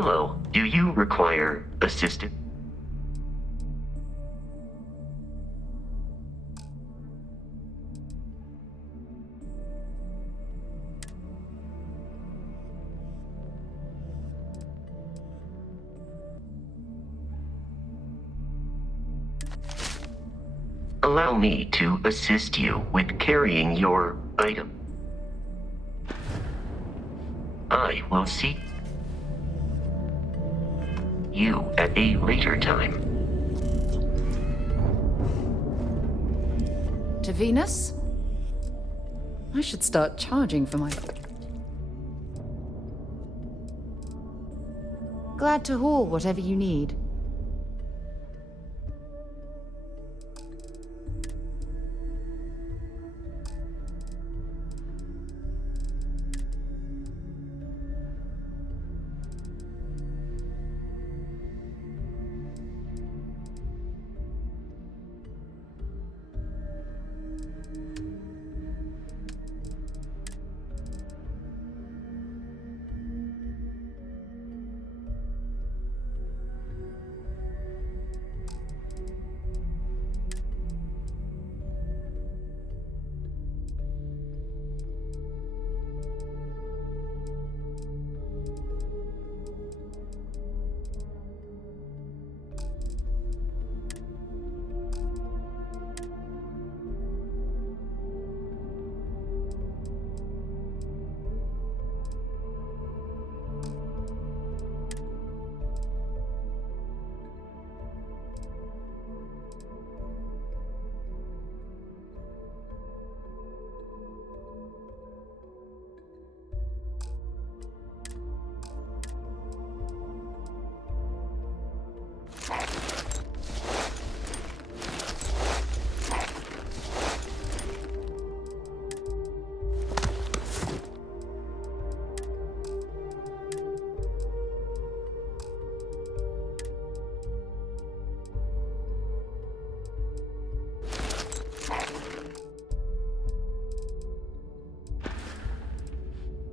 Hello, do you require assistance? Allow me to assist you with carrying your item. I will see you at a later time. To Venus? I should start charging for my... Glad to haul whatever you need.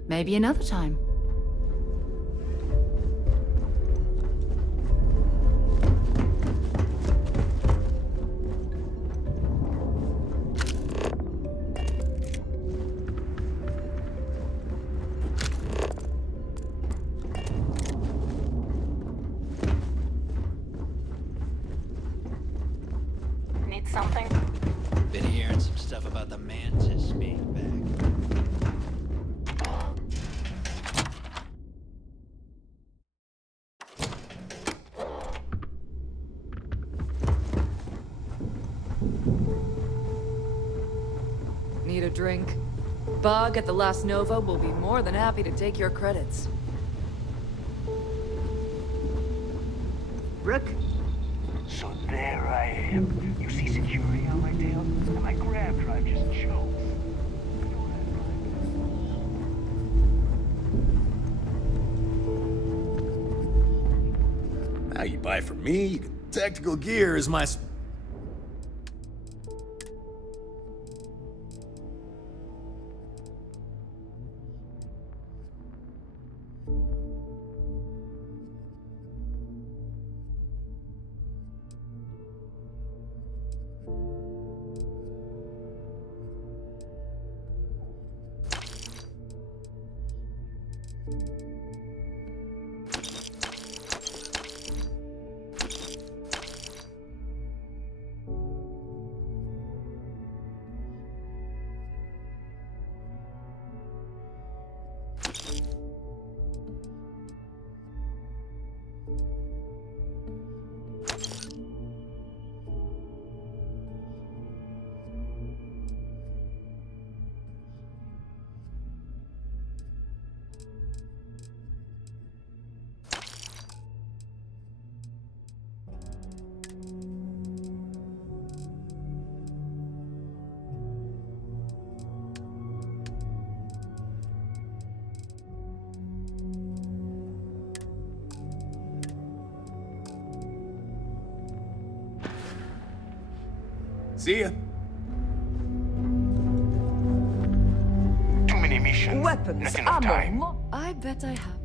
Maybe another time. Need something? Been hearing some stuff about the Mantis being back. Need a drink? Bug at the Last Nova will be more than happy to take your credits. Rook? So there I am. You see security on my tail? And my Grav drive just chokes. Now you buy from me, tactical gear is my... See ya. Too many missions. Weapons, Not enough time. ammo. I bet I have.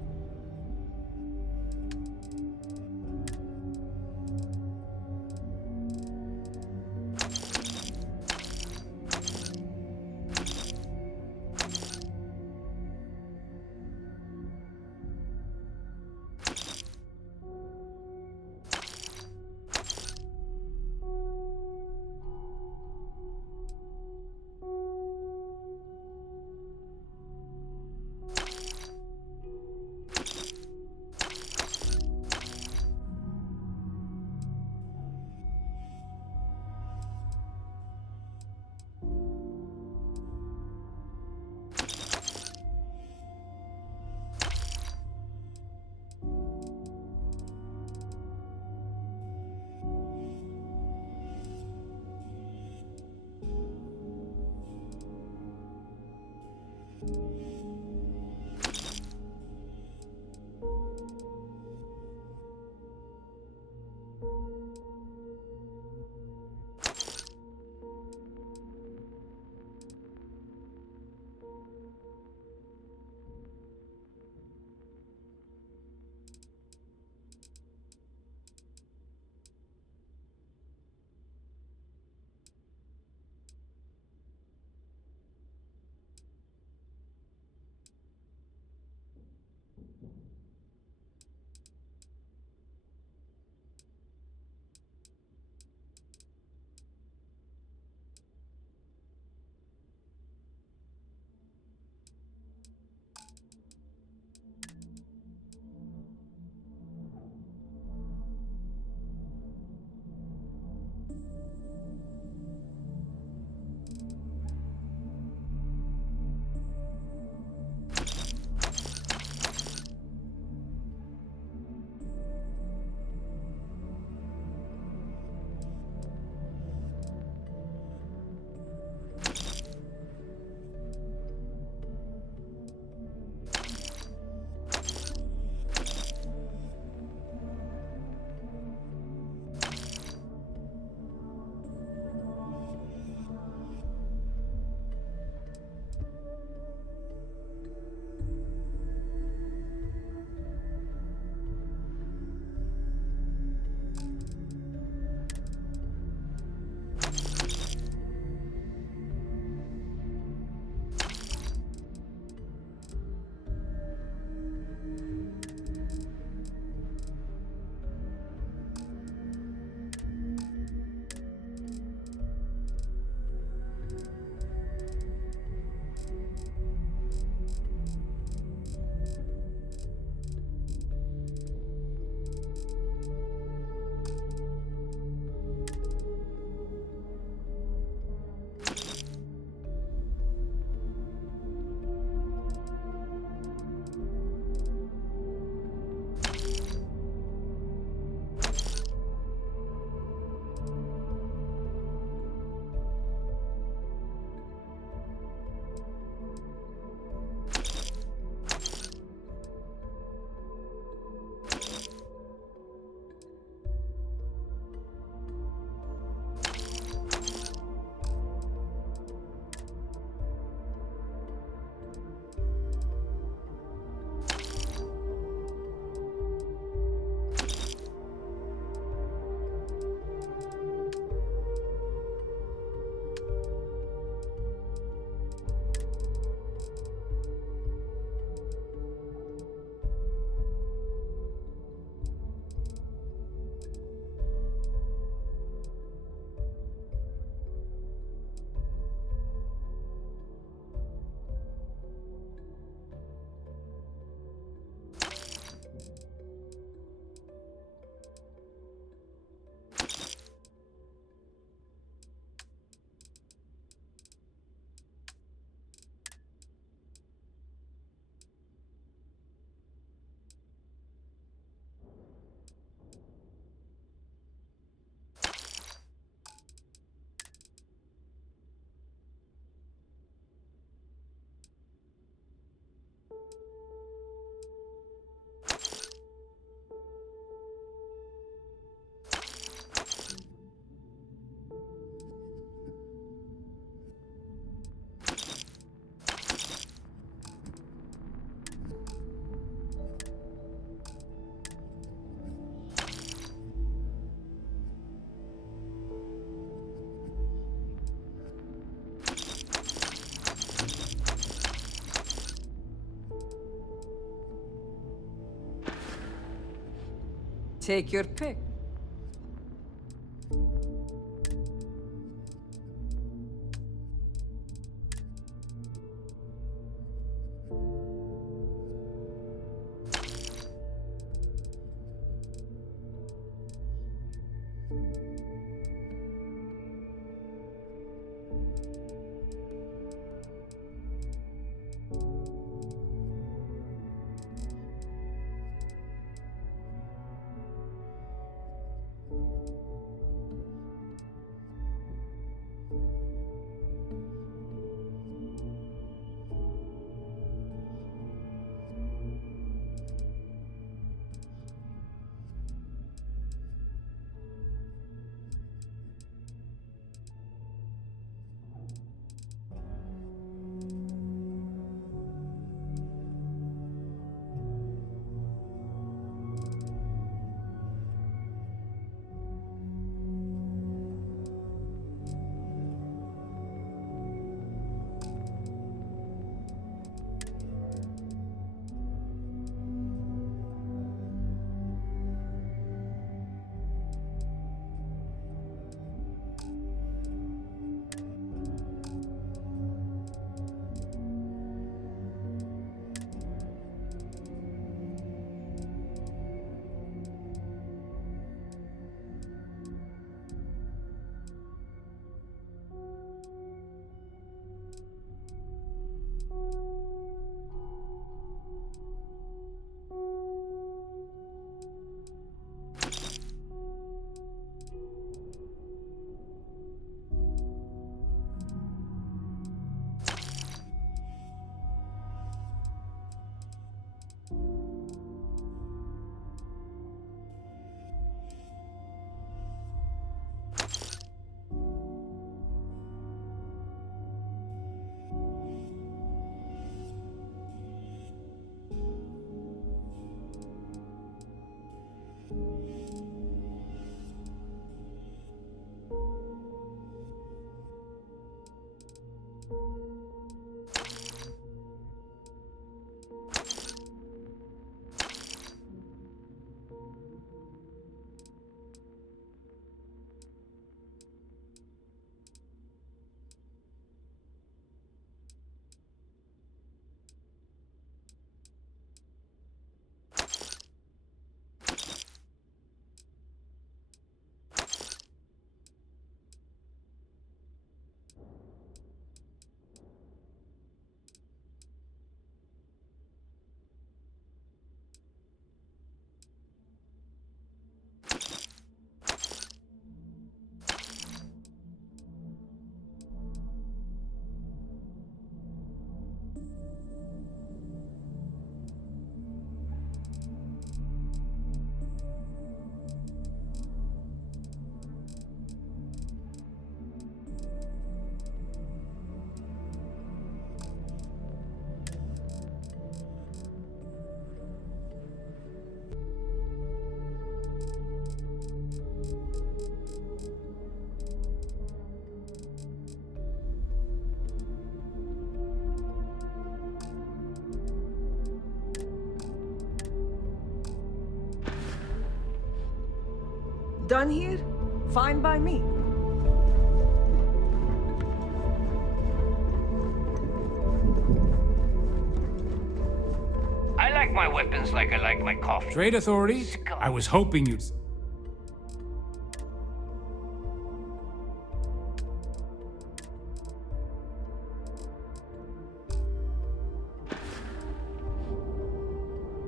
Take your pick. Done here? Fine by me. I like my weapons like I like my coffee. Trade authorities? I was hoping you'd...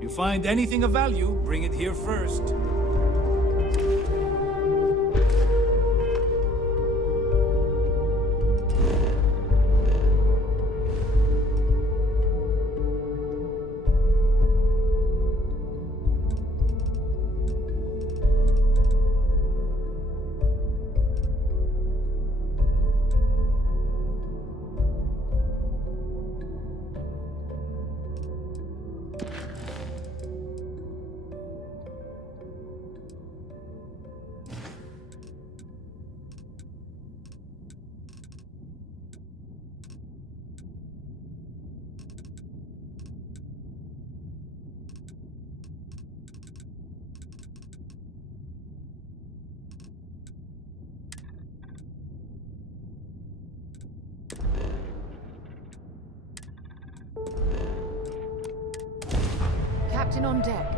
You find anything of value, bring it here first. Captain on deck.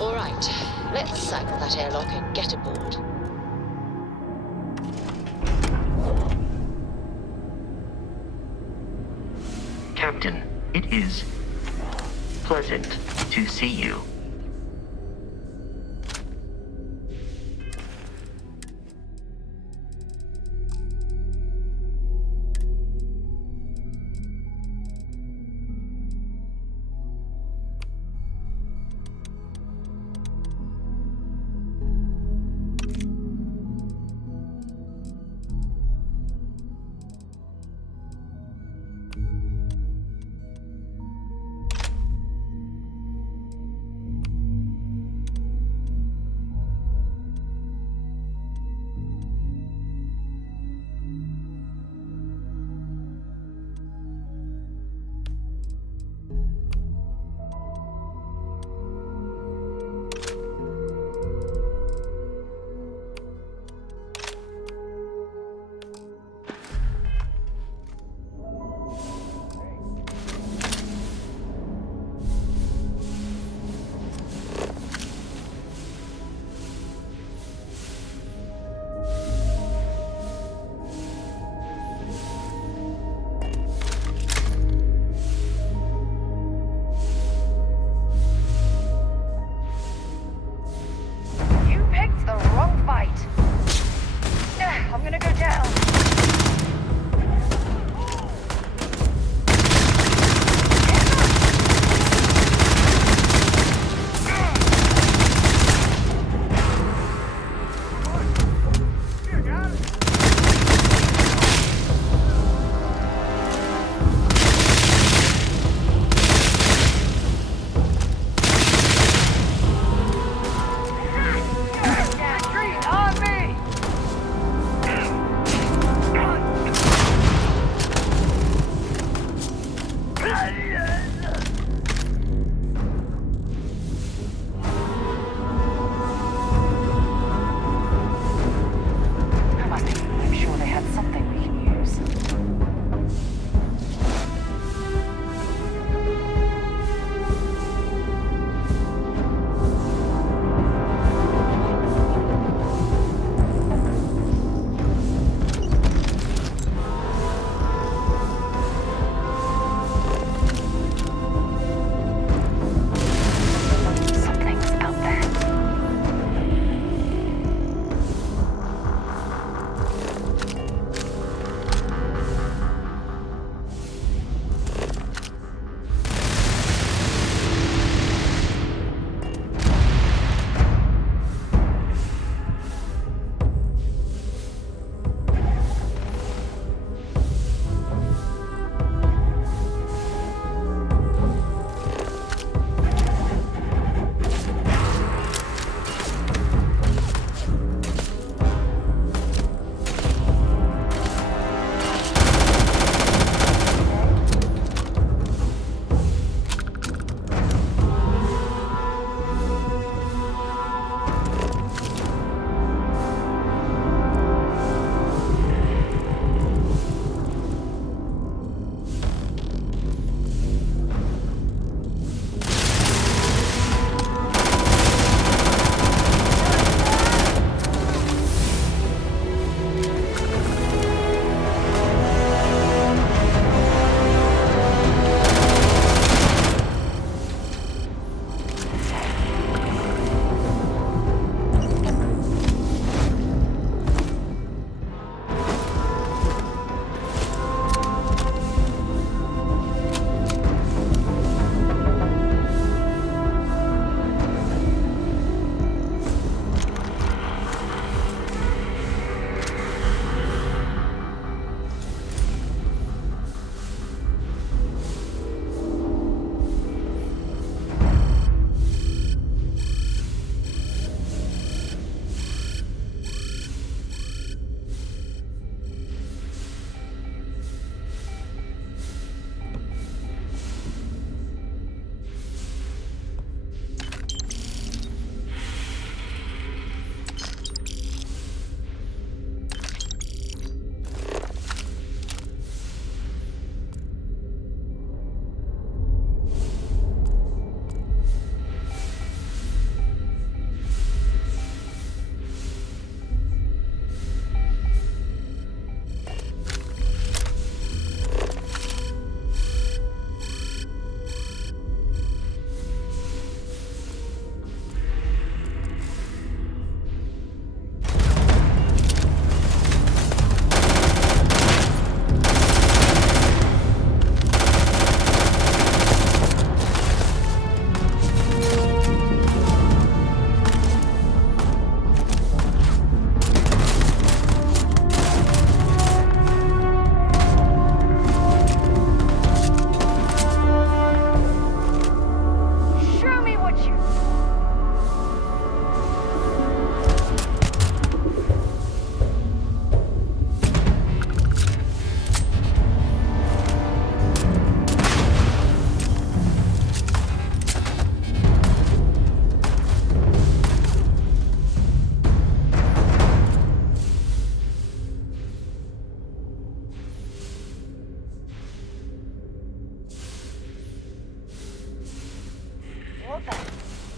All right, let's cycle that airlock and get aboard. Captain, it is pleasant to see you.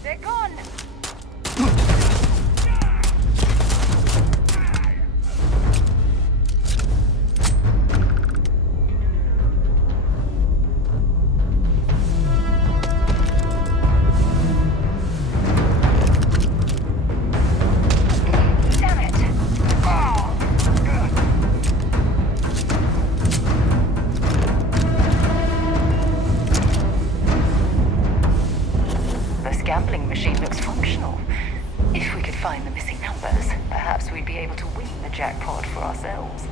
They're gone! Gambling machine looks functional. If we could find the missing numbers, perhaps we'd be able to win the jackpot for ourselves.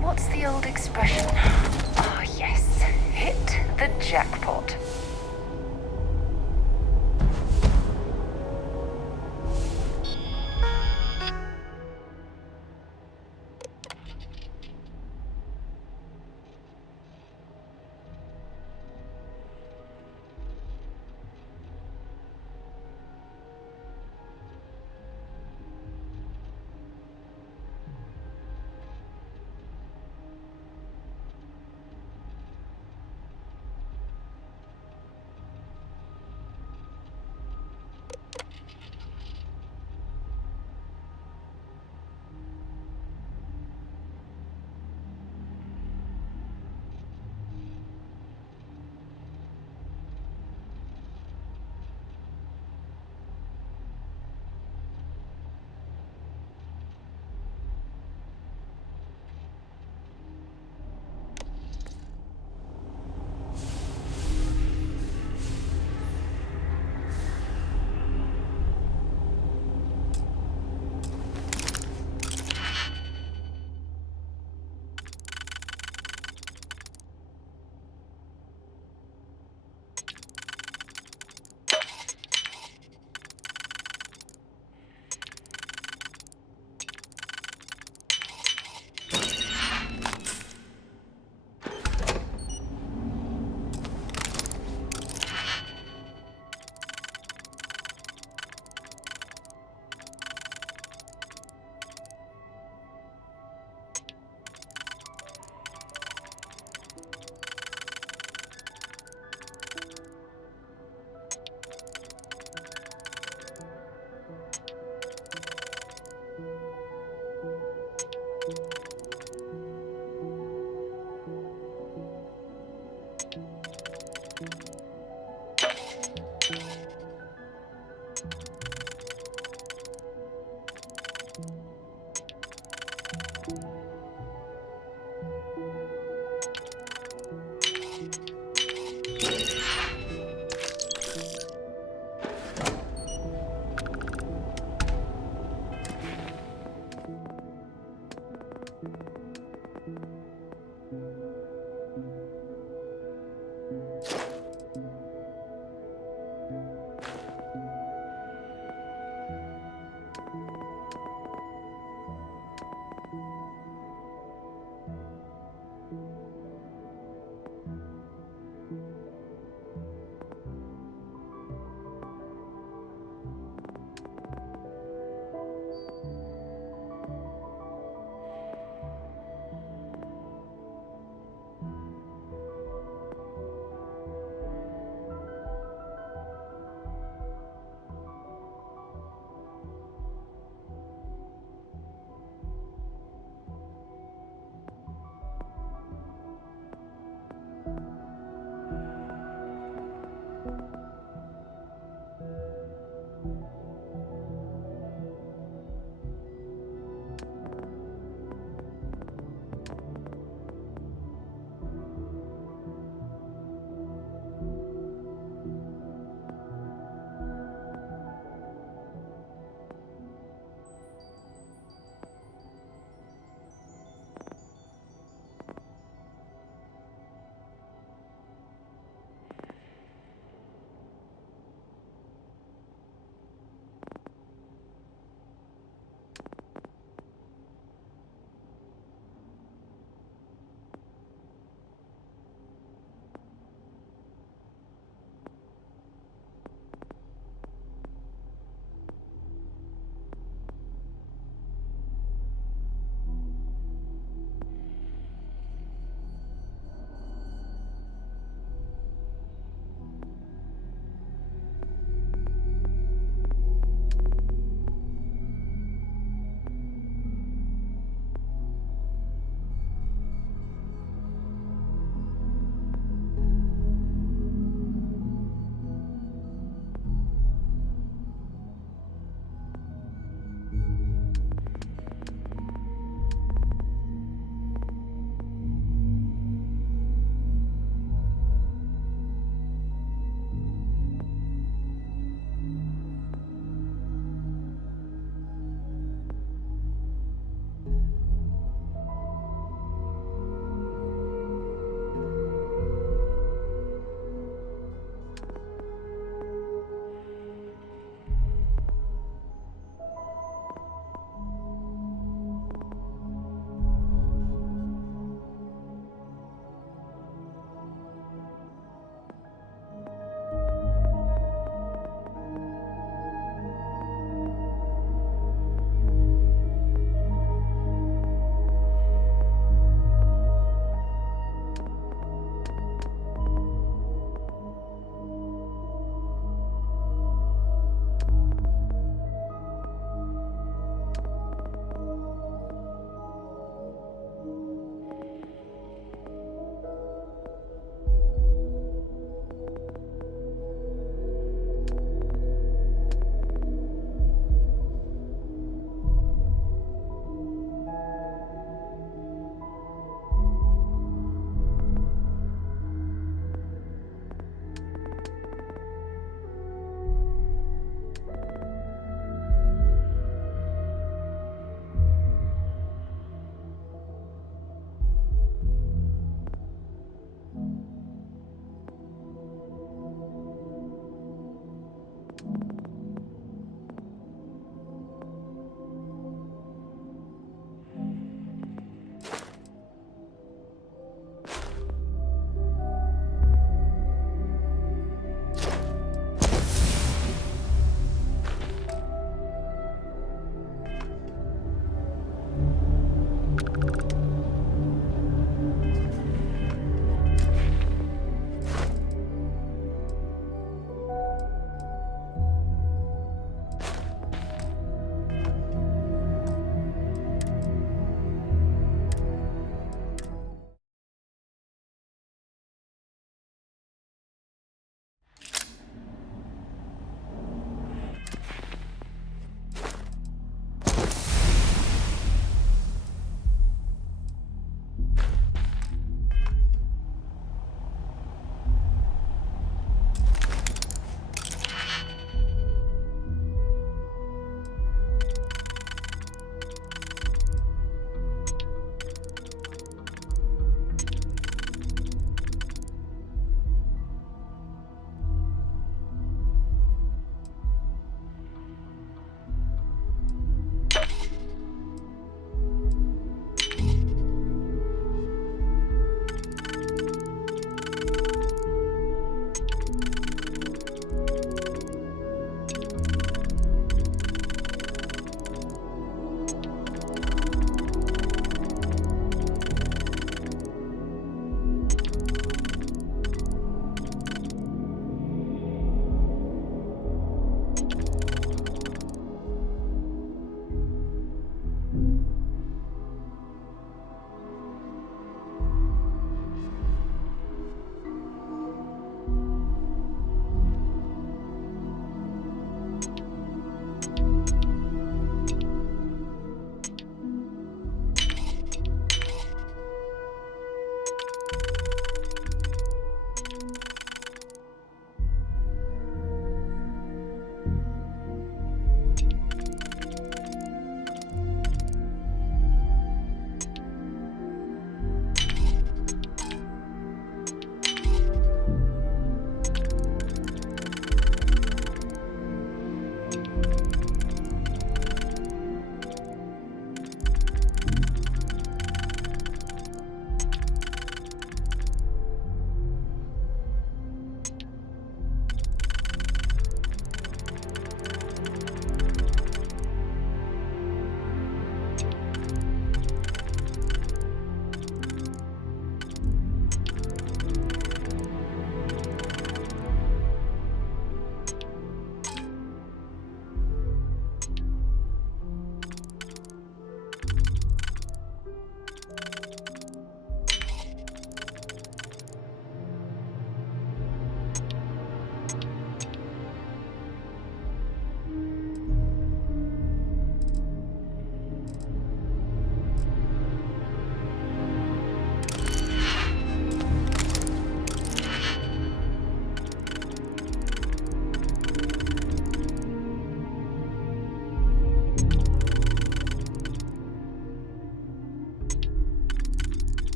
What's the old expression? Ah, yes. Hit the jackpot.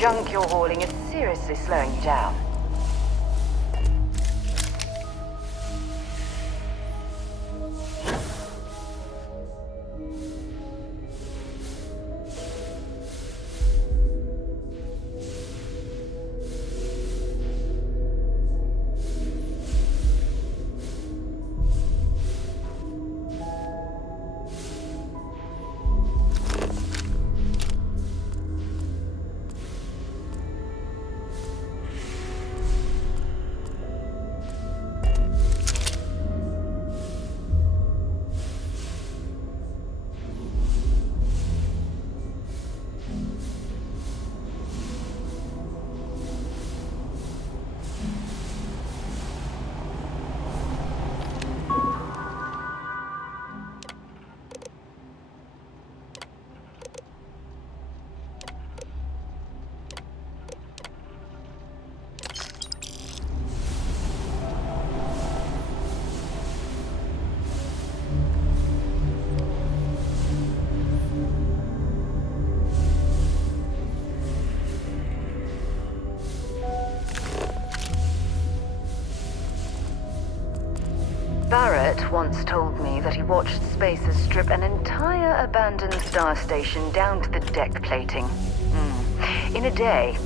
junk you're hauling is seriously slowing you down. Barrett once told me that he watched spacers strip an entire abandoned star station down to the deck plating. In a day.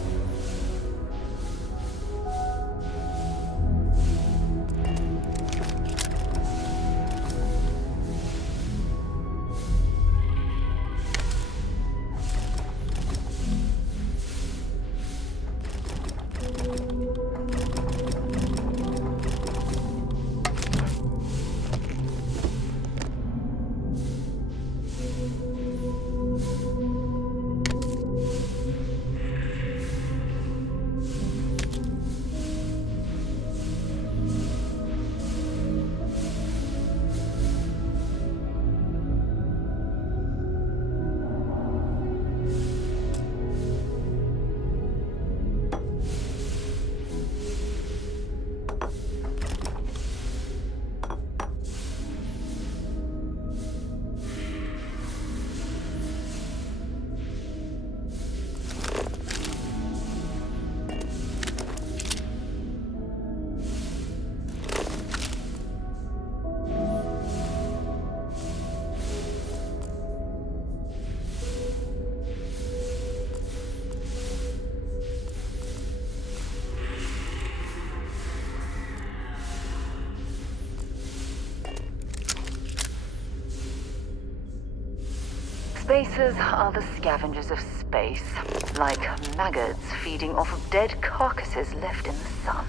Spacers are the scavengers of space, like maggots feeding off of dead carcasses left in the sun.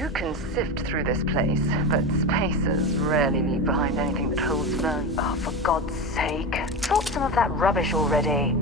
You can sift through this place, but spacers rarely leave behind anything that holds value. Oh, for God's sake. Drop some of that rubbish already.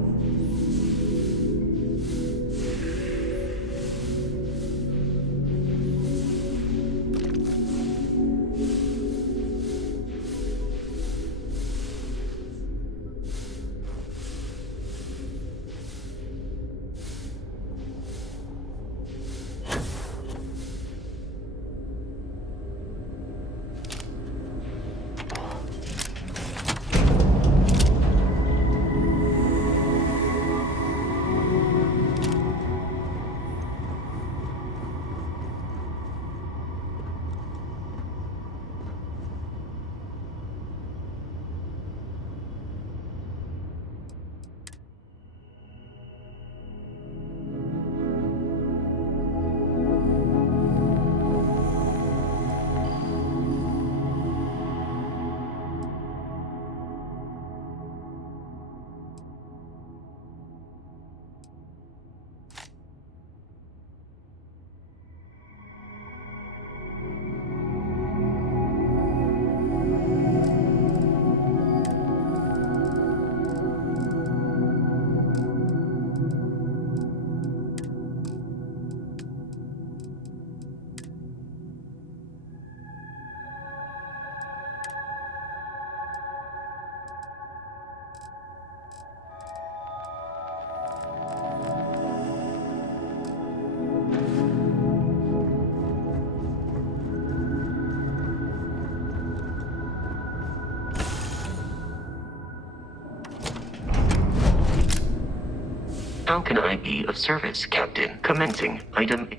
How can I be of service, Captain? Commencing item.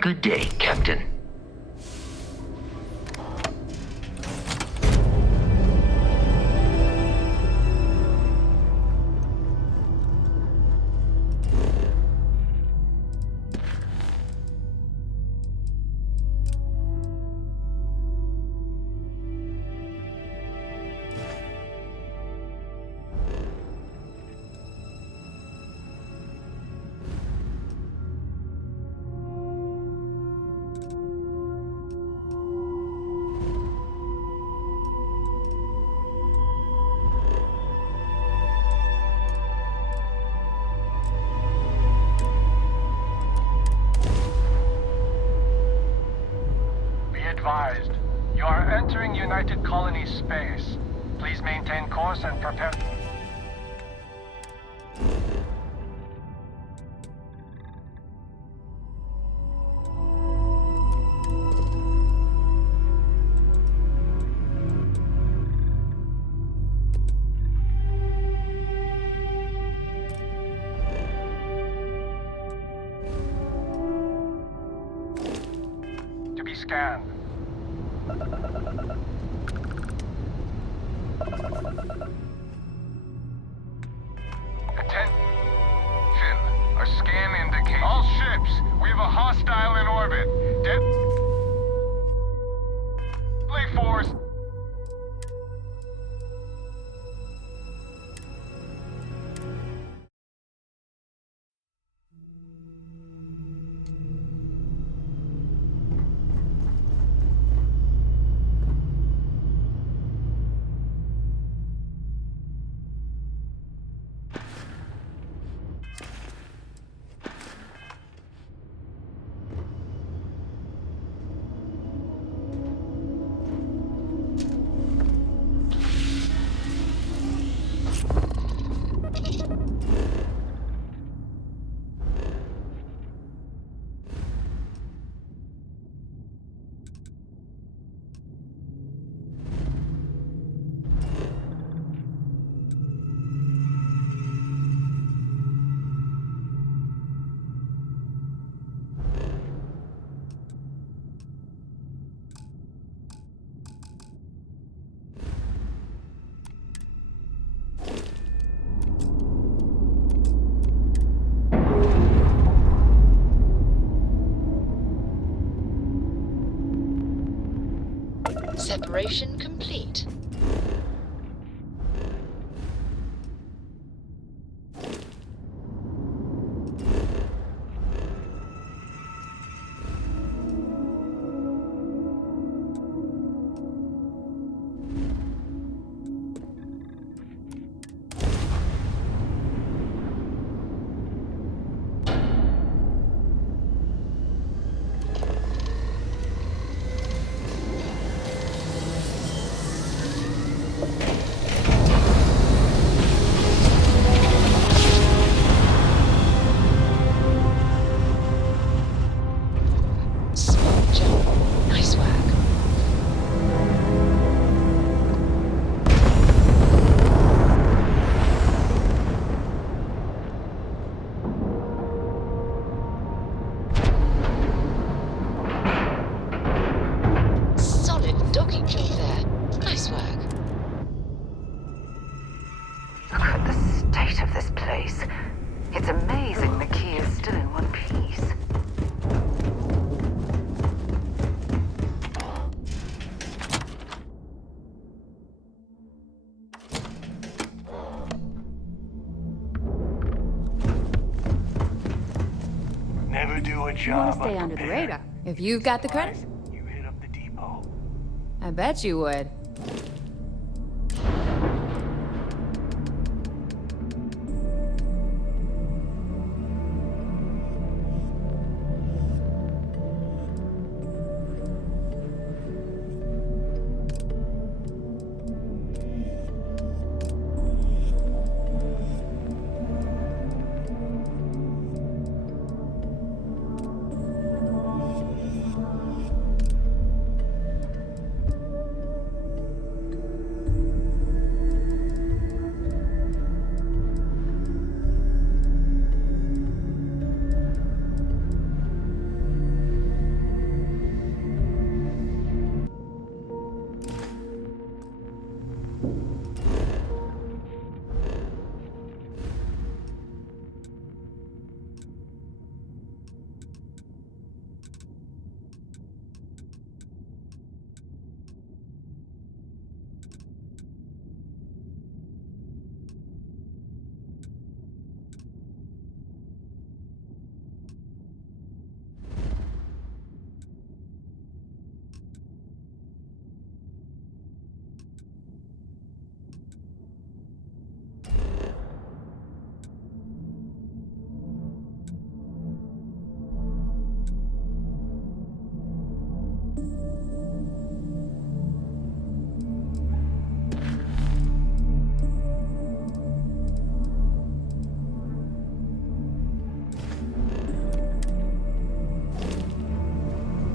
Good day, Captain. Advised. You are entering United Colony space. Please maintain course and prepare. To be scanned. Attention. Our scan indicates all ships. We have a hostile in orbit. Deadly force. Separation complete. Smart jump. Nice work. Solid docking job there. Nice work. Look at the state of this place. It's amazing the key is still in one piece. Never do a You want job to stay under the unprepared. radar. If you've got the credit, You hit up the depot. I bet you would.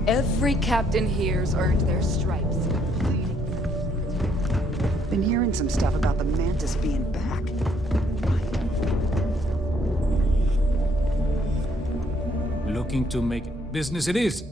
Every captain here's earned their stripes. Been hearing some stuff about the Mantis being back. Looking to make it. Business it is.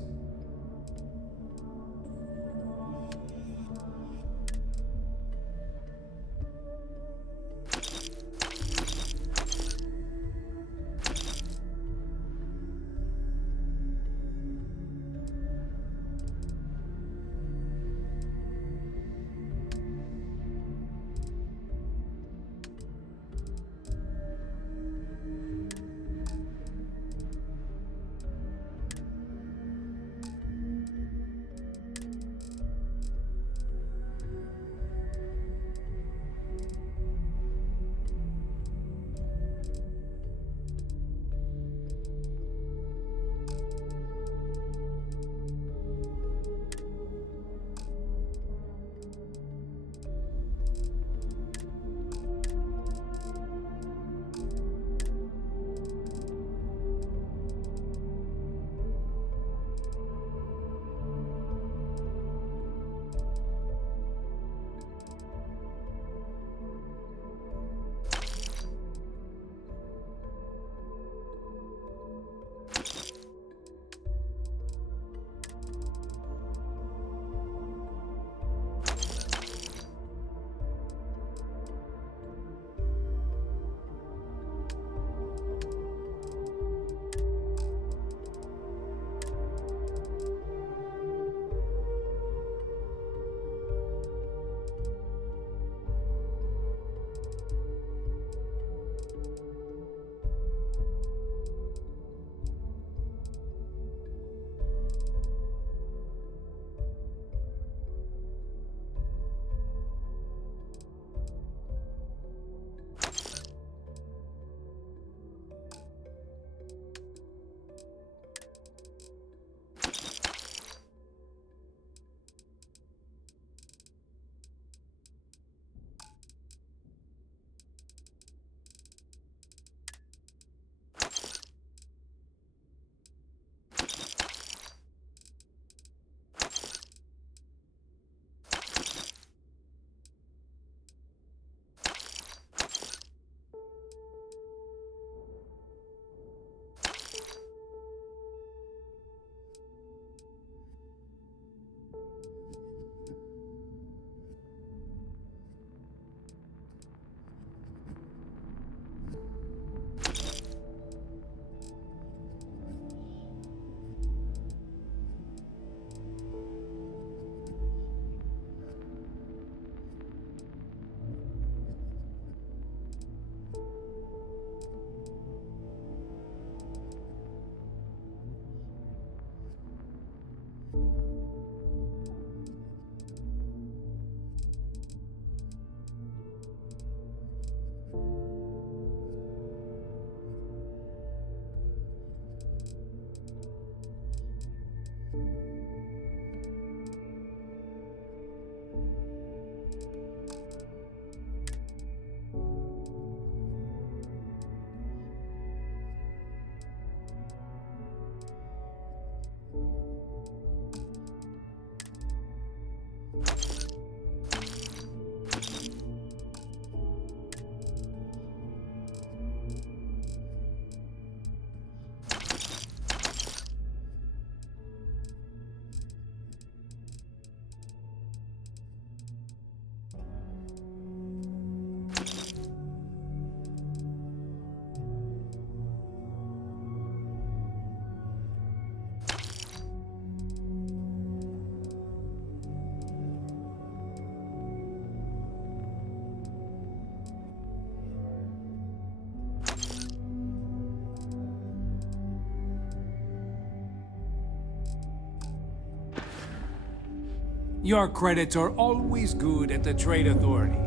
Your credits are always good at the Trade Authority.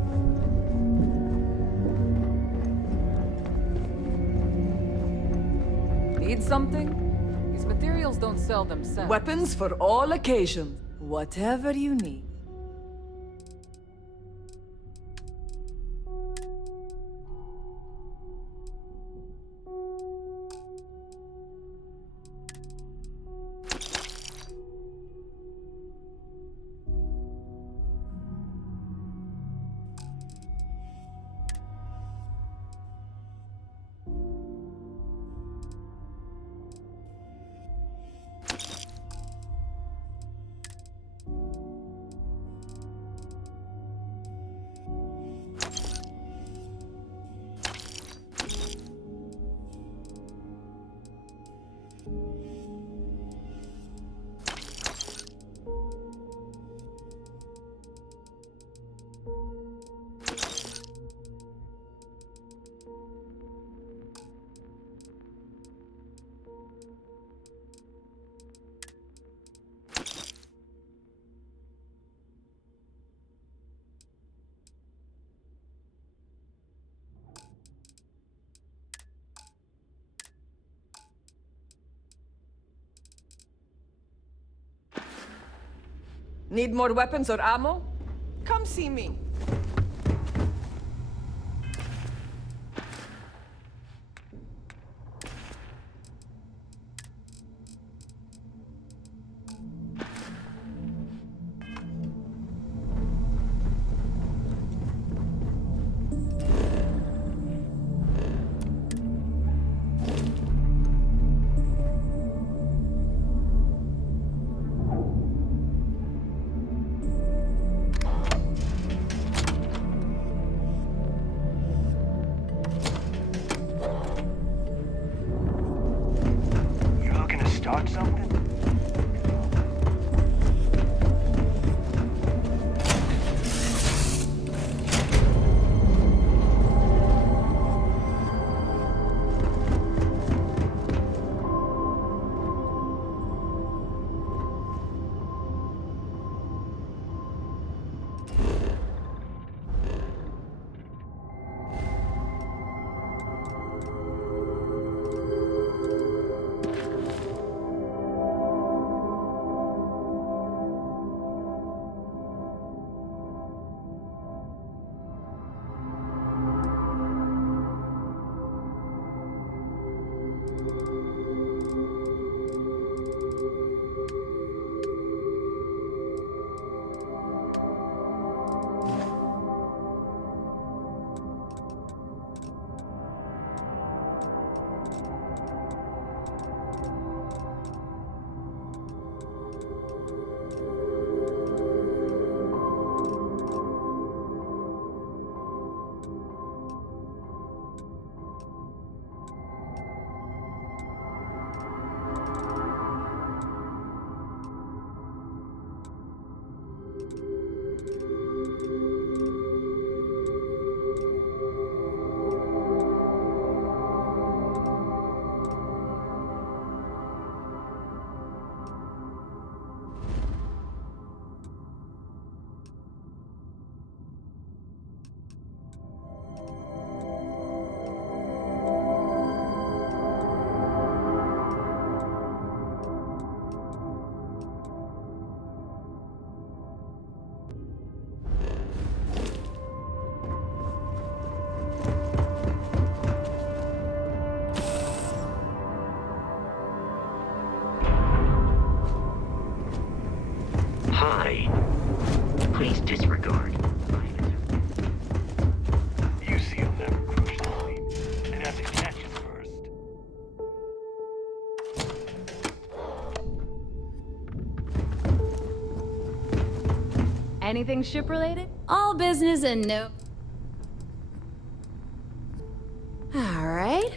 Need something? These materials don't sell themselves. Weapons for all occasions. Whatever you need. Need more weapons or ammo? Come see me. Start something? Hi. Please disregard. You see, you'll never crush the lead. I'd have to catch it first. Anything ship-related? All business and no... All right.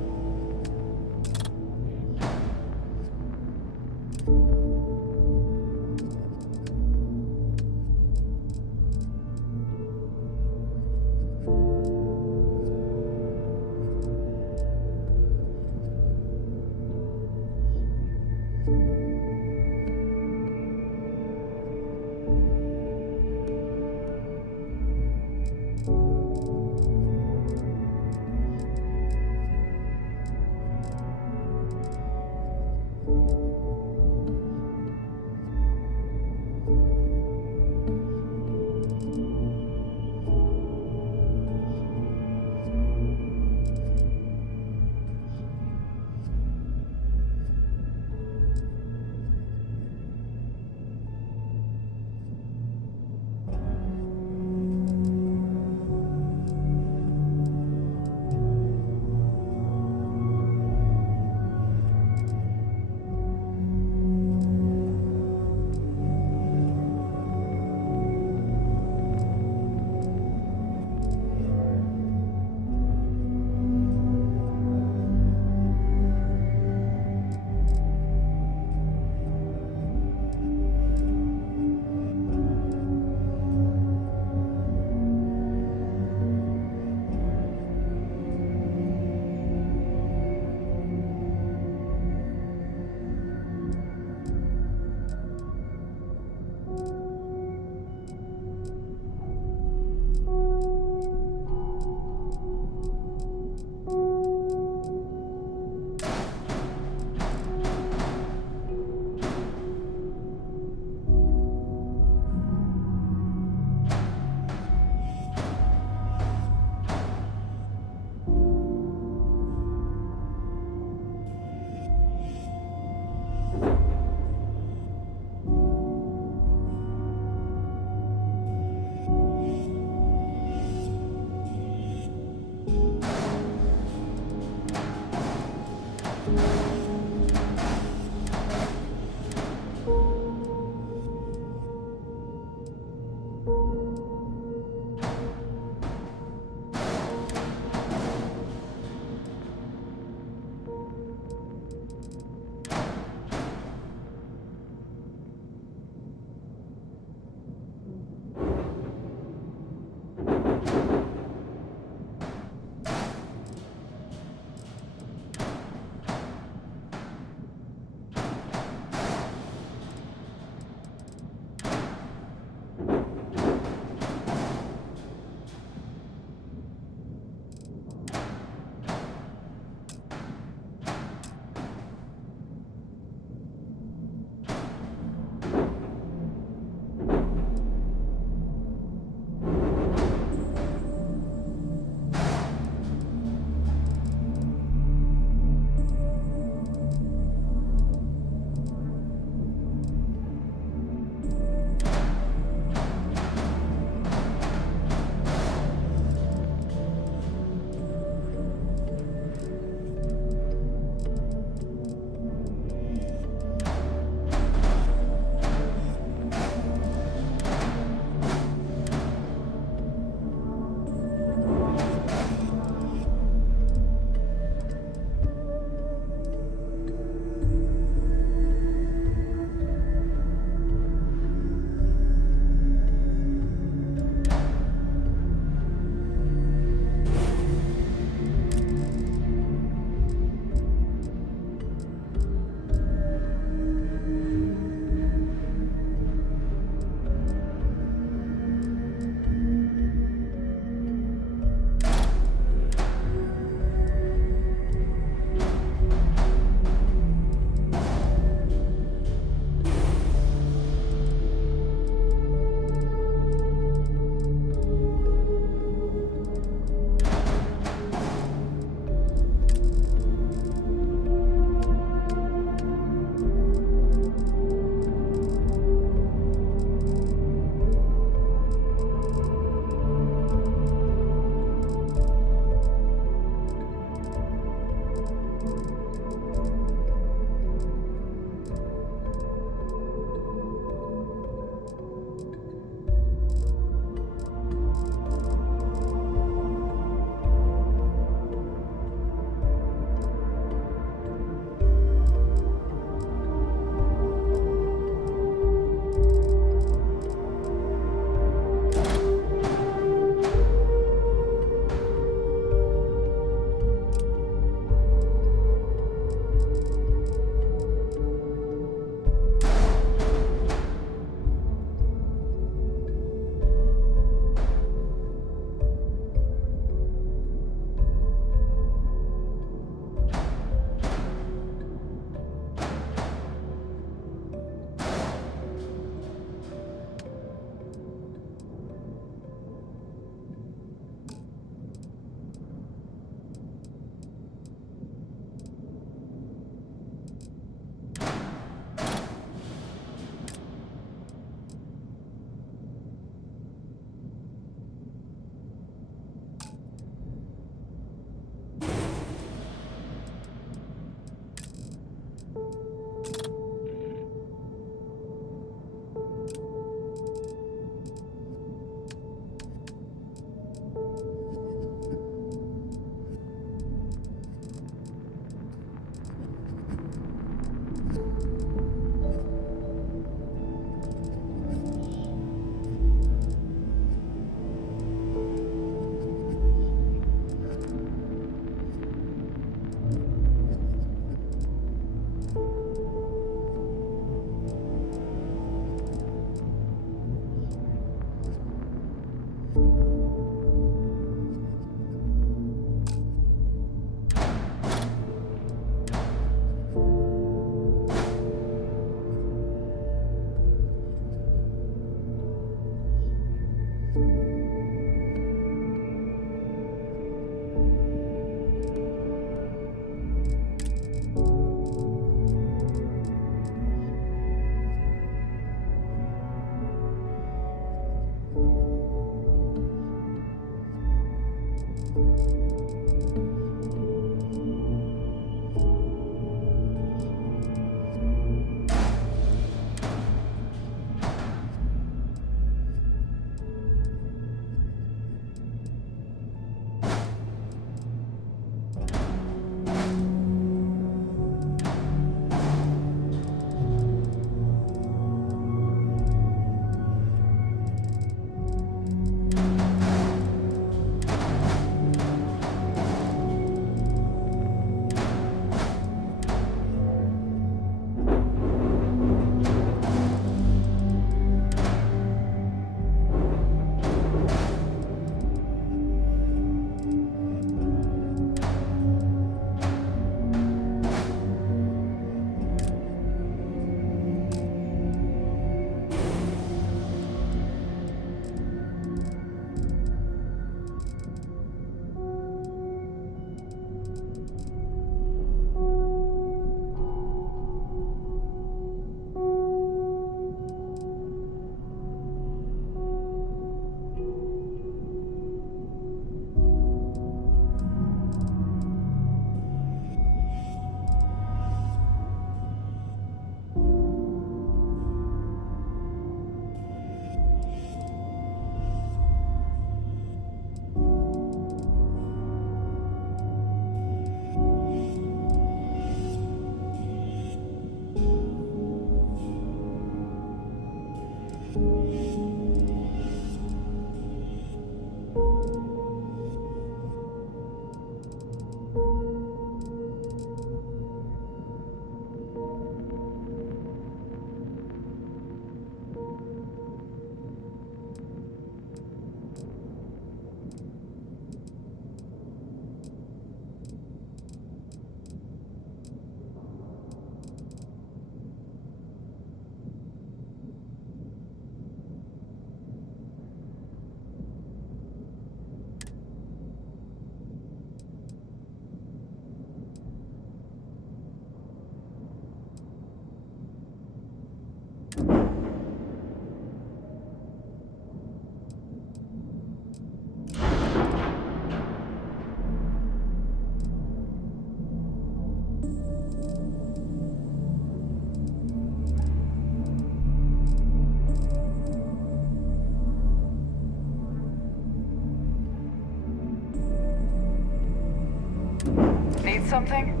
Need something?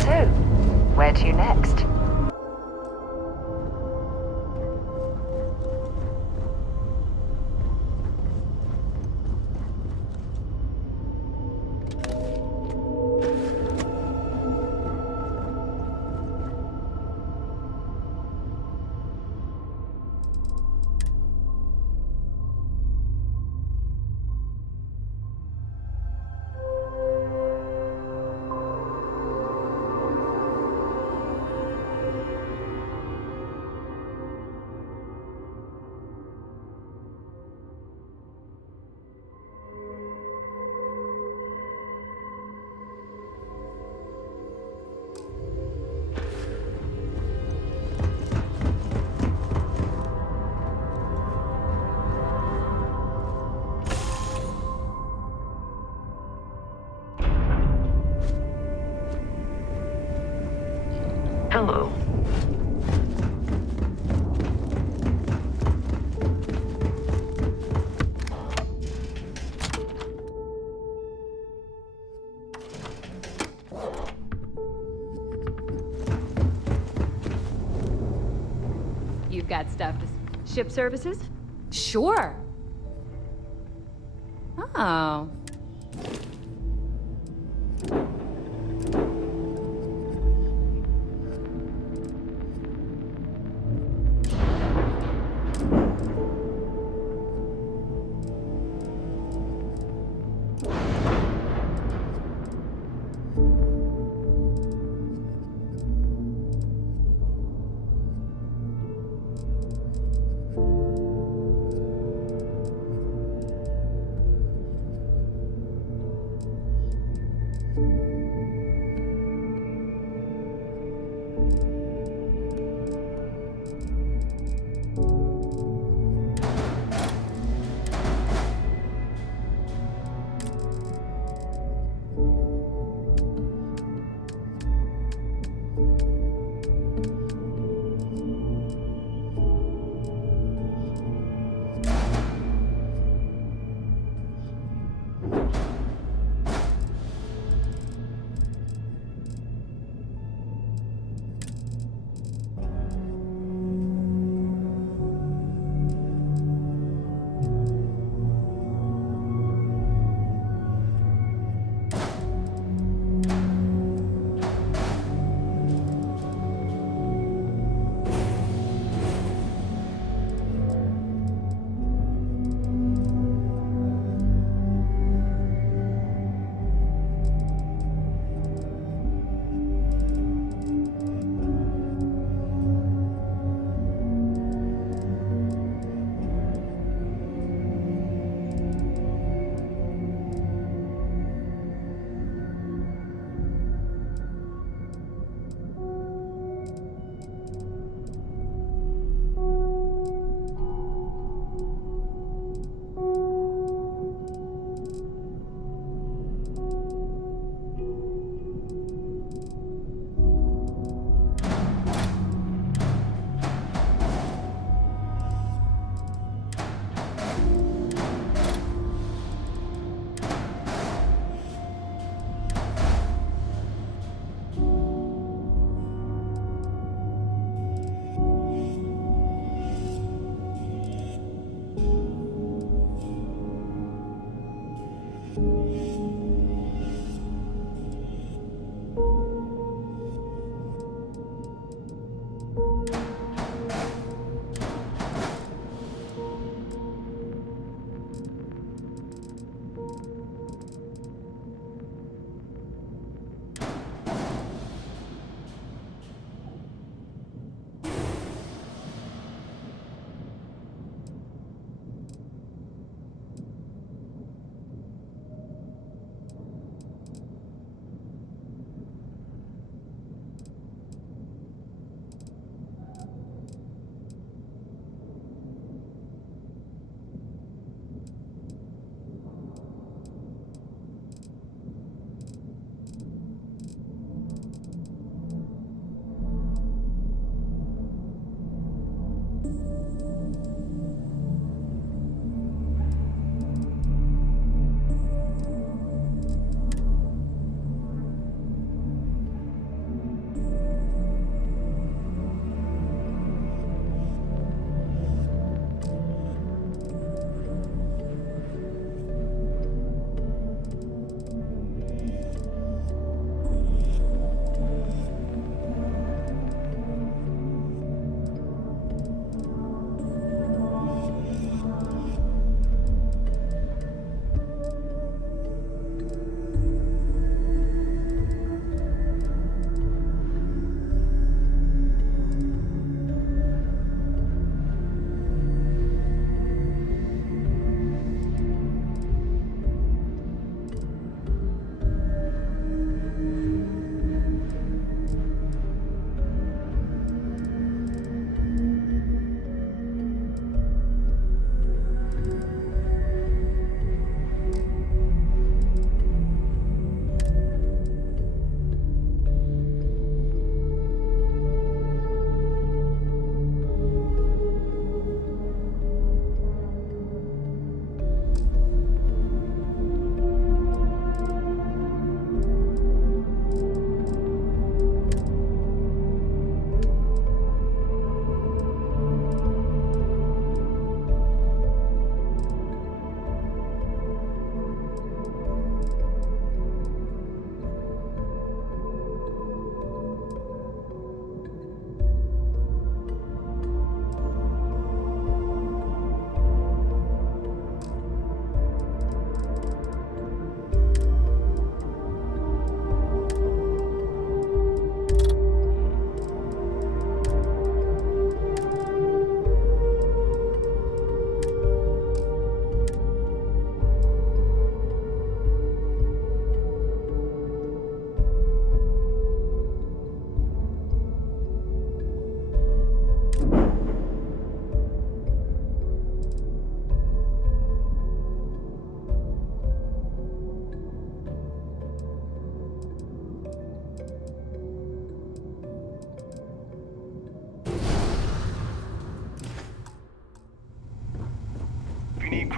So, where to next? Hello. You've got stuff to ship services? Sure. Oh.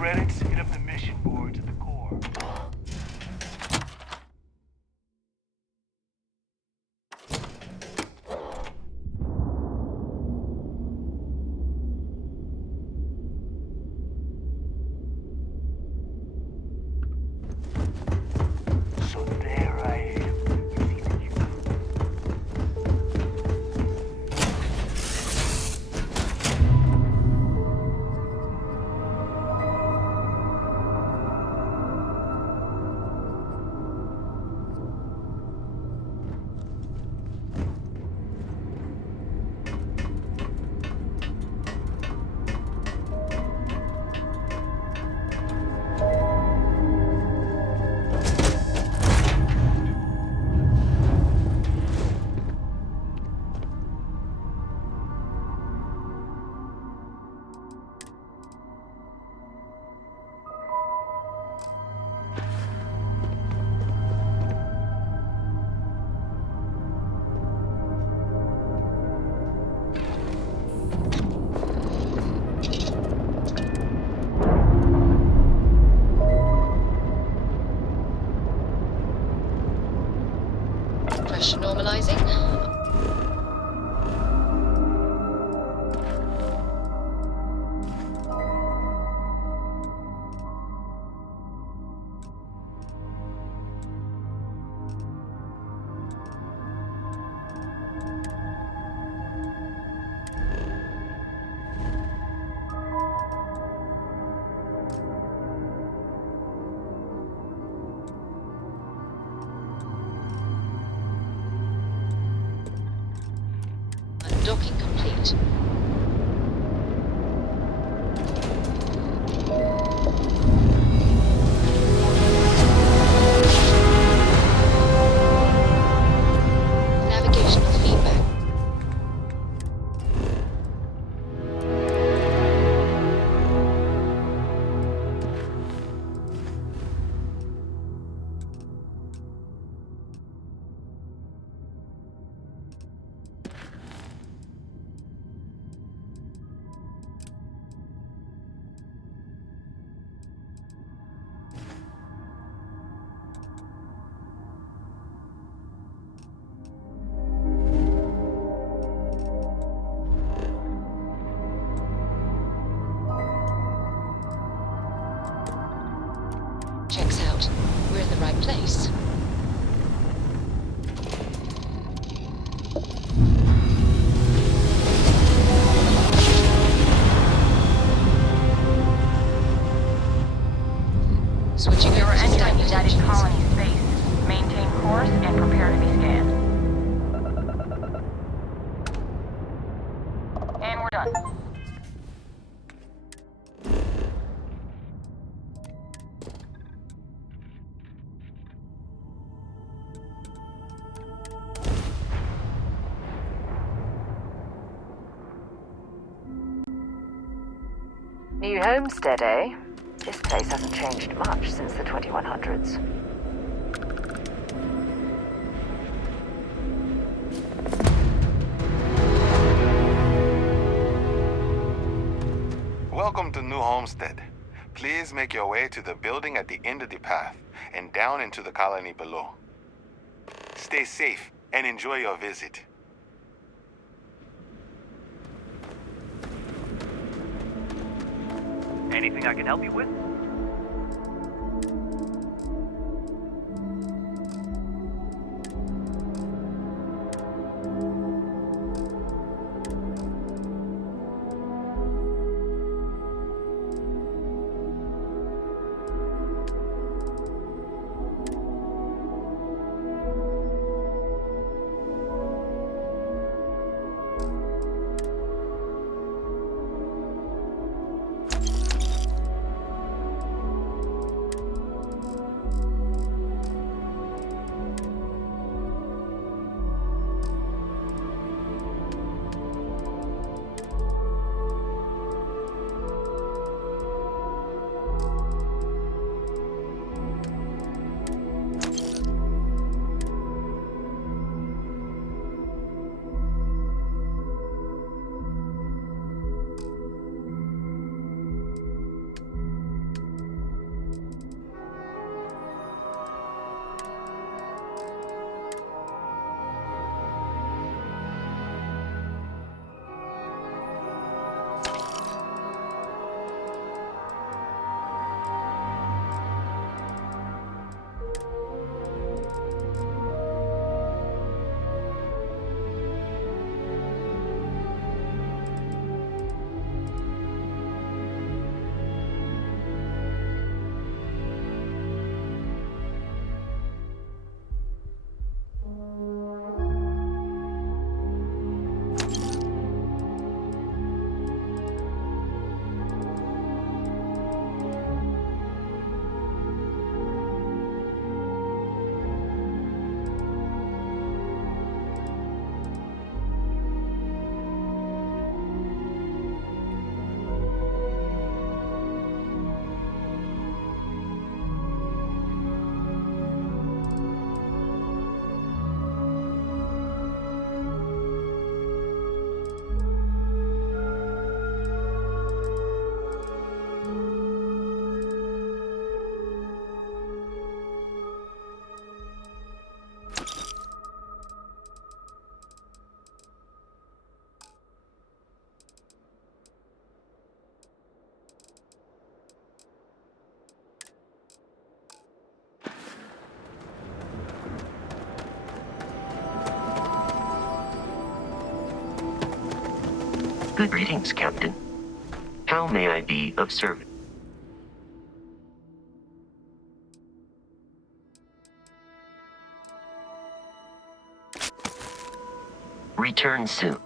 credits, hit up the mission boards at the core. So there I am. You see the Pressure normalizing. Docking complete. Navigational feedback. Checks out. We're in the right place. Switching You are over to entering standard United engines. Colony space. Maintain course and prepare to be scanned. And we're done. New homestead, eh? This place hasn't changed much since the 2100s. Welcome to New Homestead. Please make your way to the building at the end of the path and down into the colony below. Stay safe and enjoy your visit. Anything I can help you with? Good greetings, Captain. How may I be of service? Return soon.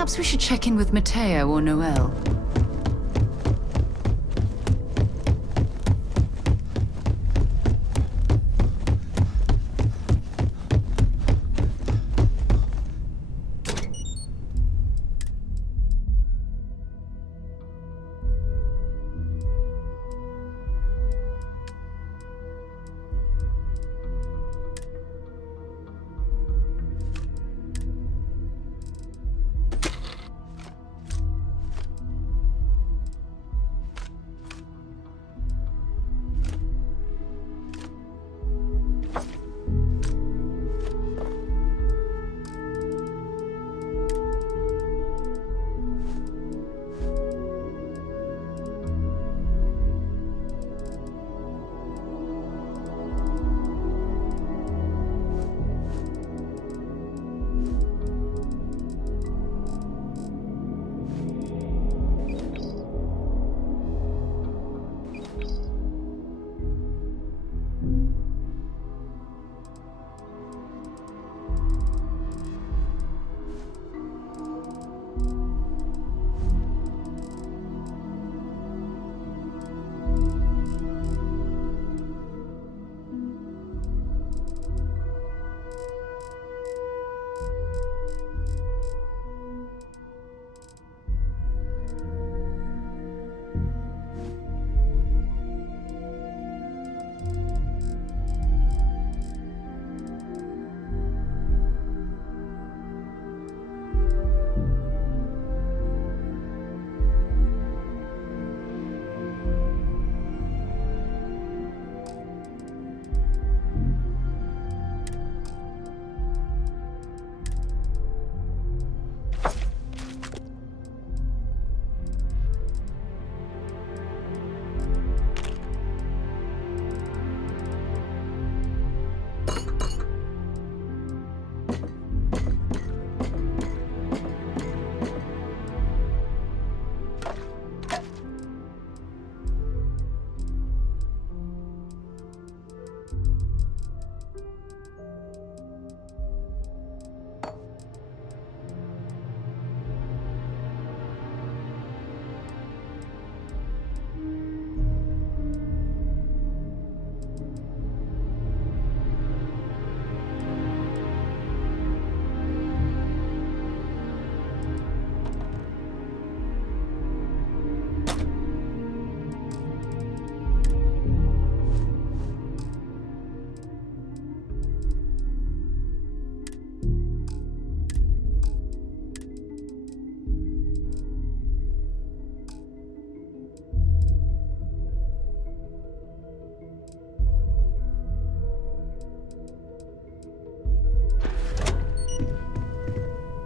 Perhaps we should check in with Matteo or Noel.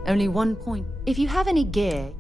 Only 1 point. If you have any gear...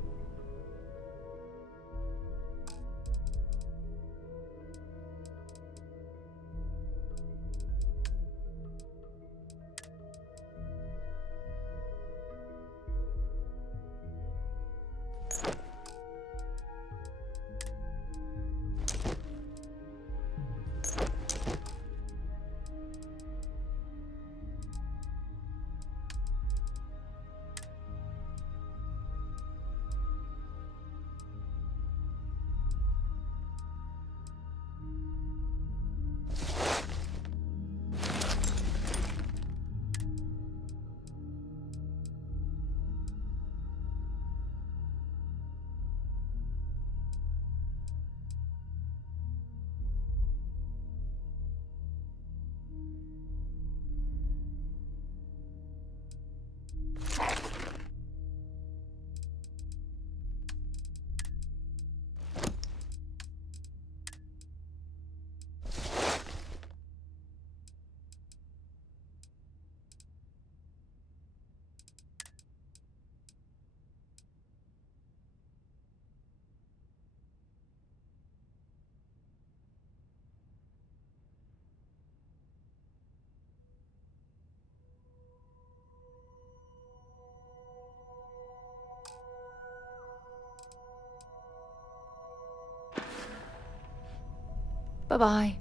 Bye-bye.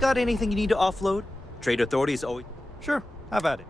Got anything you need to offload? Trade authorities always... Sure, have at it.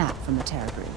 snap from the terror group.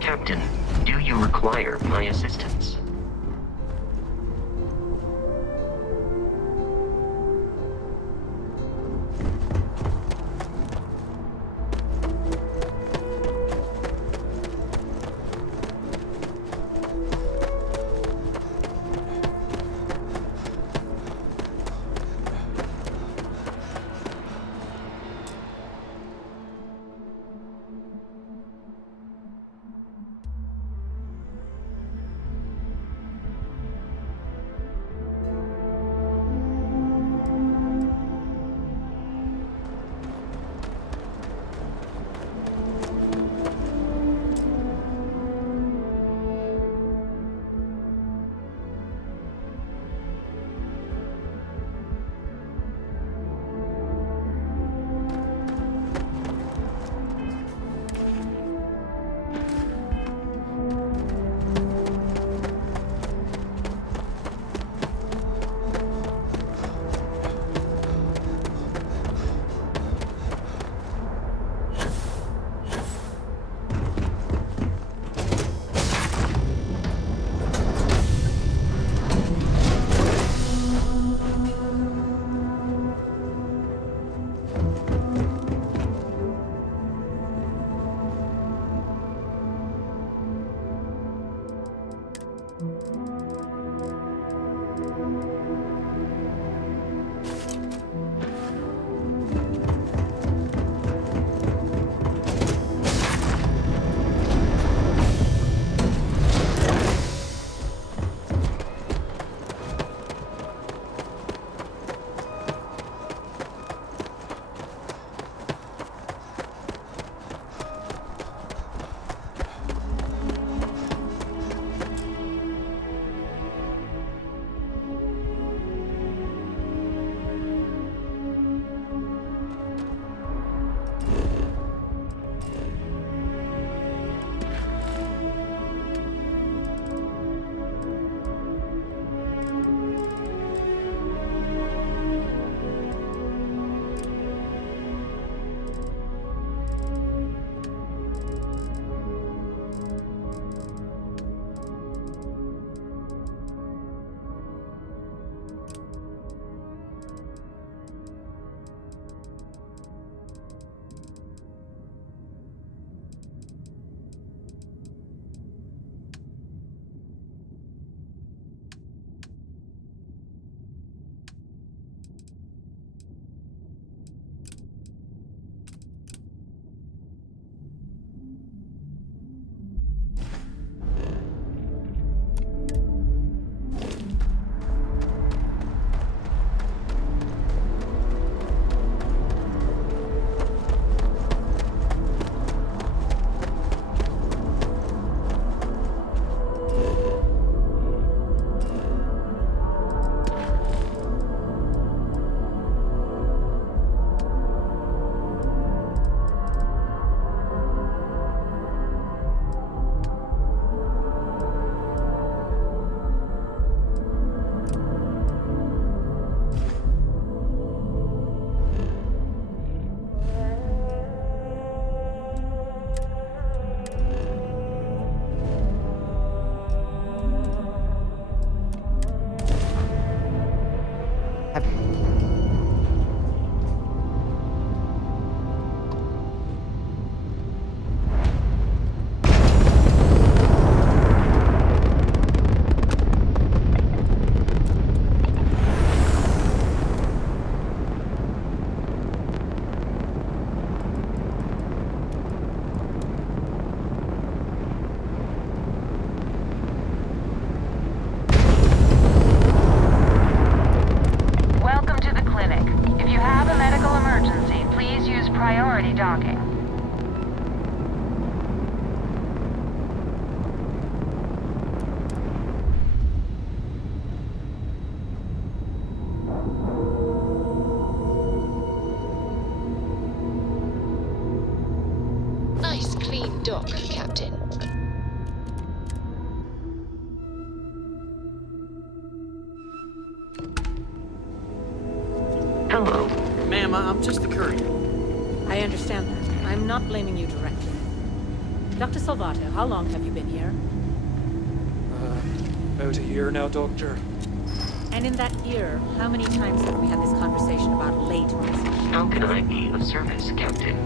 Captain, do you require my assistance? dock, Captain. Hello. Ma'am, I'm just the courier. I understand that. I'm not blaming you directly. Dr. Salvato, how long have you been here? About a year now, Doctor. And in that year, how many times have we had this conversation about late-rising? How can I be of service, Captain?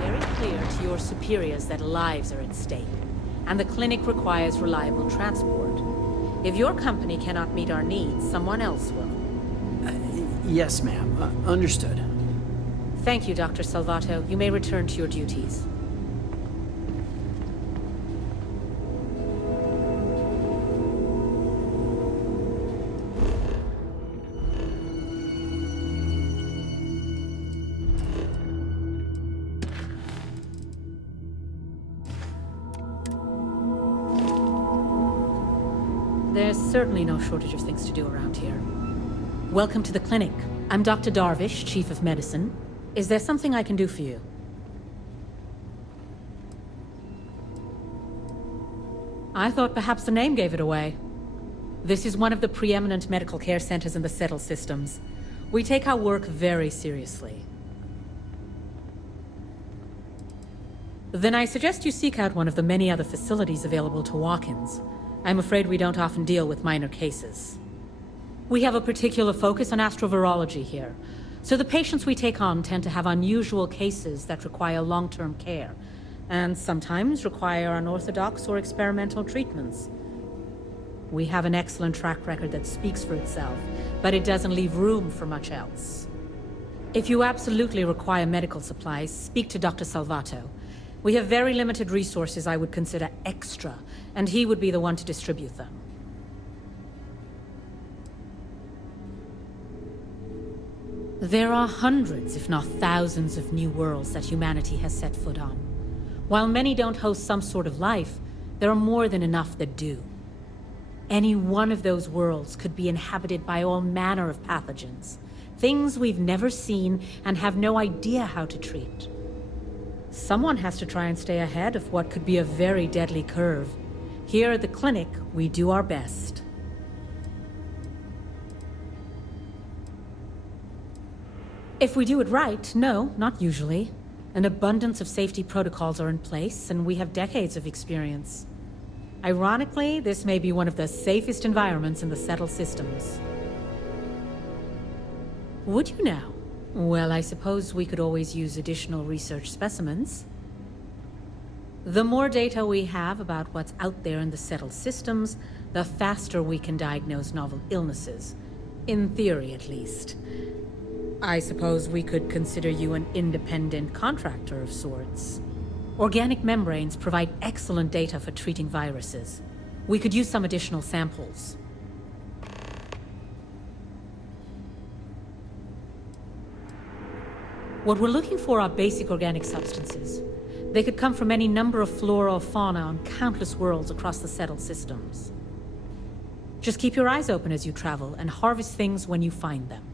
Very clear to your superiors that lives are at stake, and the clinic requires reliable transport. If your company cannot meet our needs, someone else will. Yes, ma'am. Understood. Thank you, Dr. Salvato. You may return to your duties. There's certainly no shortage of things to do around here. Welcome to the clinic. I'm Dr. Darvish, Chief of Medicine. Is there something I can do for you? I thought perhaps the name gave it away. This is one of the preeminent medical care centers in the Settle systems. We take our work very seriously. Then I suggest you seek out one of the many other facilities available to walk-ins. I'm afraid we don't often deal with minor cases. We have a particular focus on astrovirology here, so the patients we take on tend to have unusual cases that require long-term care, and sometimes require unorthodox or experimental treatments. We have an excellent track record that speaks for itself, but it doesn't leave room for much else. If you absolutely require medical supplies, speak to Dr. Salvato. We have very limited resources I would consider extra, and he would be the one to distribute them. There are hundreds, if not thousands, of new worlds that humanity has set foot on. While many don't host some sort of life, there are more than enough that do. Any one of those worlds could be inhabited by all manner of pathogens, things we've never seen and have no idea how to treat. Someone has to try and stay ahead of what could be a very deadly curve. Here at the clinic, we do our best. If we do it right, no, not usually. An abundance of safety protocols are in place, and we have decades of experience. Ironically, this may be one of the safest environments in the Settle systems. Would you now? Well, I suppose we could always use additional research specimens. The more data we have about what's out there in the Settle systems, the faster we can diagnose novel illnesses. In theory, at least. I suppose we could consider you an independent contractor of sorts. Organic membranes provide excellent data for treating viruses. We could use some additional samples. What we're looking for are basic organic substances. They could come from any number of flora or fauna on countless worlds across the Settled systems. Just keep your eyes open as you travel and harvest things when you find them.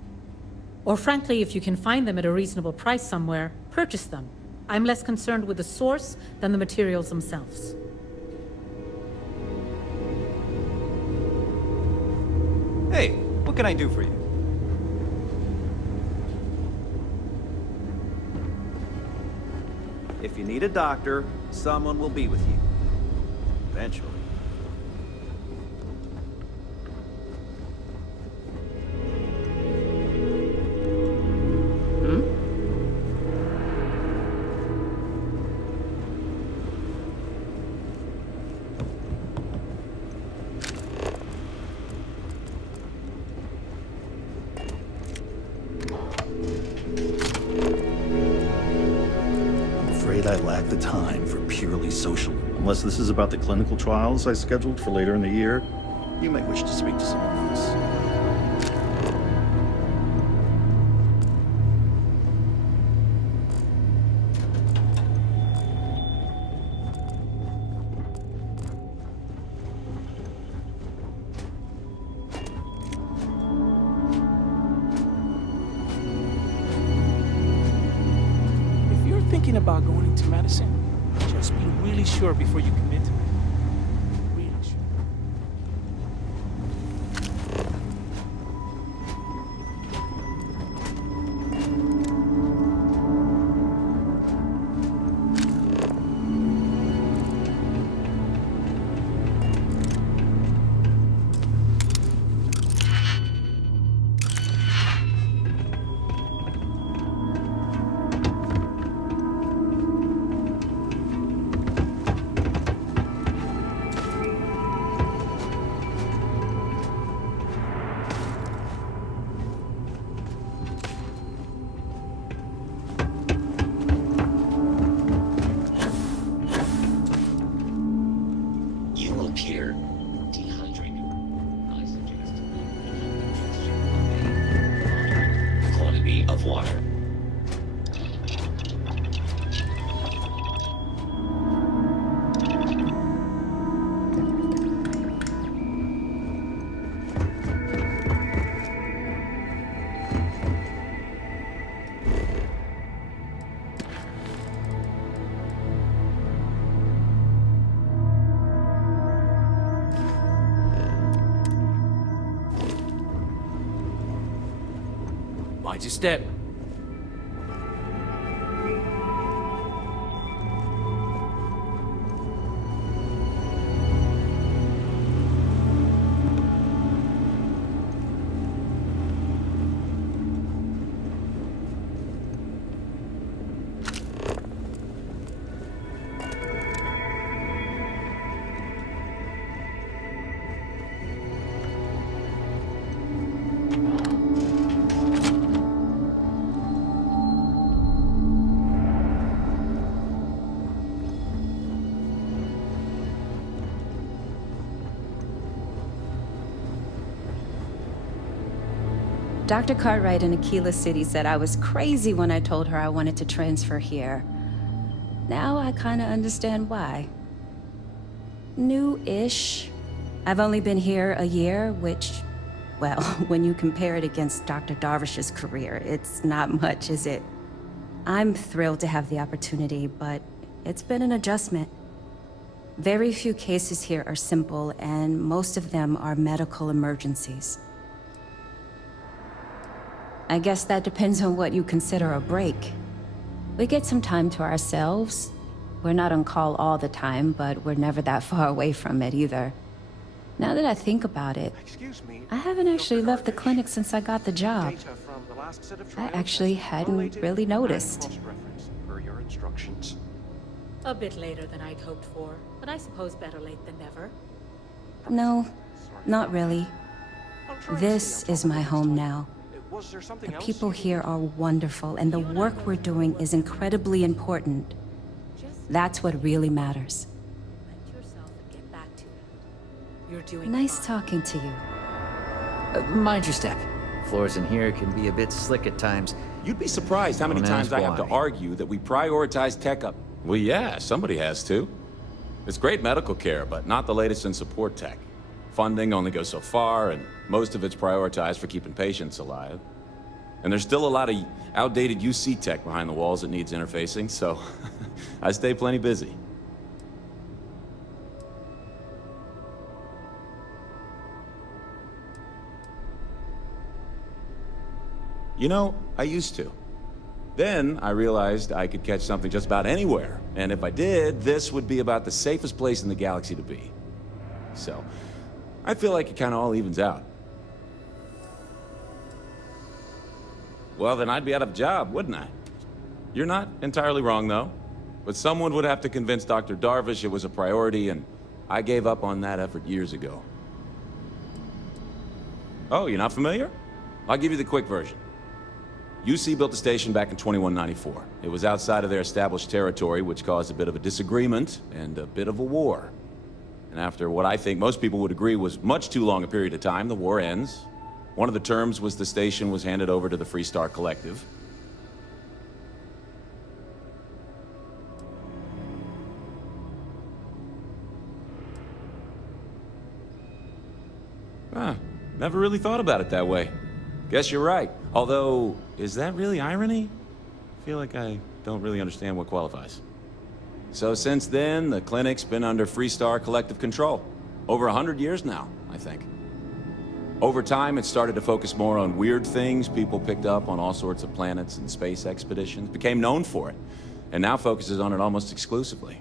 Or frankly, if you can find them at a reasonable price somewhere, purchase them. I'm less concerned with the source than the materials themselves. Hey, what can I do for you? If you need a doctor, someone will be with you. Eventually. I lack the time for purely social. Unless this is about the clinical trials I scheduled for later in the year, you may wish to speak to someone else. thinking about going into medicine? Just be really sure before you commit to it. Really sure. Mind your step. Dr. Cartwright in Aquila City said I was crazy when I told her I wanted to transfer here. Now I kinda understand why. New-ish. I've only been here a year, which, well, when you compare it against Dr. Darvish's career, it's not much, is it? I'm thrilled to have the opportunity, but it's been an adjustment. Very few cases here are simple, and most of them are medical emergencies. I guess that depends on what you consider a break. We get some time to ourselves. We're not on call all the time, but we're never that far away from it either. Now that I think about it, I haven't actually left the clinic since I got the job. I actually hadn't really noticed. A bit later than I'd hoped for, but I suppose better late than never. No, not really. This is my home now. The people here are wonderful, and the work we're doing is incredibly important. That's what really matters. You're doing Nice fine. talking to you. Mind your step. Floors in here can be a bit slick at times. You'd be surprised how many Don't times ask I have to why. argue that we prioritize tech up. Well, yeah, somebody has to. It's great medical care, but not the latest in support tech. Funding only goes so far, and most of it's prioritized for keeping patients alive. And there's still a lot of outdated UC tech behind the walls that needs interfacing, so I stay plenty busy. You know, I used to. Then I realized I could catch something just about anywhere, and if I did, this would be about the safest place in the galaxy to be. So, I feel like it kind of all evens out. Well, then I'd be out of a job, wouldn't I? You're not entirely wrong, though. But someone would have to convince Dr. Darvish it was a priority, and I gave up on that effort years ago. Oh, you're not familiar? I'll give you the quick version. UC built the station back in 2194. It was outside of their established territory, which caused a bit of a disagreement and a bit of a war. And after what I think most people would agree was much too long a period of time, the war ends. One of the terms was the station was handed over to the Free Star Collective. Never really thought about it that way. Guess you're right. Although, is that really irony? I feel like I don't really understand what qualifies. So since then, the clinic's been under Freestar collective control. Over 100 years now, I think. Over time, it started to focus more on weird things people picked up on all sorts of planets and space expeditions, became known for it, and now focuses on it almost exclusively.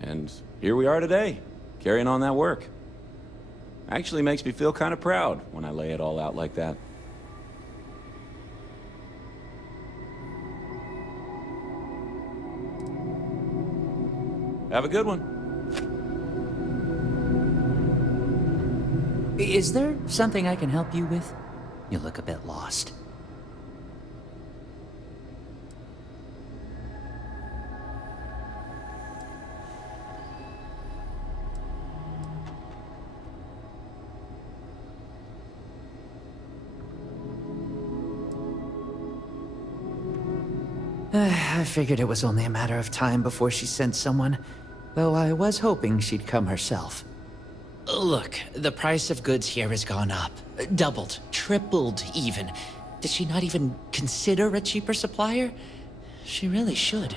And here we are today, carrying on that work. Actually makes me feel kind of proud when I lay it all out like that. Have a good one. Is there something I can help you with? You look a bit lost. I figured it was only a matter of time before she sent someone, though I was hoping she'd come herself. Look, the price of goods here has gone up. Doubled, tripled even. Did she not even consider a cheaper supplier? She really should.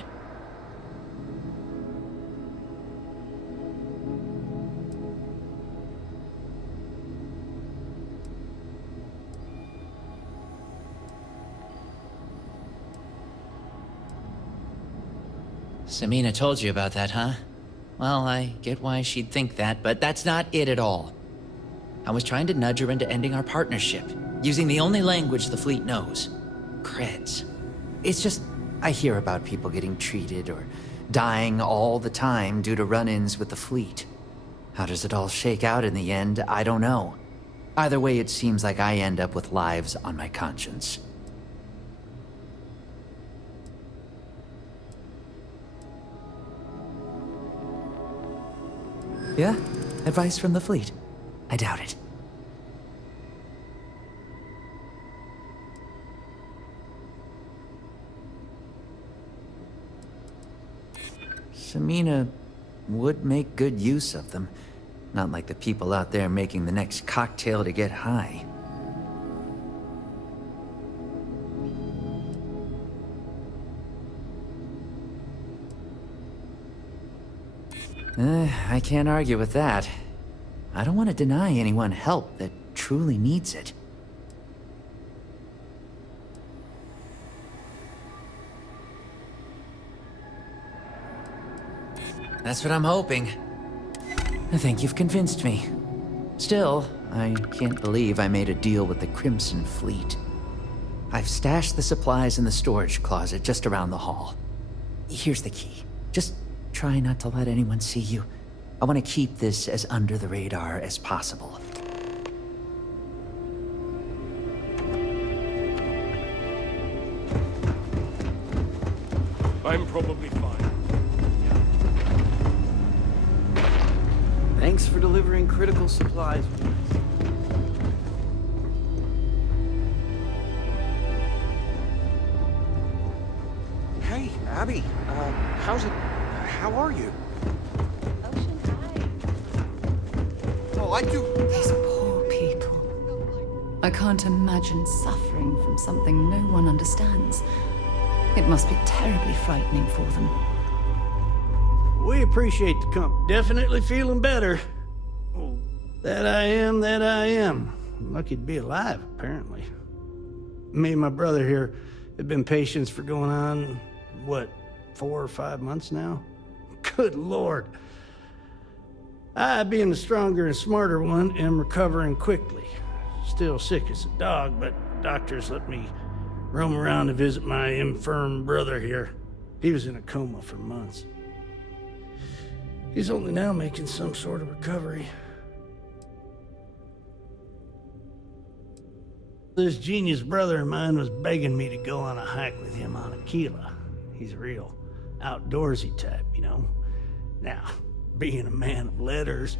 Samina told you about that, huh? Well, I get why she'd think that, but that's not it at all. I was trying to nudge her into ending our partnership, using the only language the fleet knows. Creds. It's just, I hear about people getting treated or dying all the time due to run-ins with the fleet. How does it all shake out in the end? I don't know. Either way, it seems like I end up with lives on my conscience. Yeah? Advice from the fleet? I doubt it. Samina would make good use of them. Not like the people out there making the next cocktail to get high. I can't argue with that. I don't want to deny anyone help that truly needs it. That's what I'm hoping. I think you've convinced me. Still, I can't believe I made a deal with the Crimson Fleet. I've stashed the supplies in the storage closet just around the hall. Here's the key. Just try not to let anyone see you. I want to keep this as under the radar as possible. I'm probably fine. Thanks for delivering critical supplies. Hey, Abby. How's it? How are you? Oh, I do. These poor people. I can't imagine suffering from something no one understands. It must be terribly frightening for them. We appreciate the company. Definitely feeling better. Oh, that I am. Lucky to be alive, apparently. Me and my brother here have been patients for going on, what, 4 or 5 months now? Good Lord. I, being the stronger and smarter one, am recovering quickly. Still sick as a dog, but doctors let me roam around to visit my infirm brother here. He was in a coma for months. He's only now making some sort of recovery. This genius brother of mine was begging me to go on a hike with him on Aquila. He's a real outdoorsy type, you know. Now, being a man of letters,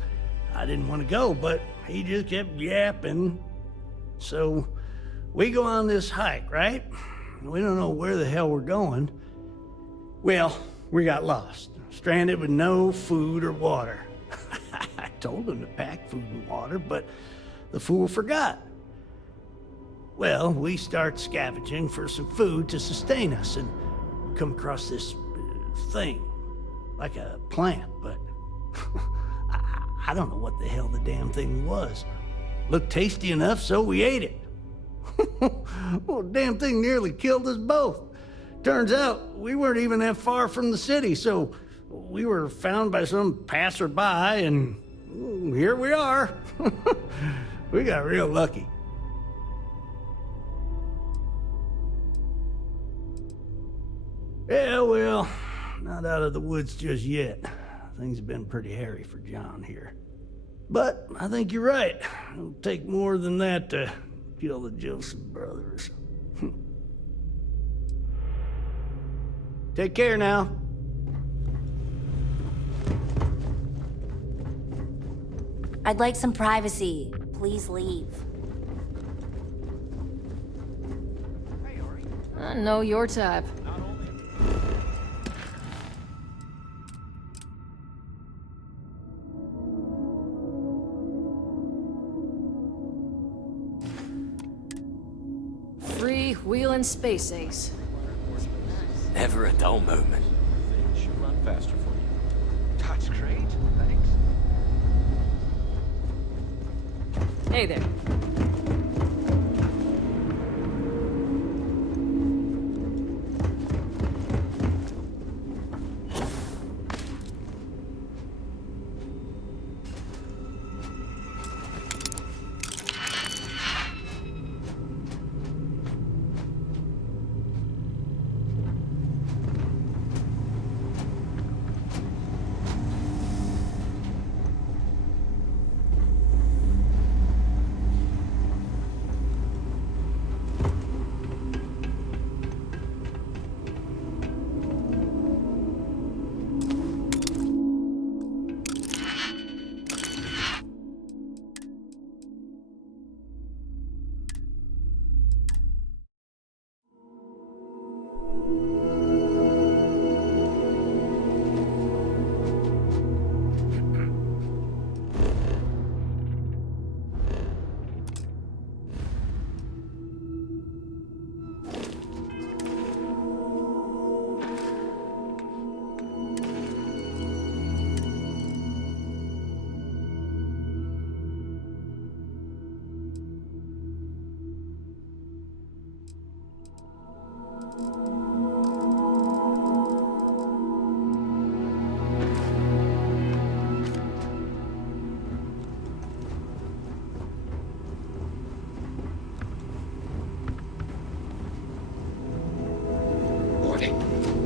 I didn't want to go, but he just kept yapping. So, we go on this hike, right? We don't know where the hell we're going. Well, we got lost, stranded with no food or water. I told him to pack food and water, but the fool forgot. Well, we start scavenging for some food to sustain us, and come across this thing, like a plant, but I don't know what the hell the damn thing was. Looked tasty enough, so we ate it. Well, the damn thing nearly killed us both. Turns out, we weren't even that far from the city, so we were found by some passerby, and here we are. We got real lucky. Yeah, well, not out of the woods just yet. Things have been pretty hairy for John here. But I think you're right. It'll take more than that to kill the Joseph brothers. Take care now. I'd like some privacy. Please leave. I know your type. Free-wheeling space ace. Never a dull moment. Should run faster for you. That's great. Thanks. Hey there.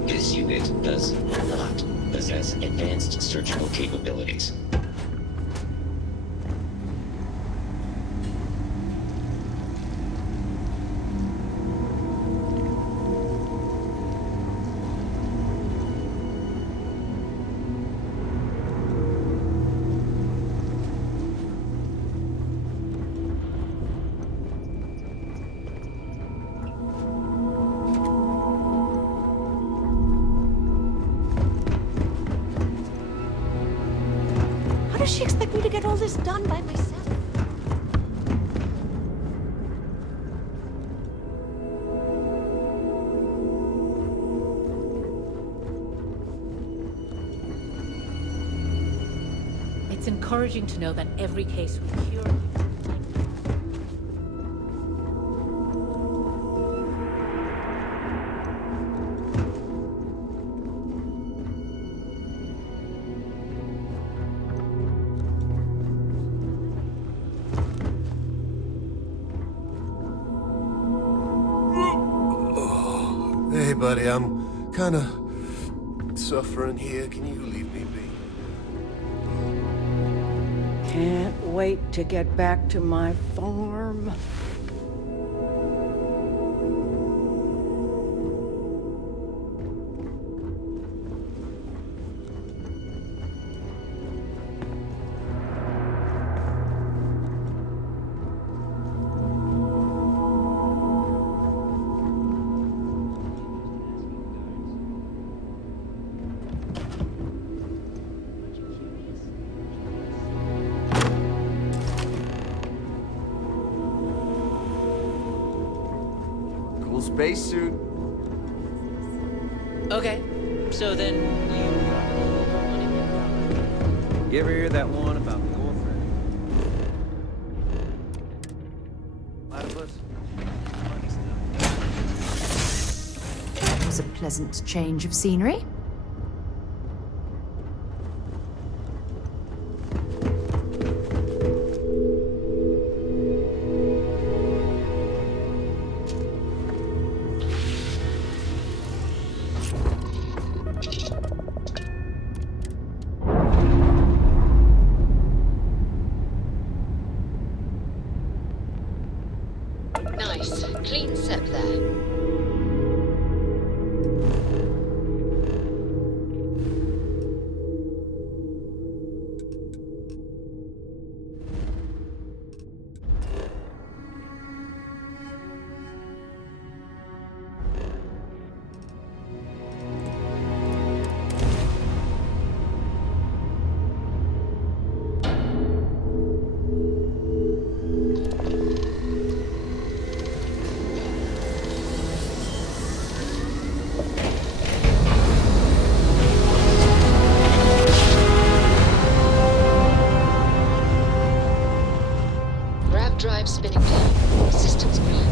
This unit does not possess advanced surgical capabilities. How does she expect me to get all this done by myself? It's encouraging to know that every case we cure. Hey, buddy, I'm kinda suffering here. Can you leave me be? Can't wait to get back to my farm. Spacesuit. Okay, so then You ever hear that one about the orphan? Platypus? It was a pleasant change of scenery. Nice. Clean set there. Grav drive spinning down. Systems green.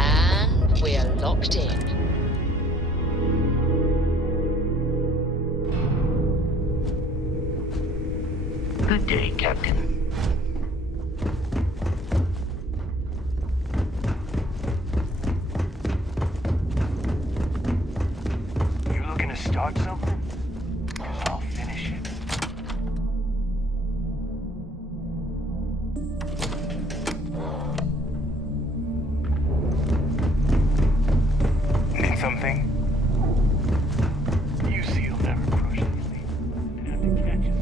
And we're locked in. Good day, Captain. You looking to start something? 'Cause I'll finish it. Need something? You see you'll never crush anything. And have to catch us.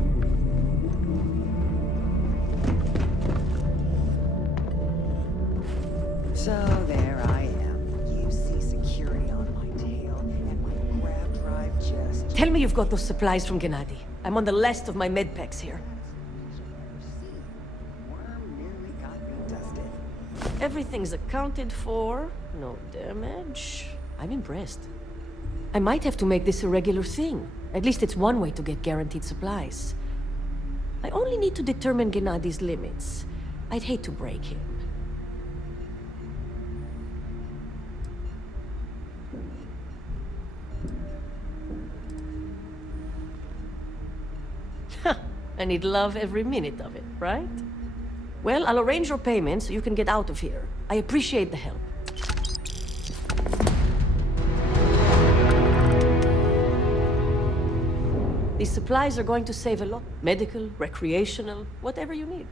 So there I am. You see security on my tail, and my grab drive just... Tell me you've got those supplies from Gennady. I'm on the last of my med packs here. Worm nearly got me dusted. Everything's accounted for. No damage. I'm impressed. I might have to make this a regular thing. At least it's one way to get guaranteed supplies. I only need to determine Gennady's limits. I'd hate to break him. And he'd love every minute of it, right? Well, I'll arrange your payment so you can get out of here. I appreciate the help. These supplies are going to save a lot. Medical, recreational, whatever you need.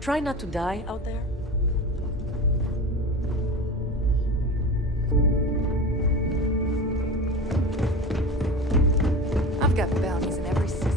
Try not to die out there. I've got bounties in every system.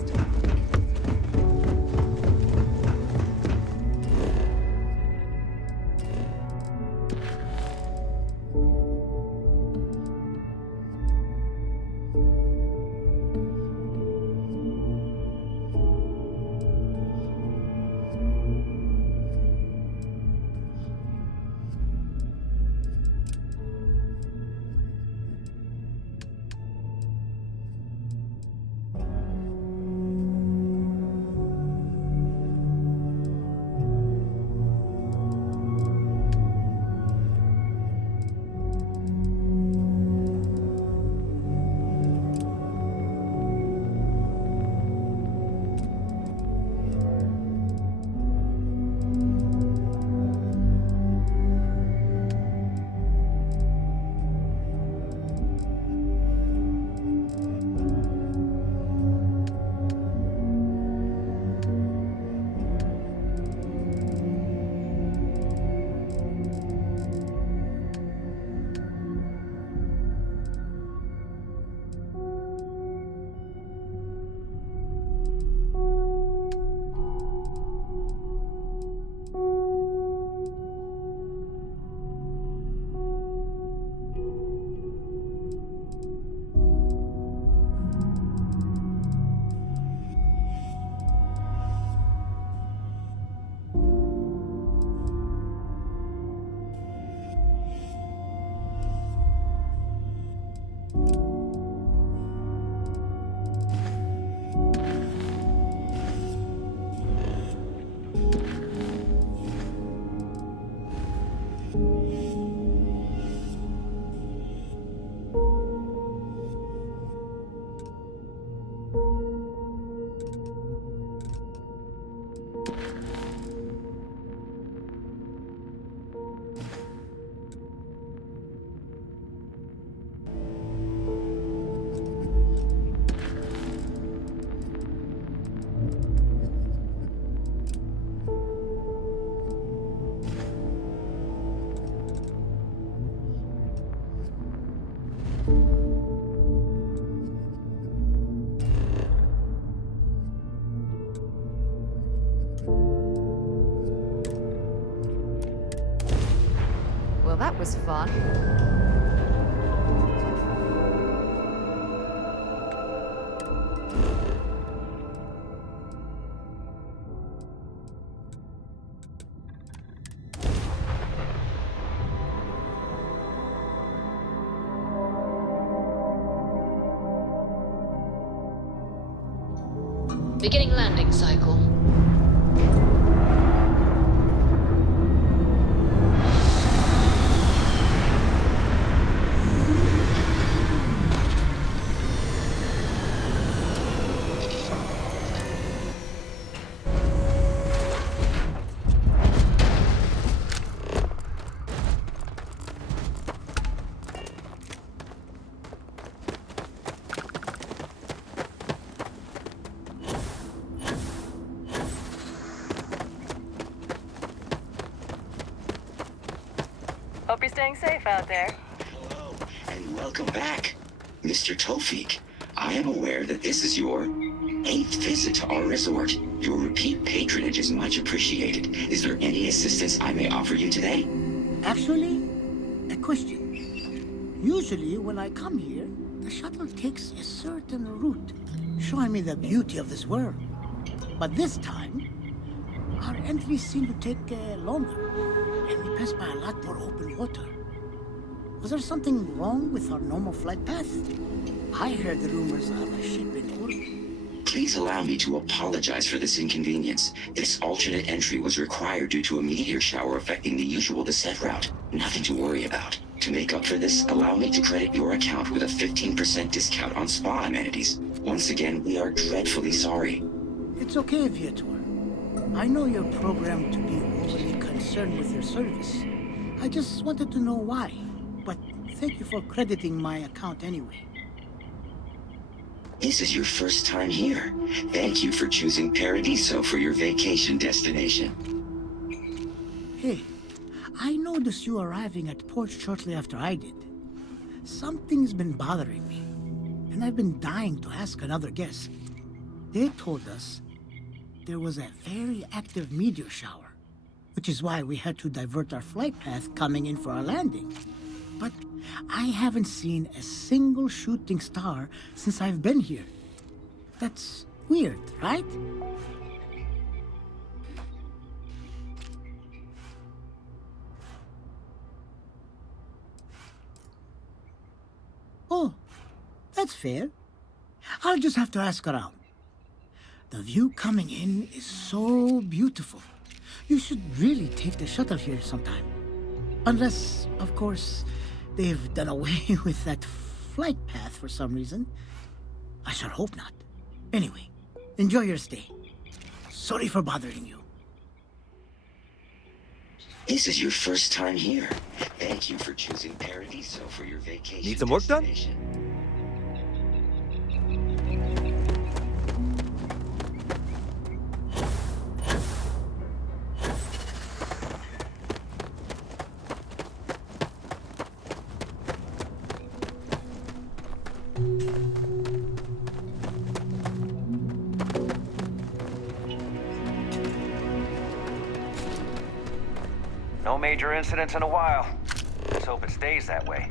Well, that was fun. Beginning landing cycle. Hope you're staying safe out there. Hello, and welcome back, Mr. Tofik. I am aware that this is your 8th visit to our resort. Your repeat patronage is much appreciated. Is there any assistance I may offer you today? Actually, a question. Usually, when I come here, the shuttle takes a certain route, showing me the beauty of this world. But this time, our entries seem to take longer, and we pass by a lot more open water. Was there something wrong with our normal flight path? I heard the rumors of a ship in orbit. Please allow me to apologize for this inconvenience. This alternate entry was required due to a meteor shower affecting the usual descent route. Nothing to worry about. To make up for this, allow me to credit your account with a 15% discount on spa amenities. Once again, we are dreadfully sorry. It's okay, Viator. I know you're programmed to be overly concerned with your service. I just wanted to know why. But thank you for crediting my account anyway. This is your first time here. Thank you for choosing Paradiso for your vacation destination. Hey, I noticed you arriving at port shortly after I did. Something's been bothering me, and I've been dying to ask another guest. They told us there was a very active meteor shower, which is why we had to divert our flight path coming in for our landing. But I haven't seen a single shooting star since I've been here. That's weird, right? Oh, that's fair. I'll just have to ask around. The view coming in is so beautiful. You should really take the shuttle here sometime. Unless, of course, they've done away with that flight path for some reason. I sure hope not. Anyway, enjoy your stay. Sorry for bothering you. This is your first time here. Thank you for choosing Paradiso for your vacation. Need some work done? No major incidents in a while. Let's hope it stays that way.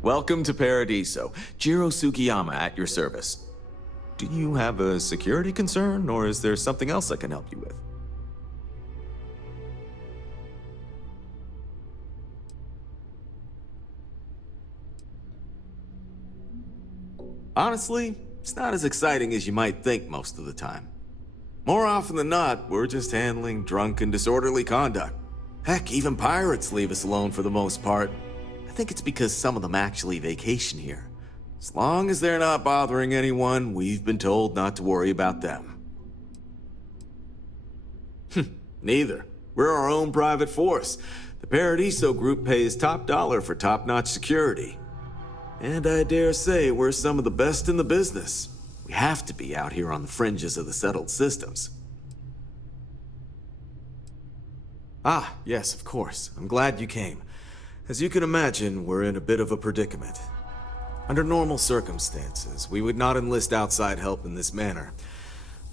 Welcome to Paradiso. Jiro Sugiyama at your service. Do you have a security concern, or is there something else I can help you with? Honestly, it's not as exciting as you might think most of the time. More often than not, we're just handling drunk and disorderly conduct. Heck, even pirates leave us alone for the most part. I think it's because some of them actually vacation here. As long as they're not bothering anyone, we've been told not to worry about them. Neither. We're our own private force. The Paradiso group pays top dollar for top-notch security. And I dare say we're some of the best in the business. We have to be out here on the fringes of the settled systems. Ah, yes, of course. I'm glad you came. As you can imagine, we're in a bit of a predicament. Under normal circumstances, we would not enlist outside help in this manner.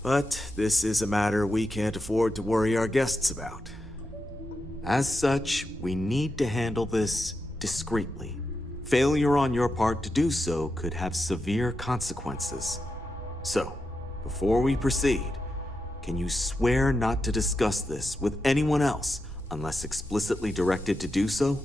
But this is a matter we can't afford to worry our guests about. As such, we need to handle this discreetly. Failure on your part to do so could have severe consequences. So, before we proceed, can you swear not to discuss this with anyone else unless explicitly directed to do so?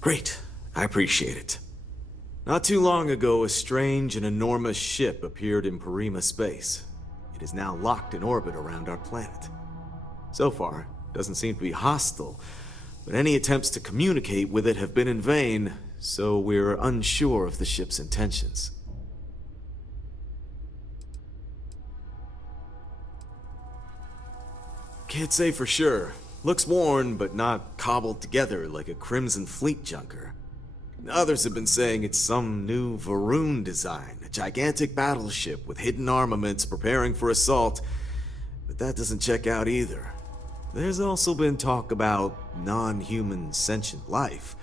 Great. I appreciate it. Not too long ago, a strange and enormous ship appeared in Porrima space. It is now locked in orbit around our planet. So far, it doesn't seem to be hostile, but any attempts to communicate with it have been in vain, so we're unsure of the ship's intentions. Can't say for sure. Looks worn, but not cobbled together like a Crimson Fleet junker. Others have been saying it's some new Varun design, a gigantic battleship with hidden armaments preparing for assault, but that doesn't check out either. There's also been talk about non-human sentient life.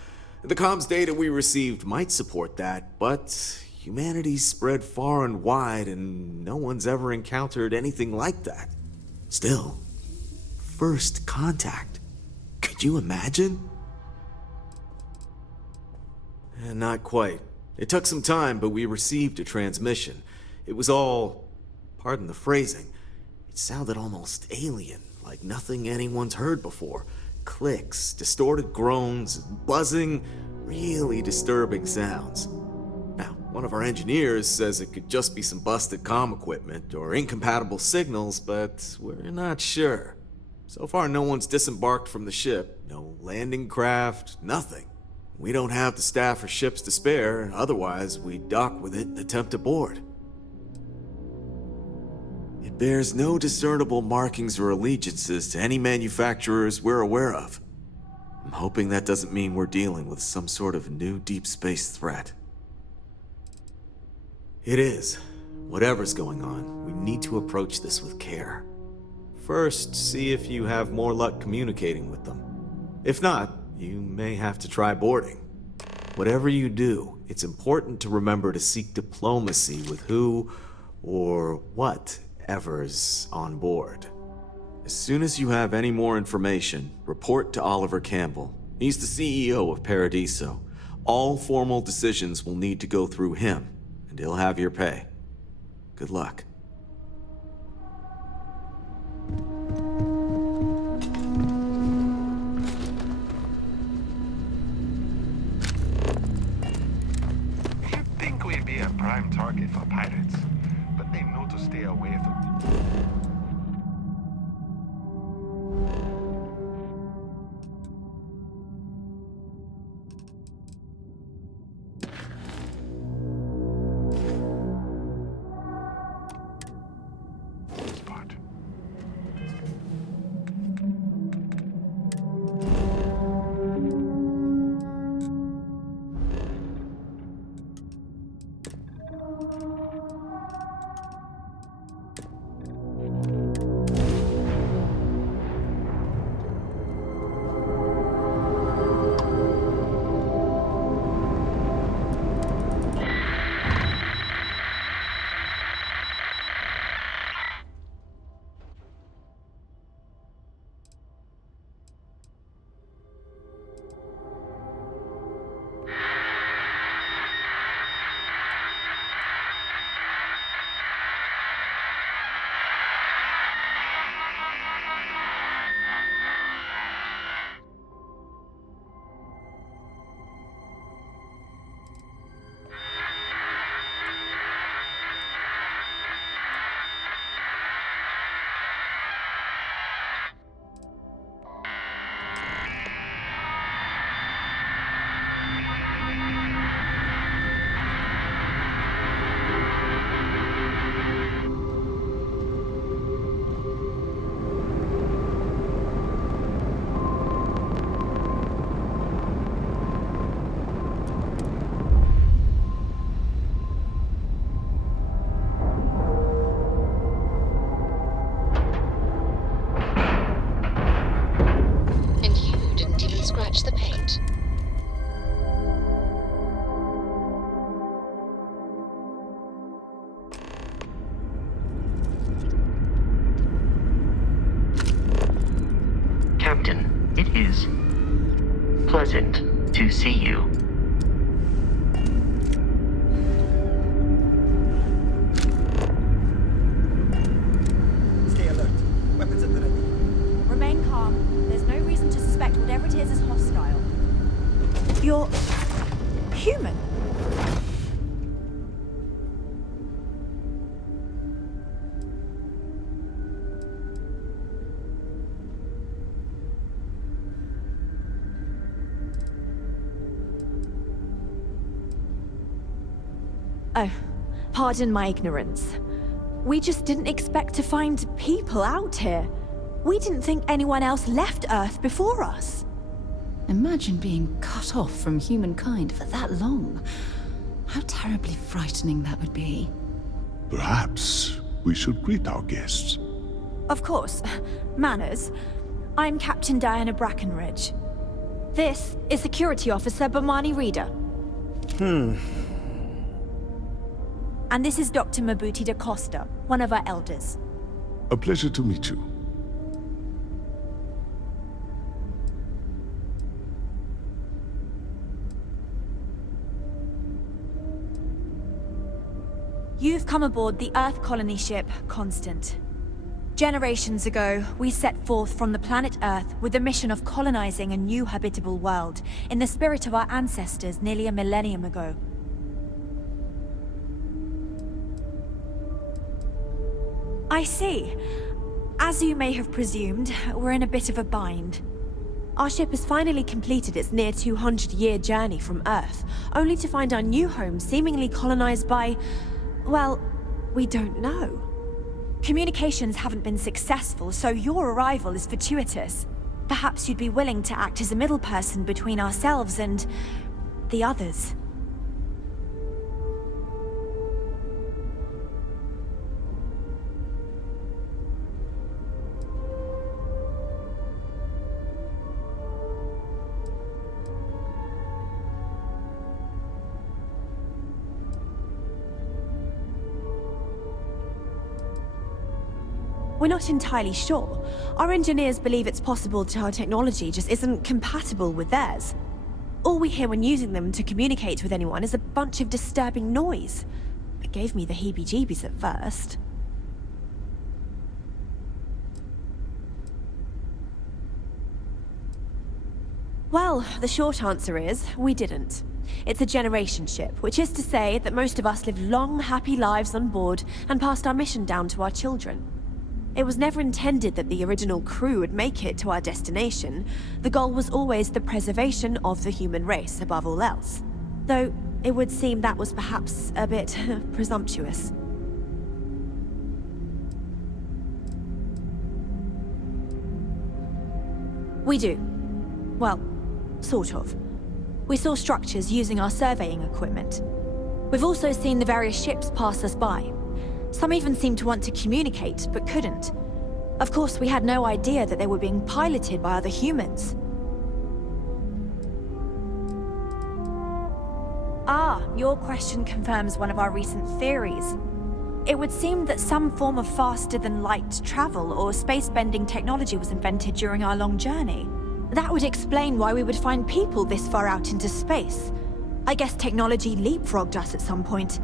The comms data we received might support that, but humanity's spread far and wide and no one's ever encountered anything like that. Still, first contact. Could you imagine? Not quite. It took some time, but we received a transmission. It was all, pardon the phrasing, it sounded almost alien, like nothing anyone's heard before. Clicks, distorted groans, buzzing, really disturbing sounds. Now, One of our engineers says it could just be some busted comm equipment or incompatible signals, but we're not sure. So far, no one's disembarked from the ship. No landing craft, nothing. We don't have the staff or ships to spare, otherwise we'd dock with it and attempt to board. It bears no discernible markings or allegiances to any manufacturers we're aware of. I'm hoping that doesn't mean we're dealing with some sort of new deep space threat. It is. Whatever's going on, we need to approach this with care. First, see if you have more luck communicating with them. If not, you may have to try boarding. Whatever you do, it's important to remember to seek diplomacy with who or whatever's on board. As soon as you have any more information, report to Oliver Campbell. He's the CEO of Paradiso. All formal decisions will need to go through him, and he'll have your pay. Good luck. You'd think we'd be a prime target for pirates, but they know to stay away from them. The paint. Captain, it is pleasant to see you. Stay alert. Weapons at the ready. Remain calm. There's no reason to suspect whatever it is hostile. You're human. Oh, pardon my ignorance. We just didn't expect to find people out here. We didn't think anyone else left Earth before us. Imagine being cut off from humankind for that long. How terribly frightening that would be. Perhaps we should greet our guests. Of course. Manners. I'm Captain Diana Brackenridge. This is Security Officer Bomani Reader. And this is Dr. Mabuti da Costa, one of our elders. A pleasure to meet you. You've come aboard the Earth colony ship, Constant. Generations ago, we set forth from the planet Earth with the mission of colonizing a new habitable 'habitable' world, in the spirit of our ancestors nearly a millennium ago. Our mission was to create a world where humanity could thrive, where all life forms could coexist, and where all human beings could be free. I see. As you may have presumed, we're in a bit of a bind. Our ship has finally completed its near 200-year journey from Earth, only to find our new home seemingly colonized by... well, we don't know. Communications haven't been successful, so your arrival is fortuitous. Perhaps you'd be willing to act as a middle person between ourselves and... the others. We're not entirely sure. Our engineers believe it's possible that our technology just isn't compatible with theirs. All we hear when using them to communicate with anyone is a bunch of disturbing noise. It gave me the heebie-jeebies at first. Well, the short answer is, we didn't. It's a generation ship, which is to say that most of us lived long, happy lives on board and passed our mission down to our children. It was never intended that the original crew would make it to our destination. The goal was always the preservation of the human race above all else. Though, it would seem that was perhaps a bit presumptuous. We do. Well, sort of. We saw structures using our surveying equipment. We've also seen the various ships pass us by. Some even seemed to want to communicate, but couldn't. Of course, we had no idea that they were being piloted by other humans. Ah, your question confirms one of our recent theories. It would seem that some form of faster-than-light travel or space-bending technology was invented during our long journey. That would explain why we would find people this far out into space. I guess technology leapfrogged us at some point.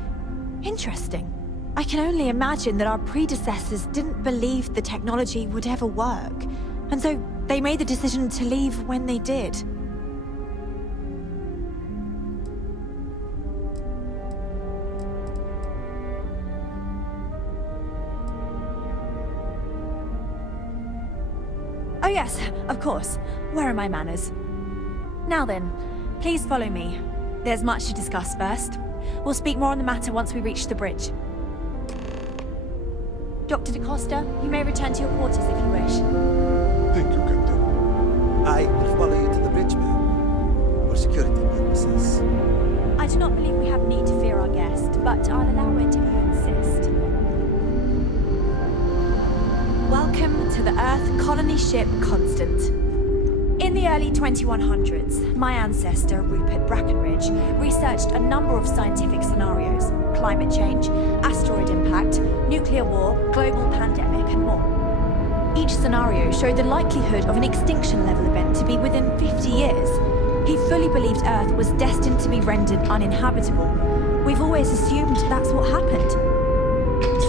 Interesting. I can only imagine that our predecessors didn't believe the technology would ever work, and so they made the decision to leave when they did. Oh yes, of course. Where are my manners? Now then, please follow me. There's much to discuss first. We'll speak more on the matter once we reach the bridge. Dr. DaCosta, you may return to your quarters if you wish. Thank you, Captain. I will follow you to the bridge, ma'am. For security purposes. I do not believe we have need to fear our guest, but I'll allow it if you insist. Welcome to the Earth colony ship Constant. In the early 2100s, my ancestor, Rupert Brackenridge, researched a number of scientific scenarios: climate change, asteroid impact, nuclear war, global pandemic, and more. Each scenario showed the likelihood of an extinction-level event to be within 50 years. He fully believed Earth was destined to be rendered uninhabitable. We've always assumed that's what happened.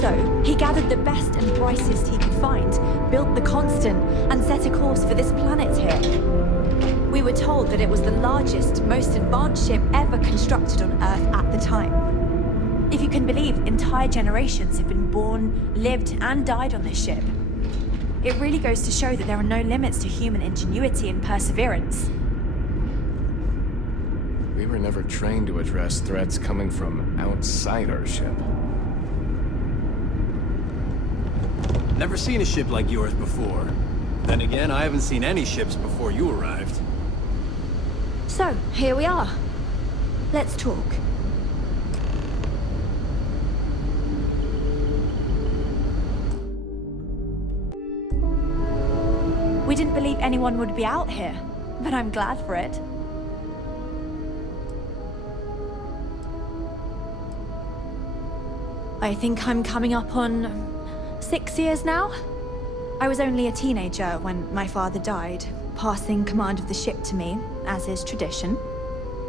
So, he gathered the best and brightest he could find, built the Constant, and set a course for this planet here. We were told that it was the largest, most advanced ship ever constructed on Earth at the time. If you can believe, entire generations have been born, lived, and died on this ship. It really goes to show that there are no limits to human ingenuity and perseverance. We were never trained to address threats coming from outside our ship. Never seen a ship like yours before. Then again, I haven't seen any ships before you arrived. So, here we are. Let's talk. We didn't believe anyone would be out here, but I'm glad for it. I think I'm coming up on 6 years now. I was only a teenager when my father died, passing command of the ship to me, as is tradition.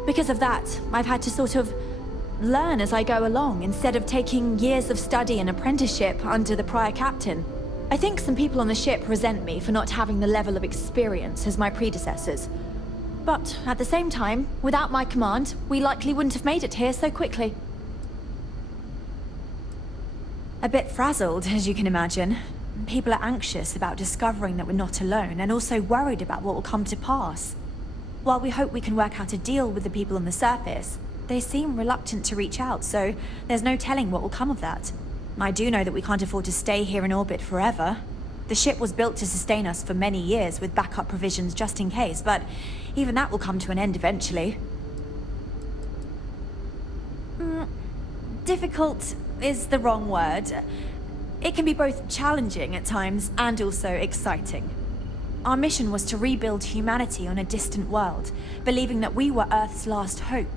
Because of that, I've had to sort of learn as I go along, instead of taking years of study and apprenticeship under the prior captain. I think some people on the ship resent me for not having the level of experience as my predecessors. But at the same time, without my command, we likely wouldn't have made it here so quickly. A bit frazzled, as you can imagine. People are anxious about discovering that we're not alone, and also worried about what will come to pass. While we hope we can work out a deal with the people on the surface, they seem reluctant to reach out, so there's no telling what will come of that. I do know that we can't afford to stay here in orbit forever. The ship was built to sustain us for many years with backup provisions just in case, but even that will come to an end eventually. Difficult is the wrong word. It can be both challenging at times and also exciting. Our mission was to rebuild humanity on a distant world, believing that we were Earth's last hope.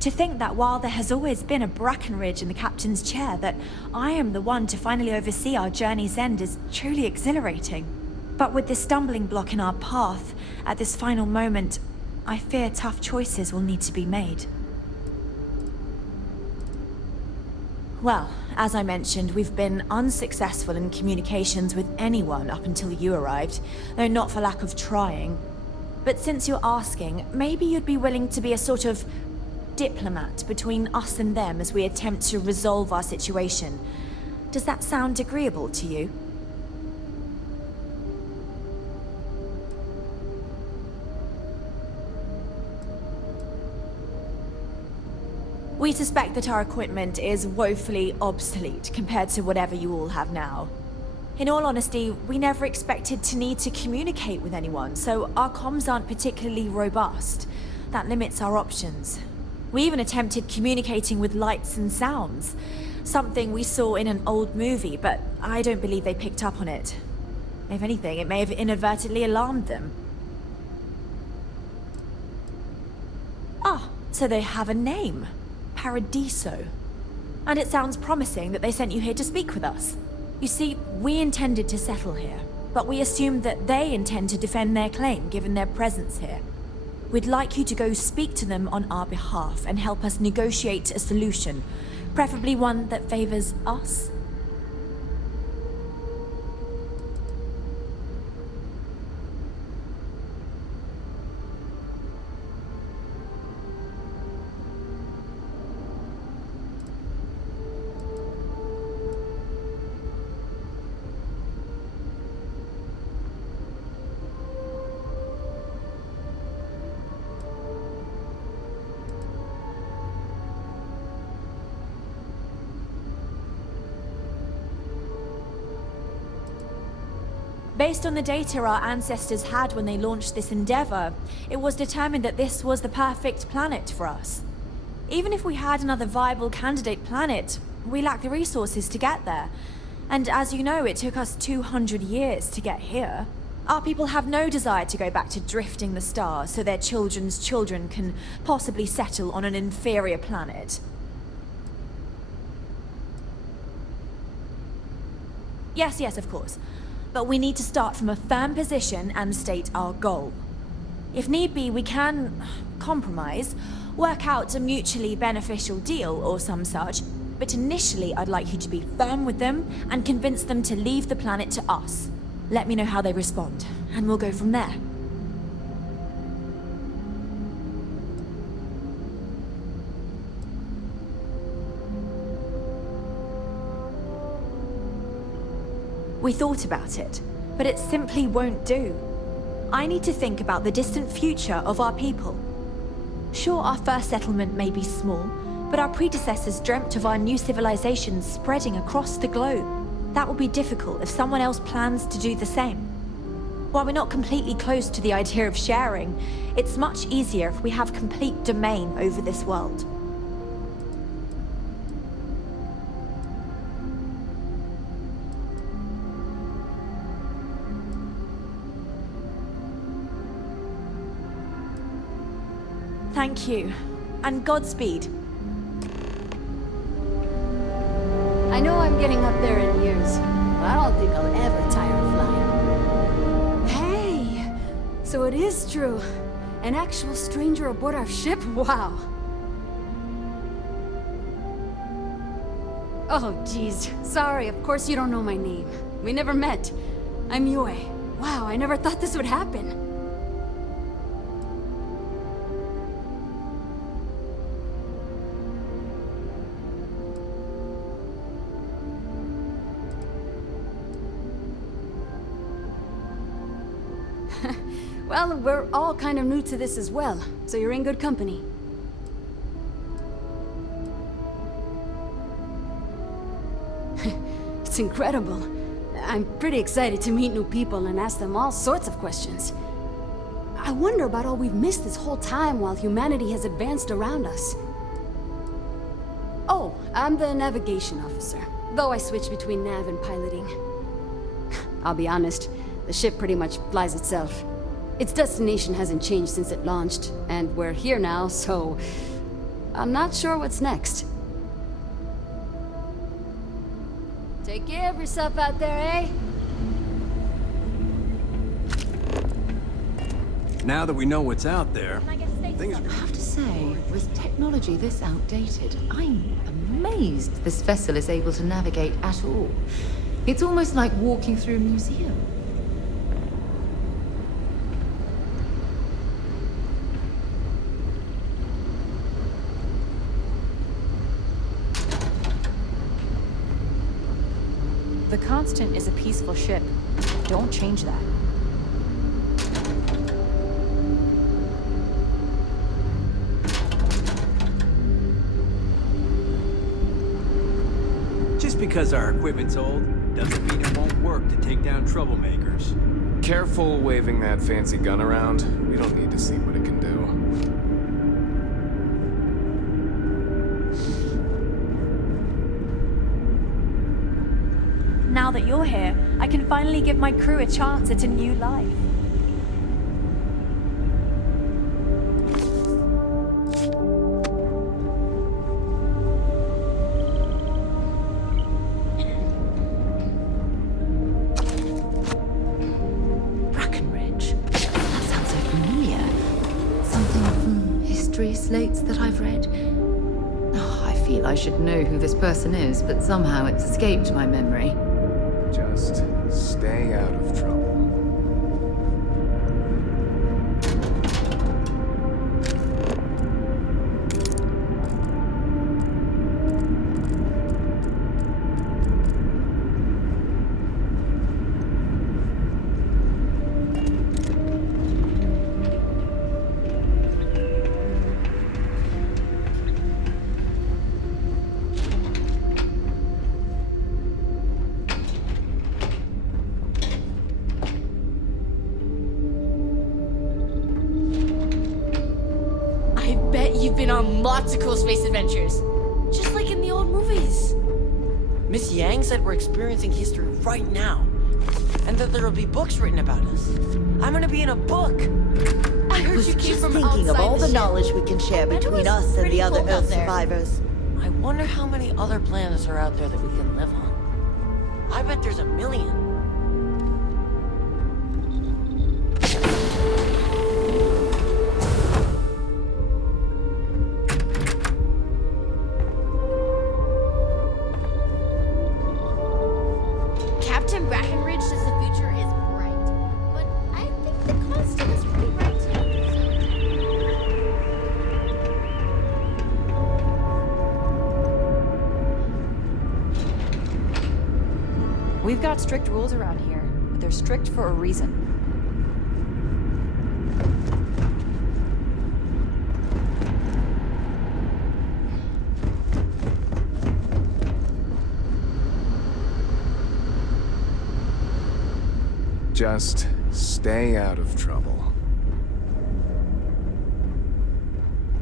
To think that while there has always been a Brackenridge in the captain's chair, that I am the one to finally oversee our journey's end is truly exhilarating. But with this stumbling block in our path, at this final moment, I fear tough choices will need to be made. Well, as I mentioned, we've been unsuccessful in communications with anyone up until you arrived, though not for lack of trying. But since you're asking, maybe you'd be willing to be a sort of diplomat between us and them as we attempt to resolve our situation. Does that sound agreeable to you? We suspect that our equipment is woefully obsolete compared to whatever you all have now. In all honesty, we never expected to need to communicate with anyone, so our comms aren't particularly robust. That limits our options. We even attempted communicating with lights and sounds, something we saw in an old movie, but I don't believe they picked up on it. If anything, it may have inadvertently alarmed them. Ah, so they have a name. Paradiso. And it sounds promising that they sent you here to speak with us. You see, we intended to settle here, but we assumed that they intend to defend their claim given their presence here. We'd like you to go speak to them on our behalf and help us negotiate a solution, preferably one that favors us. Based on the data our ancestors had when they launched this endeavor, it was determined that this was the perfect planet for us. Even if we had another viable candidate planet, we lack the resources to get there. And as you know, it took us 200 years to get here. Our people have no desire to go back to drifting the stars so their children's children can possibly settle on an inferior planet. Yes, of course. But we need to start from a firm position and state our goal. If need be, we can compromise, work out a mutually beneficial deal or some such, but initially I'd like you to be firm with them and convince them to leave the planet to us. Let me know how they respond, and we'll go from there. We thought about it, but it simply won't do. I need to think about the distant future of our people. Sure, our first settlement may be small, but our predecessors dreamt of our new civilizations spreading across the globe. That will be difficult if someone else plans to do the same. While we're not completely closed to the idea of sharing, it's much easier if we have complete domain over this world. Thank you, and Godspeed. I know I'm getting up there in years, but I don't think I'll ever tire of flying. Hey! So it is true. An actual stranger aboard our ship? Wow. Oh, geez. Sorry, of course you don't know my name. We never met. I'm Yue. Wow, I never thought this would happen. Well, we're all kind of new to this as well, so you're in good company. It's incredible. I'm pretty excited to meet new people and ask them all sorts of questions. I wonder about all we've missed this whole time while humanity has advanced around us. Oh, I'm the navigation officer, though I switch between nav and piloting. I'll be honest, the ship pretty much flies itself. Its destination hasn't changed since it launched, and we're here now, so I'm not sure what's next. Take care of yourself out there, eh? Now that we know what's out there, things are... I have to say, with technology this outdated, I'm amazed this vessel is able to navigate at all. It's almost like walking through a museum. The Constant is a peaceful ship. Don't change that. Just because our equipment's old, doesn't mean it won't work to take down troublemakers. Careful waving that fancy gun around. We don't need to see what it can do. Now that you're here, I can finally give my crew a chance at a new life. Slates that I've read. Oh, I feel I should know who this person is, but somehow it's escaped my memory. Just stay out of trouble. Lots of cool space adventures, just like in the old movies. Miss Yang said we're experiencing history right now, and that there will be books written about us. I'm gonna be in a book. I heard you came from thinking of outside all the ship. knowledge we can share between us and the other cold out Earth there. survivors. I wonder how many other planets are out there that we can live on. I bet there's a million. We've got strict rules around here, but they're strict for a reason. Just stay out of trouble.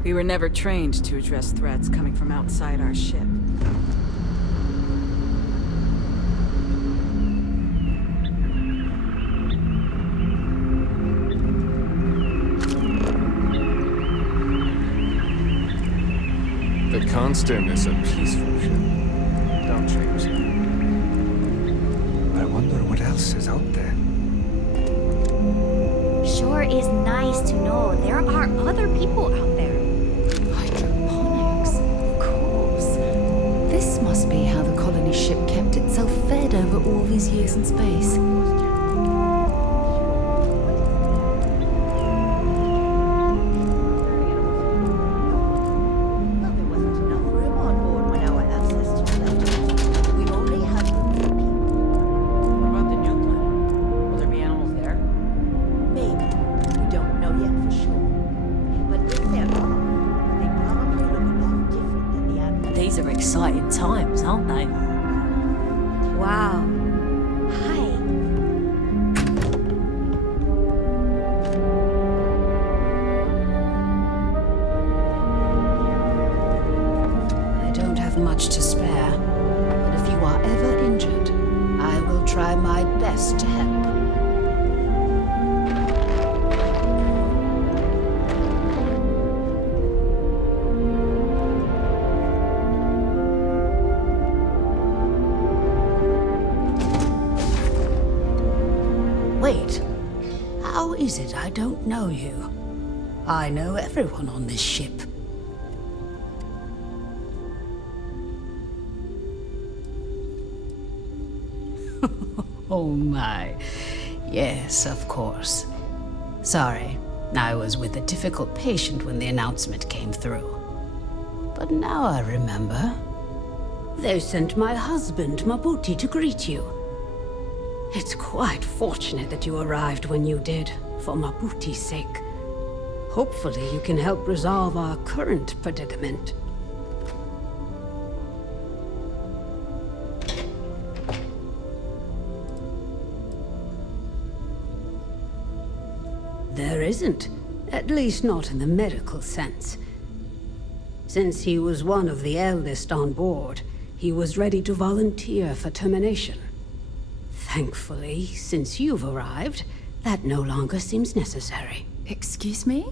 We were never trained to address threats coming from outside our ship. The Constant is a peaceful ship. Don't change it. I wonder what else is out there. Sure is nice to know there are other people out there. Hydroponics, of course. This must be how the colony ship kept itself fed over all these years in space. These are exciting times, aren't they? Wow. Hi. I don't have much to spare, but if you are ever injured, I will try my best to help. Wait, how is it I don't know you? I know everyone on this ship. Oh my. Yes, of course. Sorry, I was with a difficult patient when the announcement came through. But now I remember. They sent my husband, Mabuti, to greet you. It's quite fortunate that you arrived when you did, for Mabuti's sake. Hopefully you can help resolve our current predicament. There isn't, at least not in the medical sense. Since he was one of the eldest on board, he was ready to volunteer for termination. Thankfully, since you've arrived, that no longer seems necessary. Excuse me?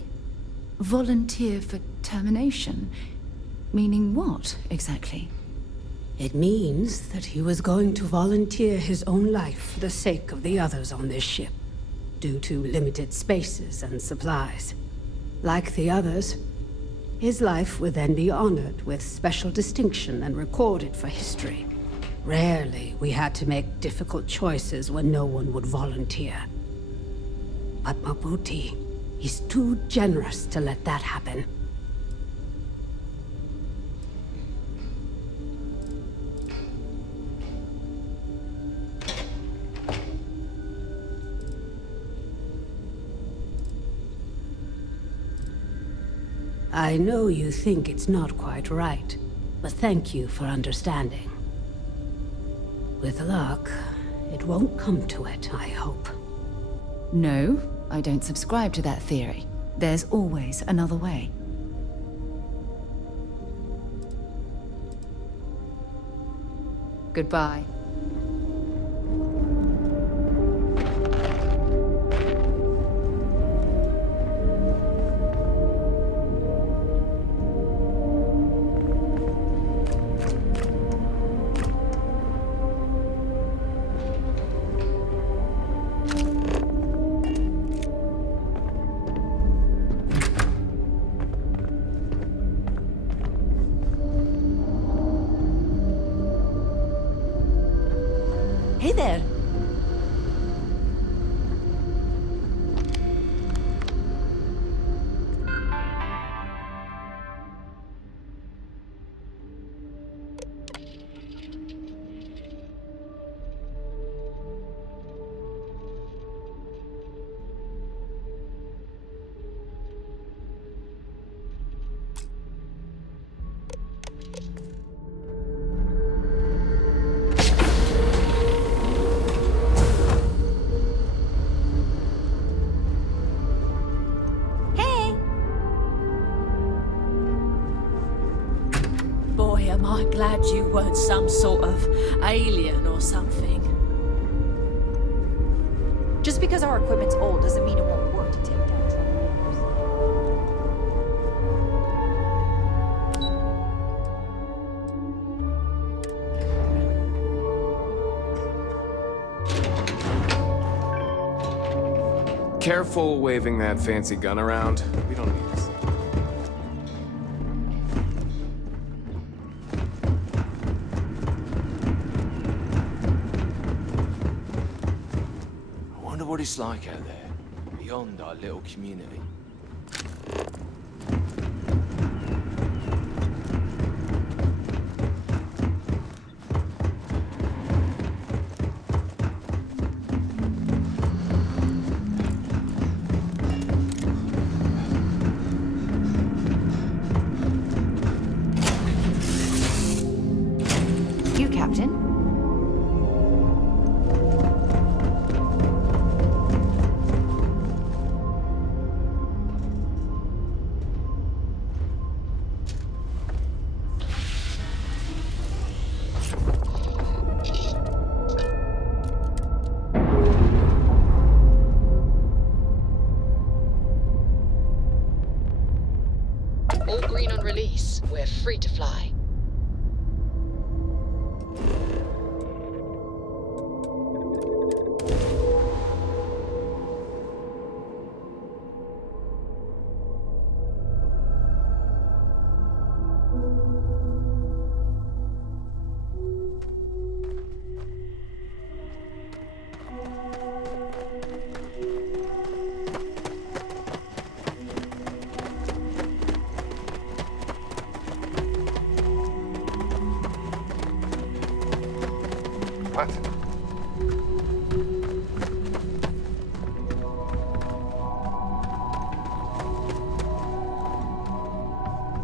Volunteer for termination? Meaning what, exactly? It means that he was going to volunteer his own life for the sake of the others on this ship, due to limited spaces and supplies. Like the others, his life would then be honored with special distinction and recorded for history. Rarely we had to make difficult choices when no one would volunteer. But Mabuti, he's too generous to let that happen. I know you think it's not quite right, but thank you for understanding. With luck, it won't come to it, I hope. No, I don't subscribe to that theory. There's always another way. Goodbye. Hey there. Am I glad you weren't some sort of alien or something? Just because our equipment's old doesn't mean it won't work to take down trouble. Careful waving that fancy gun around. We don't need this. What it's like out there, beyond our little community. Captain. All green on release. We're free to fly. What?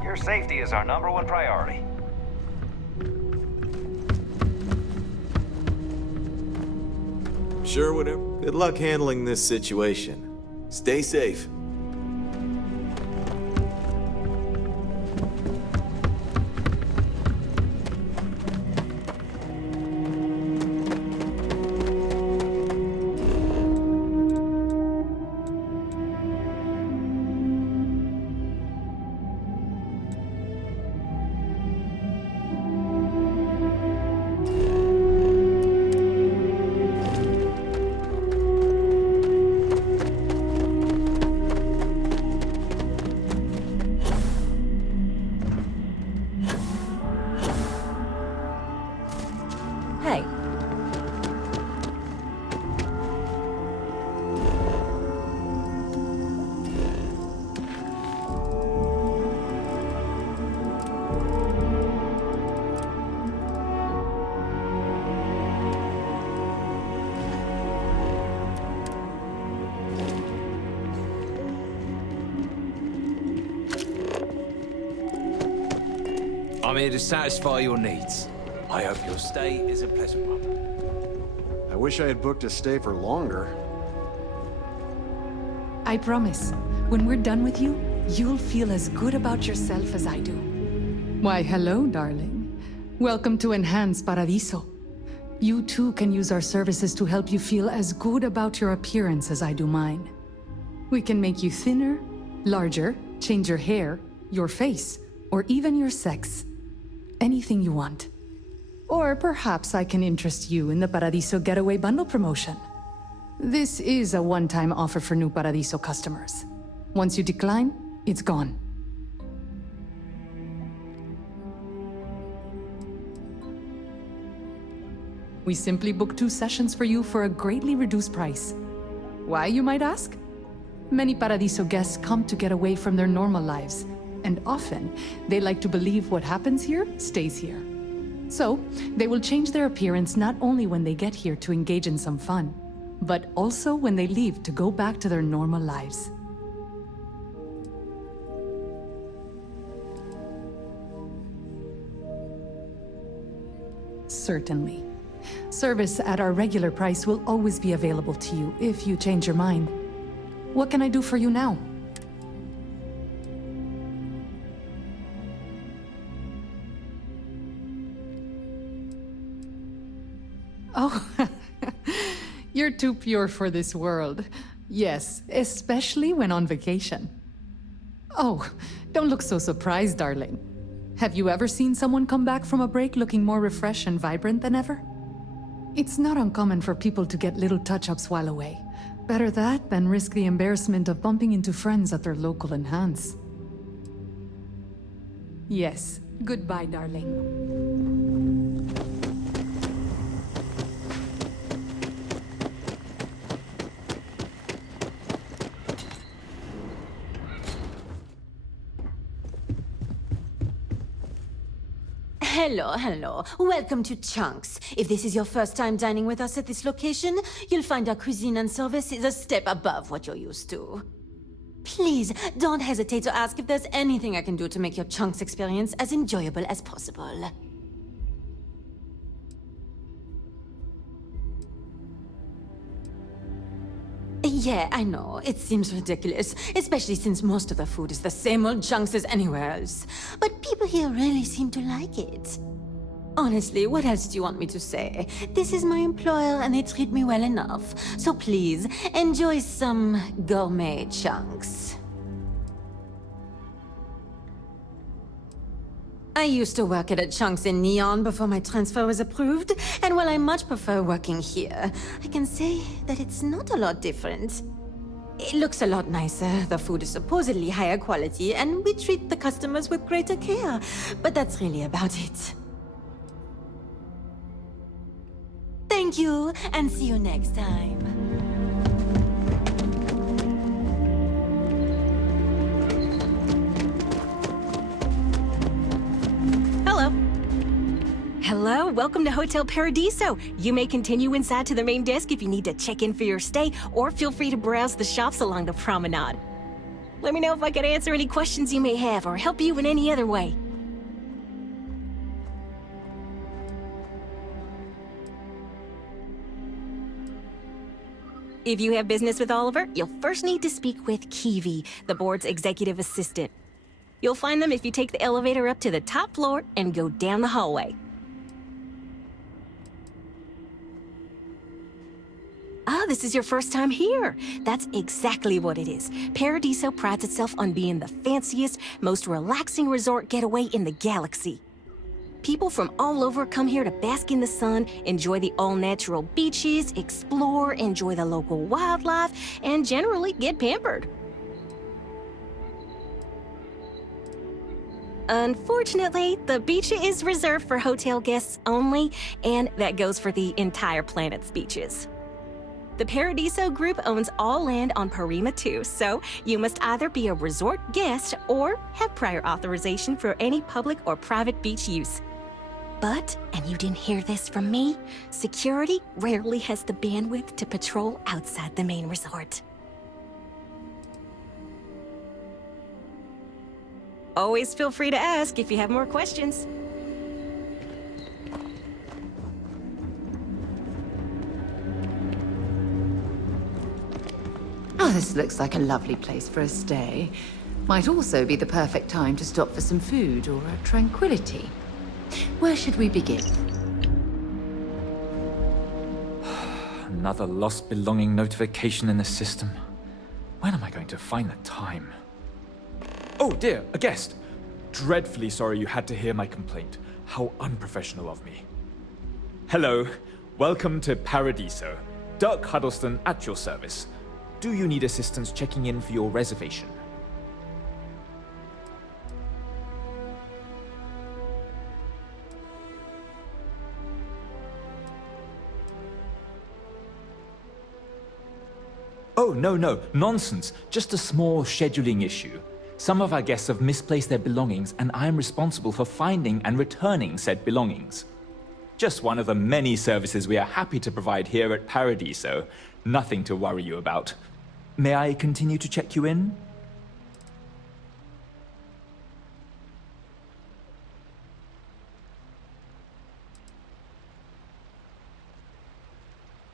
Your safety is our #1 priority. Sure, whatever. Good luck handling this situation. Stay safe. Hey. I'm here to satisfy your needs. I hope your stay is a pleasant one. I wish I had booked a stay for longer. I promise, when we're done with you, you'll feel as good about yourself as I do. Why, hello, darling. Welcome to Enhanced Paradiso. You too can use our services to help you feel as good about your appearance as I do mine. We can make you thinner, larger, change your hair, your face, or even your sex. Anything you want. Or perhaps I can interest you in the Paradiso Getaway Bundle promotion. This is a one-time offer for new Paradiso customers. Once you decline, it's gone. We simply book 2 sessions for you for a greatly reduced price. Why, you might ask? Many Paradiso guests come to get away from their normal lives, and often they like to believe what happens here stays here. So, they will change their appearance not only when they get here to engage in some fun, but also when they leave to go back to their normal lives. Certainly. Service at our regular price will always be available to you if you change your mind. What can I do for you now? Oh, you're too pure for this world. Yes, especially when on vacation. Oh, don't look so surprised, darling. Have you ever seen someone come back from a break looking more refreshed and vibrant than ever? It's not uncommon for people to get little touch-ups while away. Better that than risk the embarrassment of bumping into friends at their local Enhance. Yes, goodbye, darling. Hello. Welcome to Chunks. If this is your first time dining with us at this location, you'll find our cuisine and service is a step above what you're used to. Please, don't hesitate to ask if there's anything I can do to make your Chunks experience as enjoyable as possible. Yeah, I know. It seems ridiculous, especially since most of the food is the same old junks as anywhere else. But people here really seem to like it. Honestly, what else do you want me to say? This is my employer and they treat me well enough. So please, enjoy some gourmet chunks. I used to work at a Chunks in Neon before my transfer was approved, and while I much prefer working here, I can say that it's not a lot different. It looks a lot nicer, the food is supposedly higher quality, and we treat the customers with greater care, but that's really about it. Thank you, and see you next time. Hello. Hello, welcome to Hotel Paradiso. You may continue inside to the main desk if you need to check in for your stay, or feel free to browse the shops along the promenade. Let me know if I can answer any questions you may have, or help you in any other way. If you have business with Oliver, you'll first need to speak with Kiwi, the board's executive assistant. You'll find them if you take the elevator up to the top floor and go down the hallway. Ah, this is your first time here. That's exactly what it is. Paradiso prides itself on being the fanciest, most relaxing resort getaway in the galaxy. People from all over come here to bask in the sun, enjoy the all-natural beaches, explore, enjoy the local wildlife, and generally get pampered. Unfortunately, the beach is reserved for hotel guests only, and that goes for the entire planet's beaches. The Paradiso Group owns all land on Porrima too, so you must either be a resort guest or have prior authorization for any public or private beach use. But, and you didn't hear this from me, security rarely has the bandwidth to patrol outside the main resort. Always feel free to ask if you have more questions. Oh, this looks like a lovely place for a stay. Might also be the perfect time to stop for some food or a tranquility. Where should we begin? Another lost belonging notification in the system. When am I going to find the time? Oh dear, a guest! Dreadfully sorry you had to hear my complaint. How unprofessional of me. Hello, welcome to Paradiso. Dirk Huddleston at your service. Do you need assistance checking in for your reservation? Oh, no, nonsense. Just a small scheduling issue. Some of our guests have misplaced their belongings, and I am responsible for finding and returning said belongings. Just one of the many services we are happy to provide here at Paradiso. Nothing to worry you about. May I continue to check you in?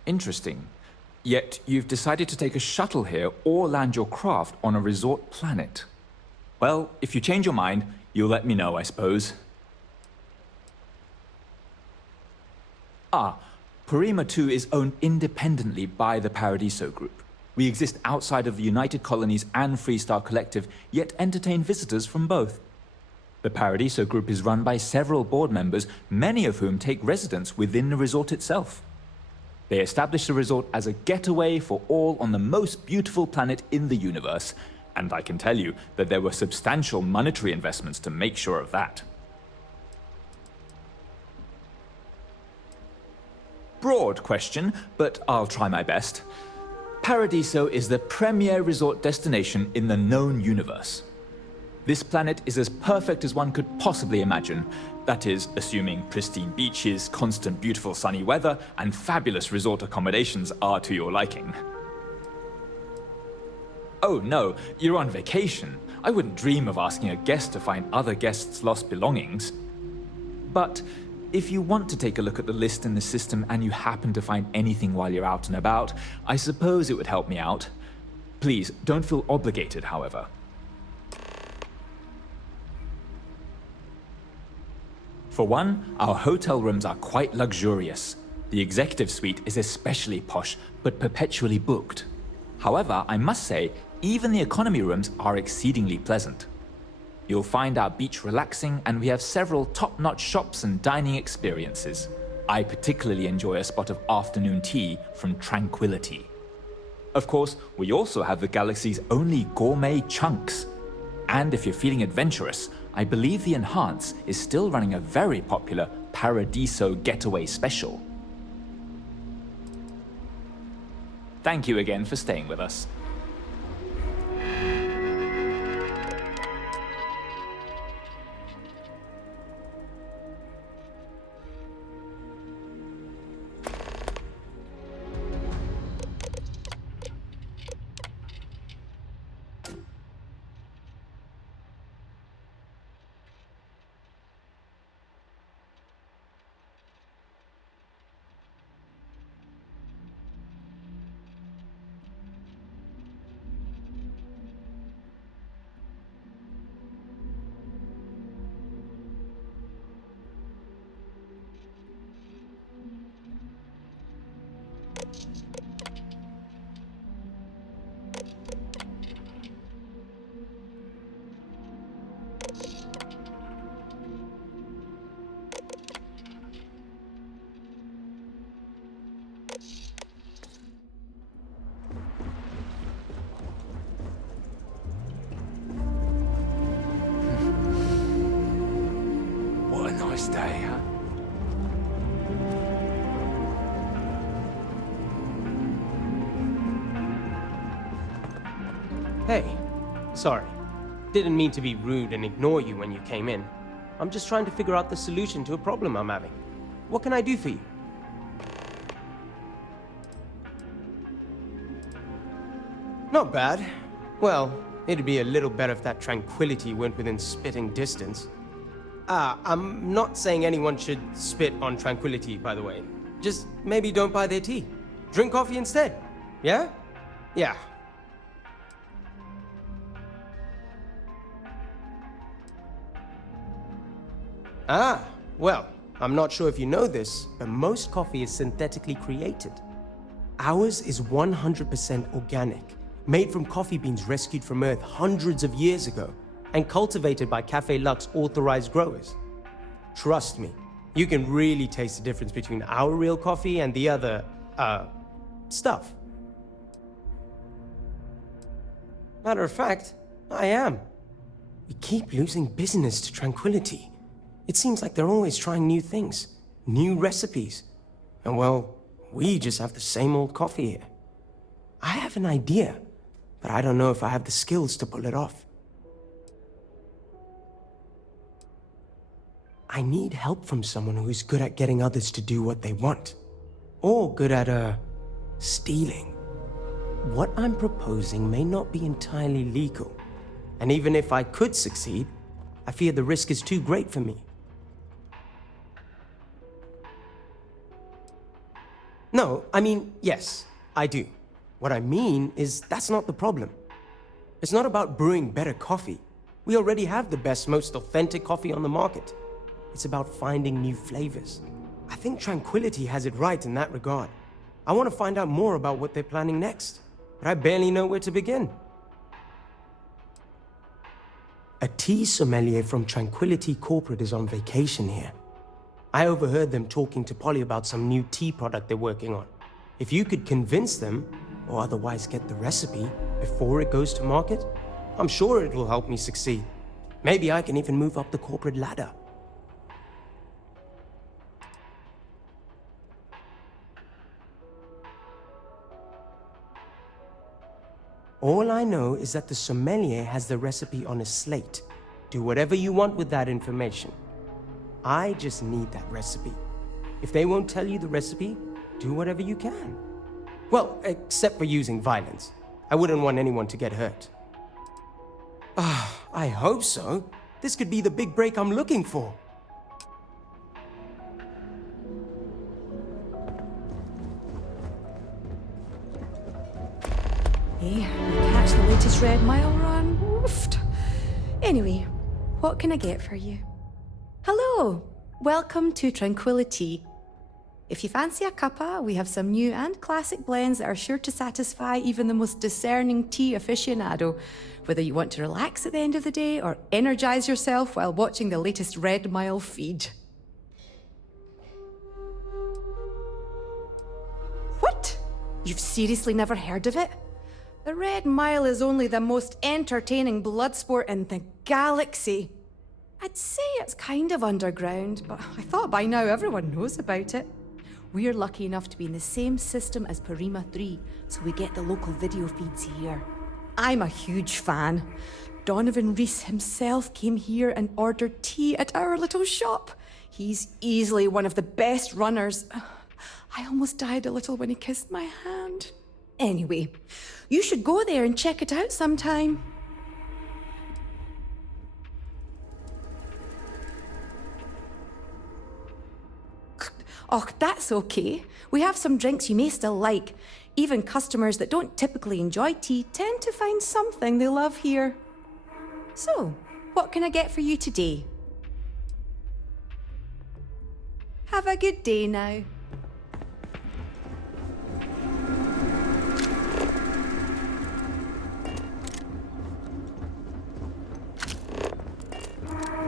Interesting. Yet you've decided to take a shuttle here or land your craft on a resort planet. Well, if you change your mind, you'll let me know, I suppose. Porrima 2 is owned independently by the Paradiso Group. We exist outside of the United Colonies and Freestar Collective, yet entertain visitors from both. The Paradiso Group is run by several board members, many of whom take residence within the resort itself. They established the resort as a getaway for all on the most beautiful planet in the universe, and I can tell you that there were substantial monetary investments to make sure of that. Broad question, but I'll try my best. Paradiso is the premier resort destination in the known universe. This planet is as perfect as one could possibly imagine. That is, assuming pristine beaches, constant beautiful sunny weather, and fabulous resort accommodations are to your liking. Oh no, you're on vacation. I wouldn't dream of asking a guest to find other guests' lost belongings. But if you want to take a look at the list in the system and you happen to find anything while you're out and about, I suppose it would help me out. Please, don't feel obligated, however. For one, our hotel rooms are quite luxurious. The executive suite is especially posh, but perpetually booked. However, I must say, even the economy rooms are exceedingly pleasant. You'll find our beach relaxing, and we have several top-notch shops and dining experiences. I particularly enjoy a spot of afternoon tea from Tranquility. Of course, we also have the galaxy's only gourmet chunks. And if you're feeling adventurous, I believe the Enhance is still running a very popular Paradiso Getaway Special. Thank you again for staying with us. Day, huh? Hey, sorry. Didn't mean to be rude and ignore you when you came in. I'm just trying to figure out the solution to a problem I'm having. What can I do for you? Not bad. Well, it'd be a little better if that Tranquility weren't within spitting distance. I'm not saying anyone should spit on Tranquility, by the way. Just maybe don't buy their tea. Drink coffee instead. Yeah? Yeah. Well, I'm not sure if you know this, but most coffee is synthetically created. Ours is 100% organic, made from coffee beans rescued from Earth hundreds of years ago, and cultivated by Cafe Luxe authorized growers. Trust me, you can really taste the difference between our real coffee and the other, stuff. Matter of fact, I am. We keep losing business to Tranquility. It seems like they're always trying new things, new recipes. And well, we just have the same old coffee here. I have an idea, but I don't know if I have the skills to pull it off. I need help from someone who's good at getting others to do what they want. Or good at, stealing. What I'm proposing may not be entirely legal. And even if I could succeed, I fear the risk is too great for me. No, I mean, yes, I do. What I mean is that's not the problem. It's not about brewing better coffee. We already have the best, most authentic coffee on the market. It's about finding new flavors. I think Tranquility has it right in that regard. I want to find out more about what they're planning next, but I barely know where to begin. A tea sommelier from Tranquility Corporate is on vacation here. I overheard them talking to Polly about some new tea product they're working on. If you could convince them, or otherwise get the recipe before it goes to market, I'm sure it will help me succeed. Maybe I can even move up the corporate ladder. All I know is that the sommelier has the recipe on a slate. Do whatever you want with that information. I just need that recipe. If they won't tell you the recipe, do whatever you can. Well, except for using violence. I wouldn't want anyone to get hurt. I hope so. This could be the big break I'm looking for. latest Red Mile run. Oofed. Anyway, what can I get for you? Hello! Welcome to Tranquility. If you fancy a cuppa, we have some new and classic blends that are sure to satisfy even the most discerning tea aficionado, whether you want to relax at the end of the day or energize yourself while watching the latest Red Mile feed. What? You've seriously never heard of it? The Red Mile is only the most entertaining blood sport in the galaxy. I'd say it's kind of underground, but I thought by now everyone knows about it. We're lucky enough to be in the same system as Porrima 3, so we get the local video feeds here. I'm a huge fan. Donovan Reese himself came here and ordered tea at our little shop. He's easily one of the best runners. I almost died a little when he kissed my hand. Anyway, you should go there and check it out sometime. Oh, that's okay. We have some drinks you may still like. Even customers that don't typically enjoy tea tend to find something they love here. So, what can I get for you today? Have a good day now.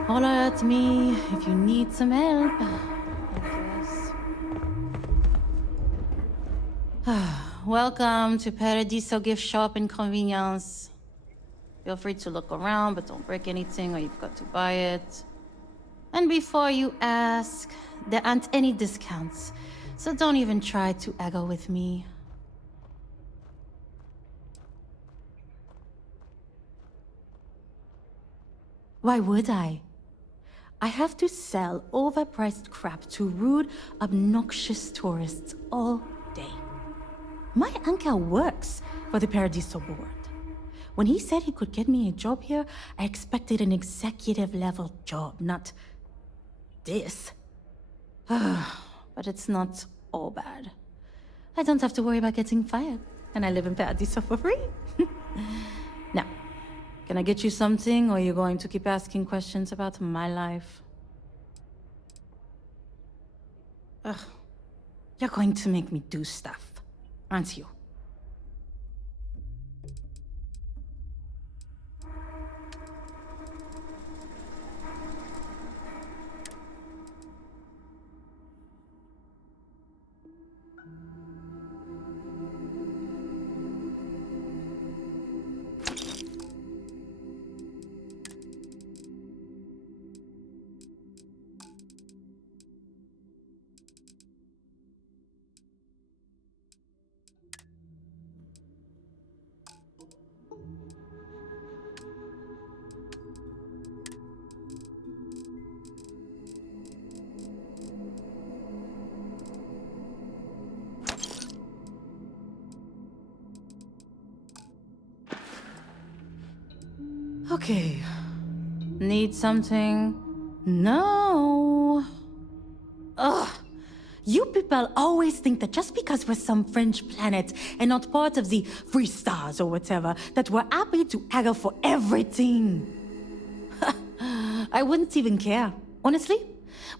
Holler at me if you need some help. Welcome to Paradiso gift shop and convenience. Feel free to look around, but don't break anything or you've got to buy it. And before you ask, there aren't any discounts, so don't even try to haggle with me. Why would I? I have to sell overpriced crap to rude, obnoxious tourists all day. My uncle works for the Paradiso board. When he said he could get me a job here, I expected an executive-level job, not this. But it's not all bad. I don't have to worry about getting fired, and I live in Paradiso for free. Now, can I get you something, or are you going to keep asking questions about my life? You're going to make me do stuff, aren't you? Okay. Need something? No. Ugh. You people always think that just because we're some French planet and not part of the free stars or whatever, that we're happy to haggle for everything. I wouldn't even care, honestly.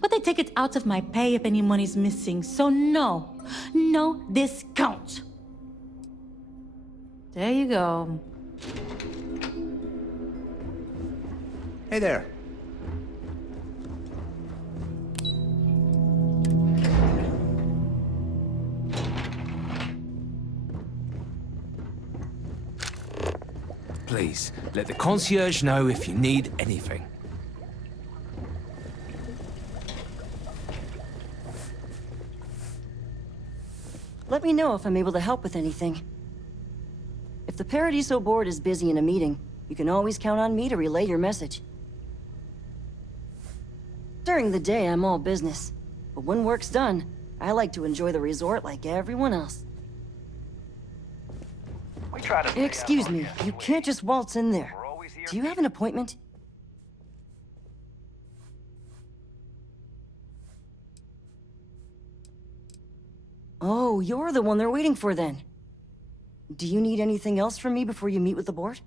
But I take it out of my pay if any money's missing, so no. No discount. There you go. Hey there. Please, let the concierge know if you need anything. Let me know if I'm able to help with anything. If the Paradiso board is busy in a meeting, you can always count on me to relay your message. During the day, I'm all business. But when work's done, I like to enjoy the resort like everyone else. We try to Excuse me, you can't just waltz in there. Do you have an appointment? Oh, you're the one they're waiting for then. Do you need anything else from me before you meet with the board?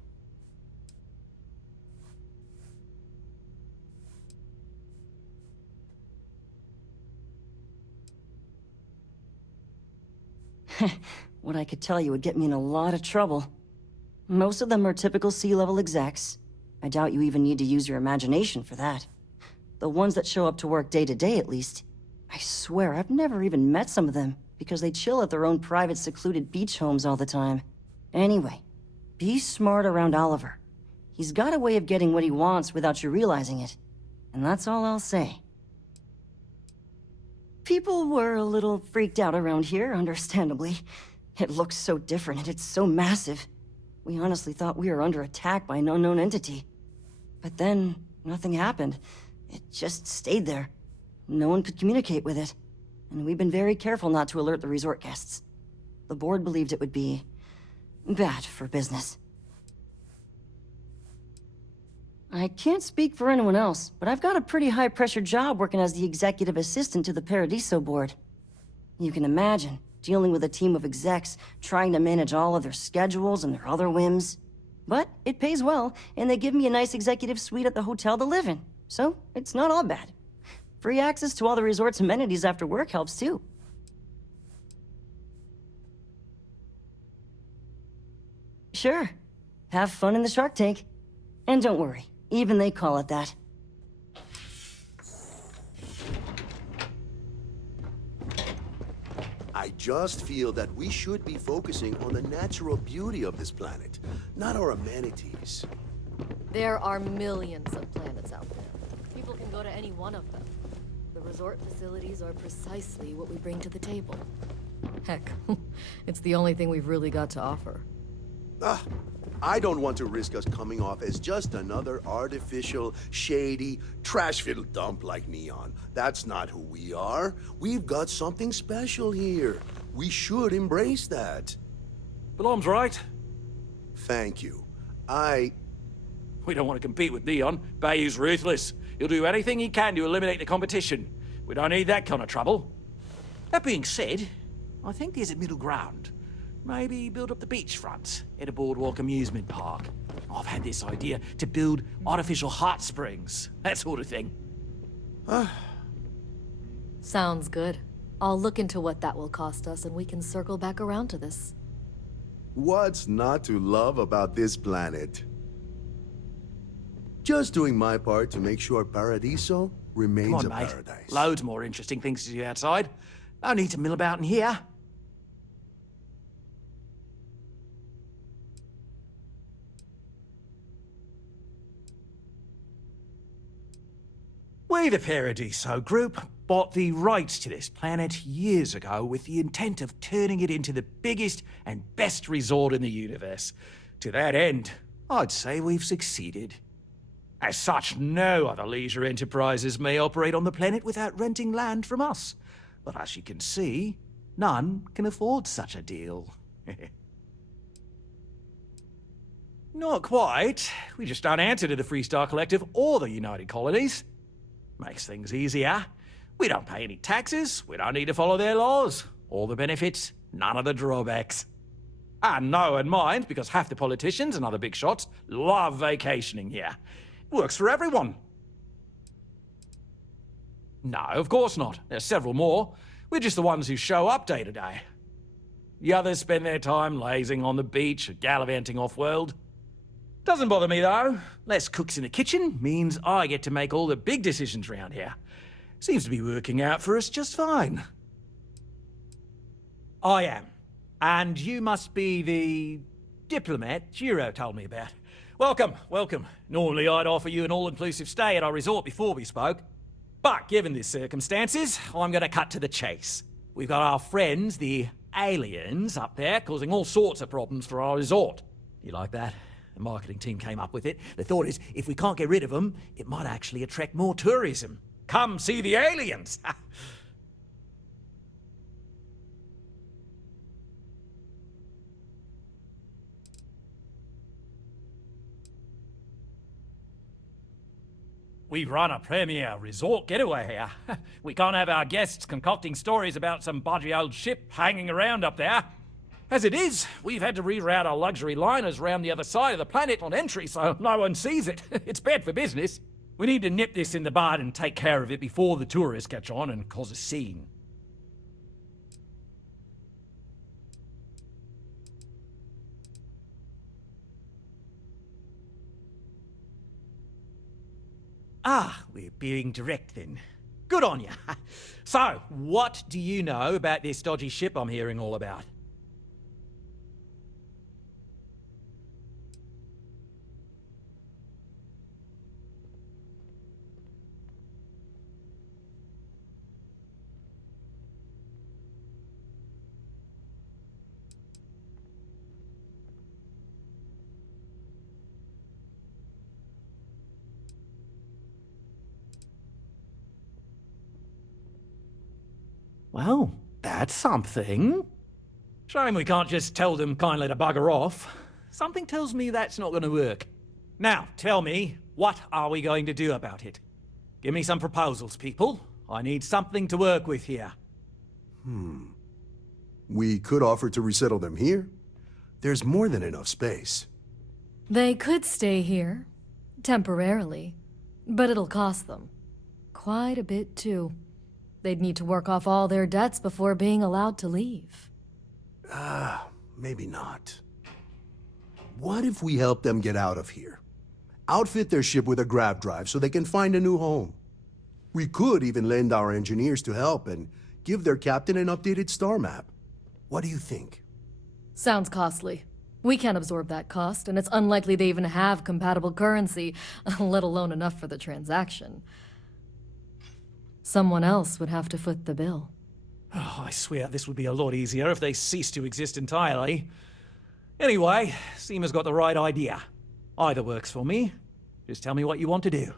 What I could tell you would get me in a lot of trouble. Most of them are typical C-level execs. I doubt you even need to use your imagination for that. The ones that show up to work day to day, at least. I swear, I've never even met some of them, because they chill at their own private secluded beach homes all the time. Anyway, be smart around Oliver. He's got a way of getting what he wants without you realizing it. And that's all I'll say. People were a little freaked out around here, understandably. It looks so different and it's so massive. We honestly thought we were under attack by an unknown entity. But then, nothing happened. It just stayed there. No one could communicate with it. And we've been very careful not to alert the resort guests. The board believed it would be bad for business. I can't speak for anyone else, but I've got a pretty high-pressure job working as the executive assistant to the Paradiso board. You can imagine, dealing with a team of execs, trying to manage all of their schedules and their other whims. But it pays well, and they give me a nice executive suite at the hotel to live in, so it's not all bad. Free access to all the resort's amenities after work helps too. Sure. Have fun in the shark tank. And don't worry, even they call it that. I just feel that we should be focusing on the natural beauty of this planet, not our amenities. There are millions of planets out there. People can go to any one of them. The resort facilities are precisely what we bring to the table. Heck, it's the only thing we've really got to offer. I don't want to risk us coming off as just another artificial, shady, trash-filled dump like Neon. That's not who we are. We've got something special here. We should embrace that. Belom's right. Thank you. We don't want to compete with Neon. Bayou's ruthless. He'll do anything he can to eliminate the competition. We don't need that kind of trouble. That being said, I think there's a middle ground. Maybe build up the beachfront at a boardwalk amusement park. I've had this idea to build artificial hot springs, that sort of thing. Sounds good. I'll look into what that will cost us and we can circle back around to this. What's not to love about this planet? Just doing my part to make sure Paradiso remains Come on, a mate. paradise. Loads more interesting things to do outside. No need to mill about in here. We, the Paradiso Group, bought the rights to this planet years ago with the intent of turning it into the biggest and best resort in the universe. To that end, I'd say we've succeeded. As such, no other leisure enterprises may operate on the planet without renting land from us. But as you can see, none can afford such a deal. Not quite. We just don't answer to the Freestar Collective or the United Colonies. Makes things easier. We don't pay any taxes, we don't need to follow their laws. All the benefits, none of the drawbacks. And no one minds because half the politicians and other big shots love vacationing here. Works for everyone. No, of course not. There's several more. We're just the ones who show up day to day. The others spend their time lazing on the beach or gallivanting off-world. Doesn't bother me, though. Less cooks in the kitchen means I get to make all the big decisions around here. Seems to be working out for us just fine. I am. And you must be the diplomat Jiro told me about. Welcome, welcome. Normally I'd offer you an all-inclusive stay at our resort before we spoke. But given the circumstances, I'm going to cut to the chase. We've got our friends, the aliens, up there causing all sorts of problems for our resort. You like that? The marketing team came up with it. The thought is, if we can't get rid of them, it might actually attract more tourism. Come see the aliens! We run a premier resort getaway here. We can't have our guests concocting stories about some bodgy old ship hanging around up there. As it is, we've had to reroute our luxury liners round the other side of the planet on entry so no one sees it. It's bad for business. We need to nip this in the bud and take care of it before the tourists catch on and cause a scene. Ah, we're being direct then. Good on you. So, what do you know about this dodgy ship I'm hearing all about? Well, that's something. Shame we can't just tell them kindly to bugger off. Something tells me that's not going to work. Now, tell me, what are we going to do about it? Give me some proposals, people. I need something to work with here. We could offer to resettle them here. There's more than enough space. They could stay here, temporarily, but it'll cost them. Quite a bit, too. They'd need to work off all their debts before being allowed to leave. Maybe not. What if we help them get out of here? Outfit their ship with a grav drive so they can find a new home. We could even lend our engineers to help and give their captain an updated star map. What do you think? Sounds costly. We can't absorb that cost, and it's unlikely they even have compatible currency, let alone enough for the transaction. Someone else would have to foot the bill. Oh, I swear this would be a lot easier if they ceased to exist entirely. Anyway, Seema's got the right idea. Either works for me. Just tell me what you want to do.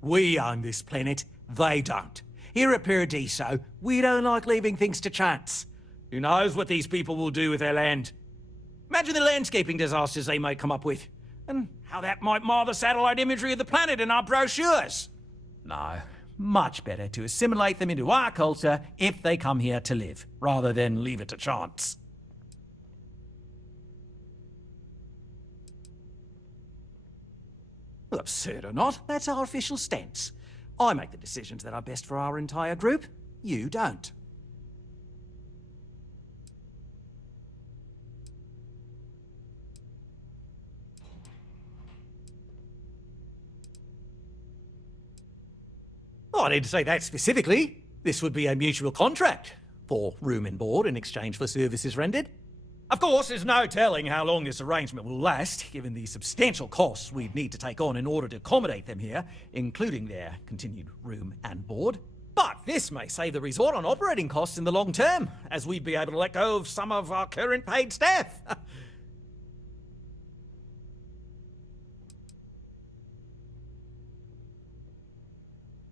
We own this planet, they don't. Here at Paradiso, we don't like leaving things to chance. Who knows what these people will do with their land? Imagine the landscaping disasters they might come up with, and how that might mar the satellite imagery of the planet in our brochures. No, much better to assimilate them into our culture if they come here to live, rather than leave it to chance. Well, absurd or not, that's our official stance. I make the decisions that are best for our entire group. You don't. Oh, I didn't say that specifically. This would be a mutual contract for room and board in exchange for services rendered. Of course, there's no telling how long this arrangement will last, given the substantial costs we'd need to take on in order to accommodate them here, including their continued room and board. But this may save the resort on operating costs in the long term, as we'd be able to let go of some of our current paid staff.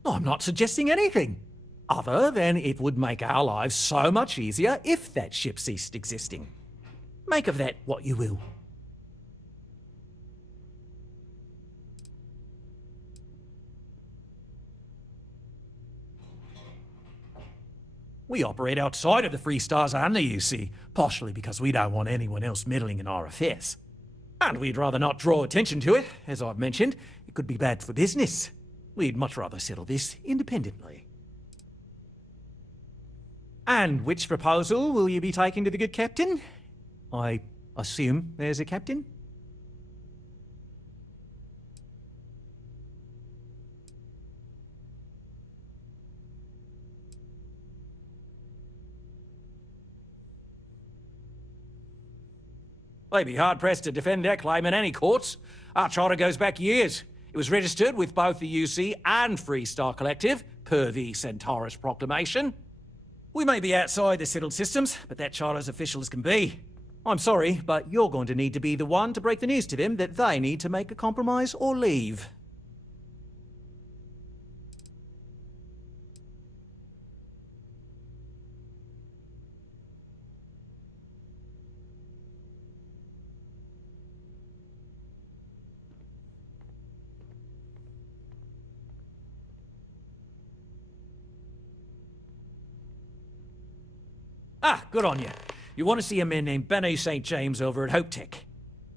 I'm not suggesting anything, other than it would make our lives so much easier if that ship ceased existing. Make of that what you will. We operate outside of the Free Stars only, you see, partially because we don't want anyone else meddling in our affairs. And we'd rather not draw attention to it, as I've mentioned. It could be bad for business. We'd much rather settle this independently. And which proposal will you be taking to the good captain? I assume there's a captain? They'd be hard-pressed to defend their claim in any courts. Our charter goes back years. It was registered with both the UC and Free Star Collective, per the Centaurus Proclamation. We may be outside the settled systems, but that charter's official as can be. I'm sorry, but you're going to need to be the one to break the news to them that they need to make a compromise or leave. Ah, good on you. You want to see a man named Benny St. James over at Hope Tech.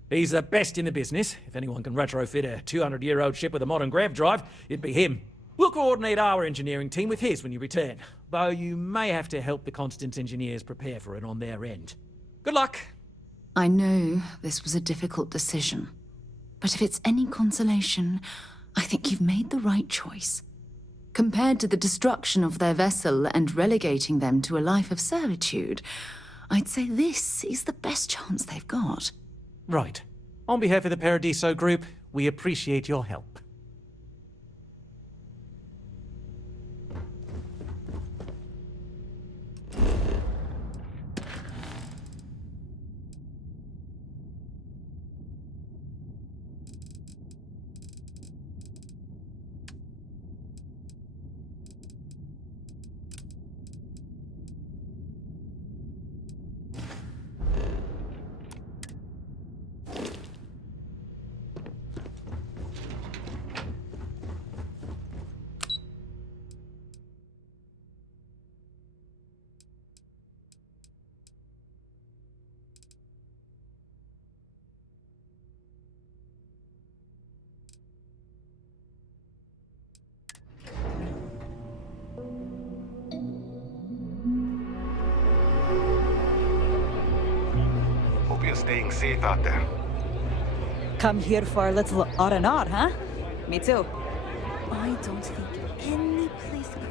He's the best in the business. If anyone can retrofit a 200-year-old ship with a modern Grav drive, it'd be him. We'll coordinate our engineering team with his when you return, though you may have to help the Constance engineers prepare for it on their end. Good luck. I know this was a difficult decision, but if it's any consolation, I think you've made the right choice. Compared to the destruction of their vessel and relegating them to a life of servitude, I'd say this is the best chance they've got. Right. On behalf of the Paradiso group, we appreciate your help. Hope you're staying safe out there. Come here for a little R&R, huh? Me too. I don't think any place could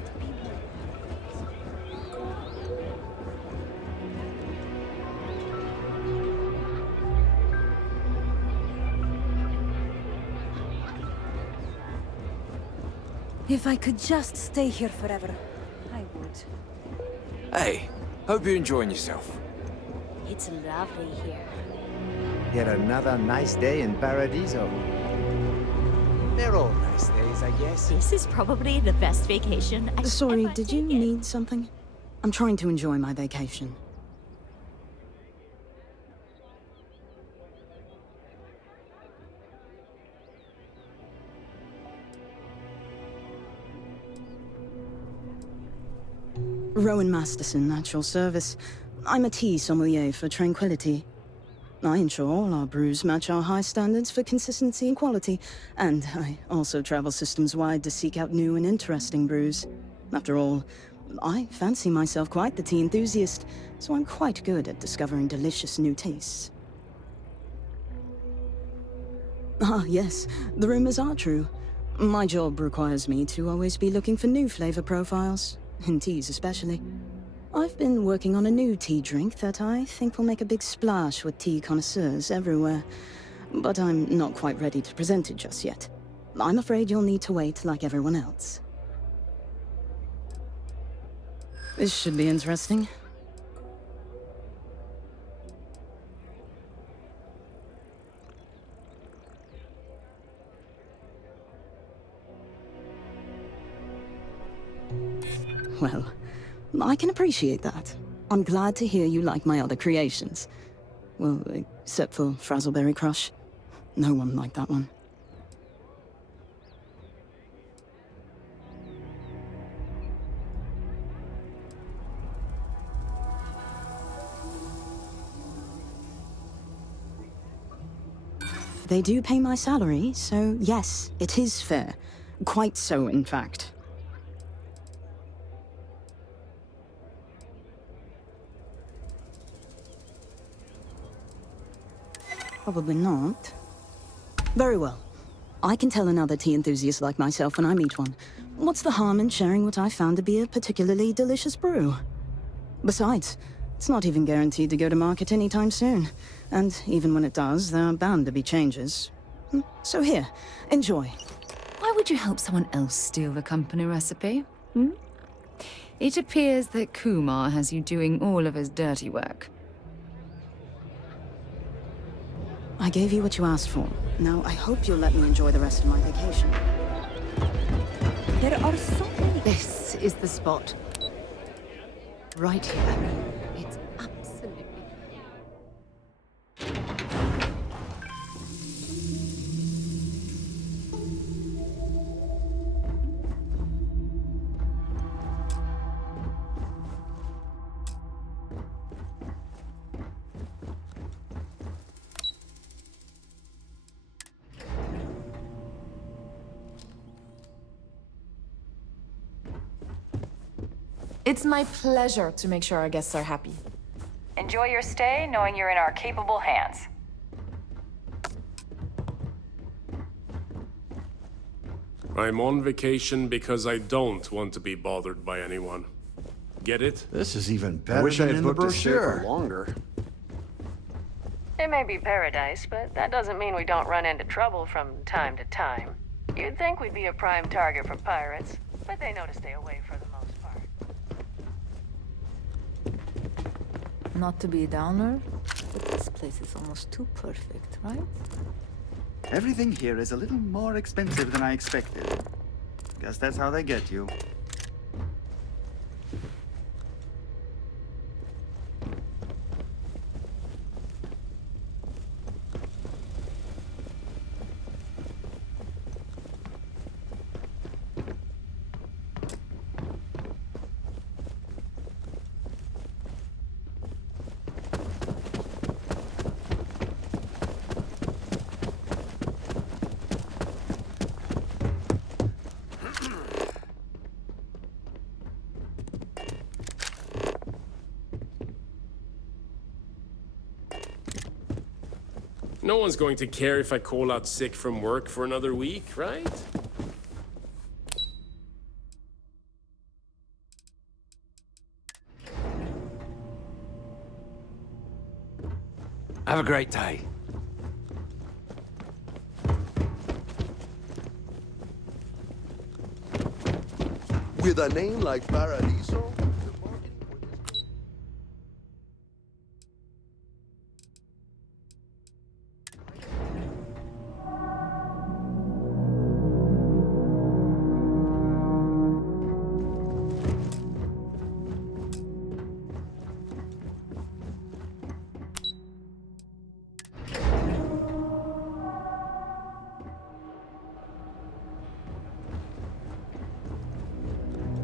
be If I could just stay here forever, I would. Hey, hope you're enjoying yourself. It's lovely here. Yet another nice day in Paradiso. They're all nice days, I guess. This is probably the best vacation I've Sorry, ever did you taken. need something? I'm trying to enjoy my vacation. Rowan Masterson, at your service. I'm a tea sommelier for Tranquility. I ensure all our brews match our high standards for consistency and quality, and I also travel systems-wide to seek out new and interesting brews. After all, I fancy myself quite the tea enthusiast, so I'm quite good at discovering delicious new tastes. Ah, yes, the rumors are true. My job requires me to always be looking for new flavor profiles, in teas especially. I've been working on a new tea drink that I think will make a big splash with tea connoisseurs everywhere, but I'm not quite ready to present it just yet. I'm afraid you'll need to wait like everyone else. This should be interesting. Well, I can appreciate that. I'm glad to hear you like my other creations. Well, except for Frazzleberry Crush. No one liked that one. They do pay my salary, so yes, it is fair. Quite so, in fact. Probably not. Very well. I can tell another tea enthusiast like myself when I meet one. What's the harm in sharing what I found to be a particularly delicious brew? Besides, it's not even guaranteed to go to market anytime soon. And even when it does, there are bound to be changes. So here, enjoy. Why would you help someone else steal the company recipe? It appears that Kumar has you doing all of his dirty work. I gave you what you asked for. Now, I hope you'll let me enjoy the rest of my vacation. There are so many. This is the spot. Right here. It's absolutely... It's my pleasure to make sure our guests are happy. Enjoy your stay, knowing you're in our capable hands. I'm on vacation because I don't want to be bothered by anyone. Get it? This is even better I wish I than had in the booked to stay brochure. for longer. It may be paradise, but that doesn't mean we don't run into trouble from time to time. You'd think we'd be a prime target for pirates, but they know to stay away for the most part. Not to be a downer, but this place is almost too perfect, right? Everything here is a little more expensive than I expected. Guess that's how they get you. No one's going to care if I call out sick from work for another week, right? Have a great day. With a name like Paradiso?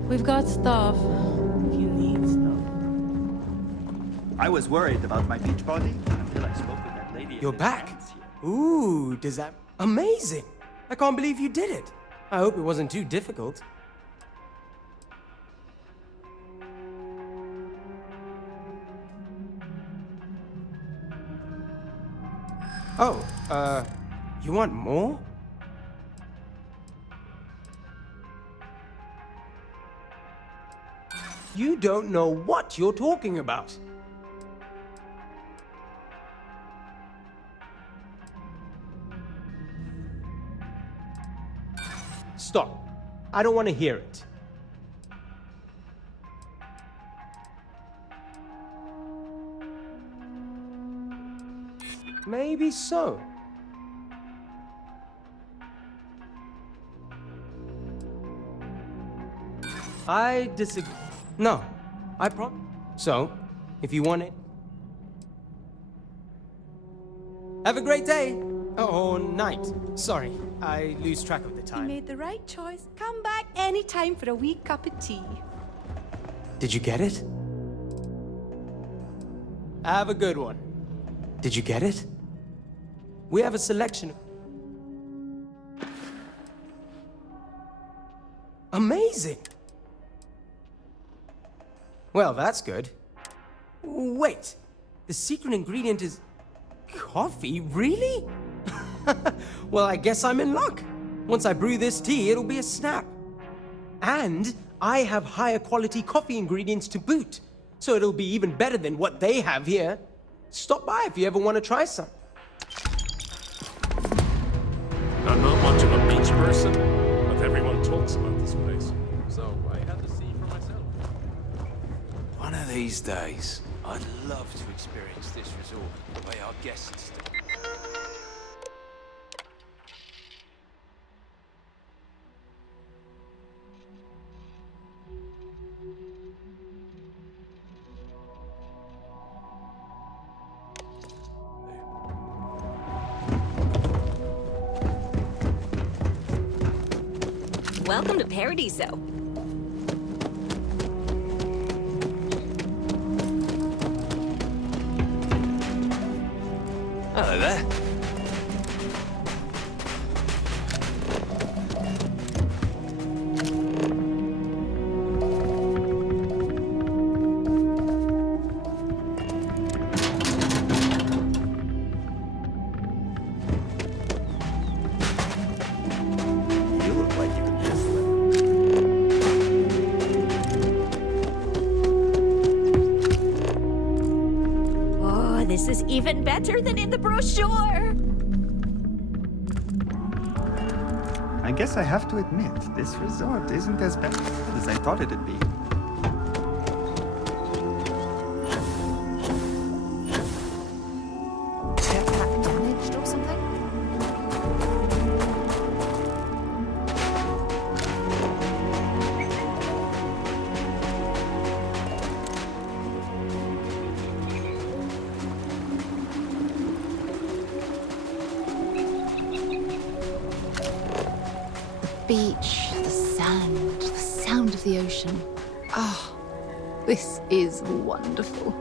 We've got stuff. If you need stuff. I was worried about my beach party until I spoke with that lady. You're back? Ooh, does that... Amazing! I can't believe you did it. I hope it wasn't too difficult. Oh, you want more? You don't know what you're talking about. Stop. I don't want to hear it. Maybe so. I disagree. No, I promise. So, if you want it... Have a great day! Oh, night. Sorry, I lose track of the You time. made the right choice. Come back anytime for a wee cup of tea. Did you get it? Have a good one. Did you get it? We have a selection. Amazing! Well, that's good. Wait, the secret ingredient is coffee? Really? Well, I guess I'm in luck. Once I brew this tea, it'll be a snap. And I have higher quality coffee ingredients to boot, so it'll be even better than what they have here. Stop by if you ever want to try some. I'm not much of a beach person, but everyone talks about this place, so I had to see for myself. One of these days, I'd love to experience this resort the way our guests do. Welcome to Paradiso. Hello there. even better than in the brochure. I guess I have to admit, this resort isn't as bad as I thought it'd be. Jetpack damaged or something? Beach, the sound of the ocean. Oh, this is wonderful.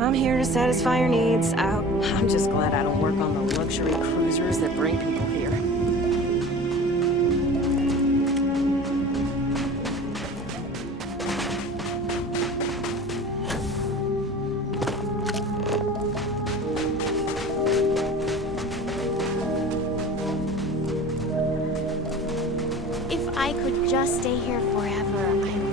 I'm here to satisfy your needs. I'm just glad I don't work on the luxury cruisers that bring people here. If I could just stay here forever, I would.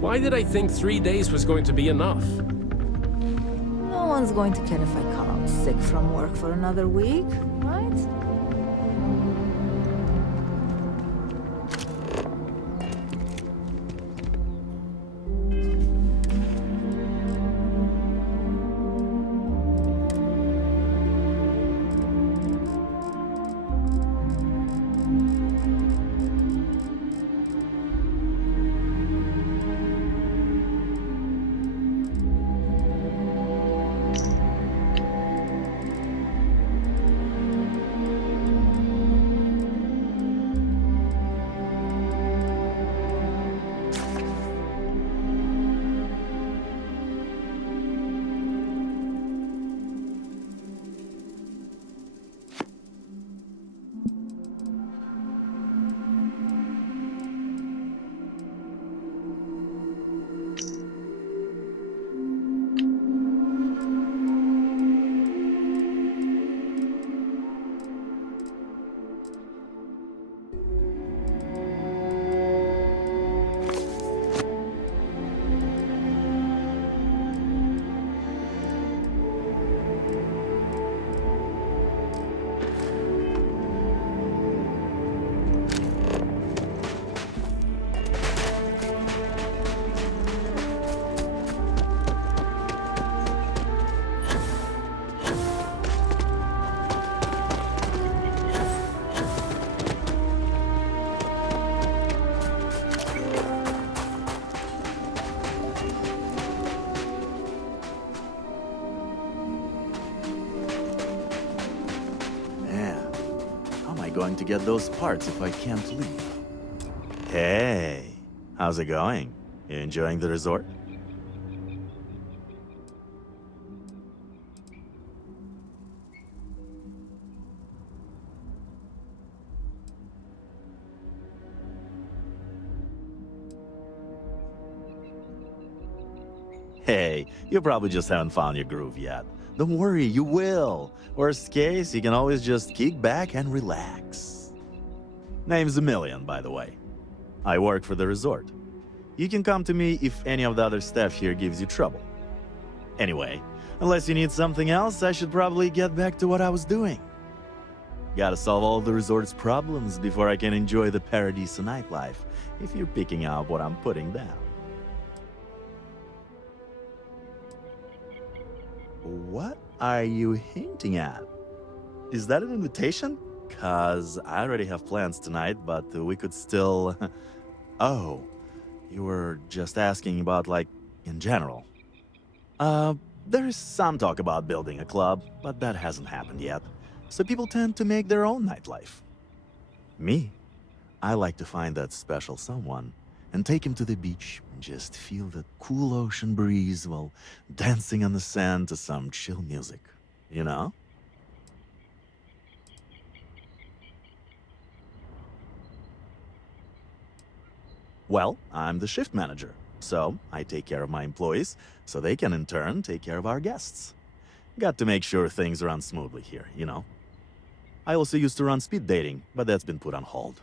Why did I think 3 days was going to be enough? No one's going to care if I call out sick from work for another week, right? going to get those parts if I can't leave? Hey, how's it going? You enjoying the resort? Hey, you probably just haven't found your groove yet. Don't worry, you will. Worst case, you can always just kick back and relax. Name's Emilian, by the way. I work for the resort. You can come to me if any of the other staff here gives you trouble. Anyway, unless you need something else, I should probably get back to what I was doing. Gotta solve all the resort's problems before I can enjoy the Paradiso nightlife, if you're picking up what I'm putting down. What are you hinting at? Is that an invitation? 'Cause I already have plans tonight, but we could still... Oh, you were just asking about, like, in general. There is some talk about building a club, but that hasn't happened yet. So people tend to make their own nightlife. Me? I like to find that special someone and take him to the beach and just feel the cool ocean breeze while dancing on the sand to some chill music, you know? Well, I'm the shift manager, so I take care of my employees, so they can in turn take care of our guests. Got to make sure things run smoothly here, you know? I also used to run speed dating, but that's been put on hold.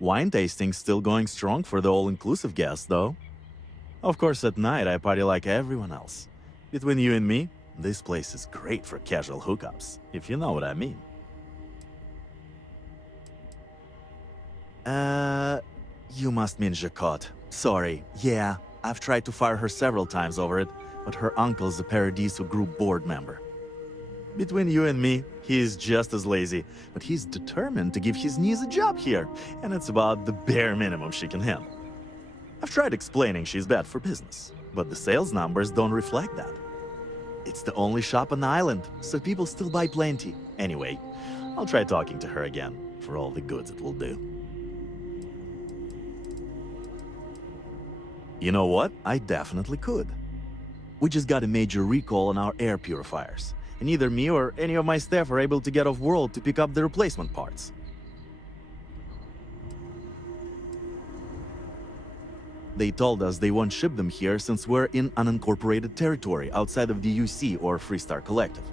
Wine tasting's still going strong for the all-inclusive guests, though. Of course, at night I party like everyone else. Between you and me, this place is great for casual hookups, if you know what I mean. You must mean Jackpot. Sorry, yeah, I've tried to fire her several times over it, but her uncle's a Paradiso group board member. Between you and me, he's just as lazy, but he's determined to give his niece a job here, and it's about the bare minimum she can handle. I've tried explaining she's bad for business, but the sales numbers don't reflect that. It's the only shop on the island, so people still buy plenty. Anyway, I'll try talking to her again, for all the goods it will do. You know what? I definitely could. We just got a major recall on our air purifiers, and neither me or any of my staff are able to get off-world to pick up the replacement parts. They told us they won't ship them here since we're in unincorporated territory outside of the UC or Freestar Collective.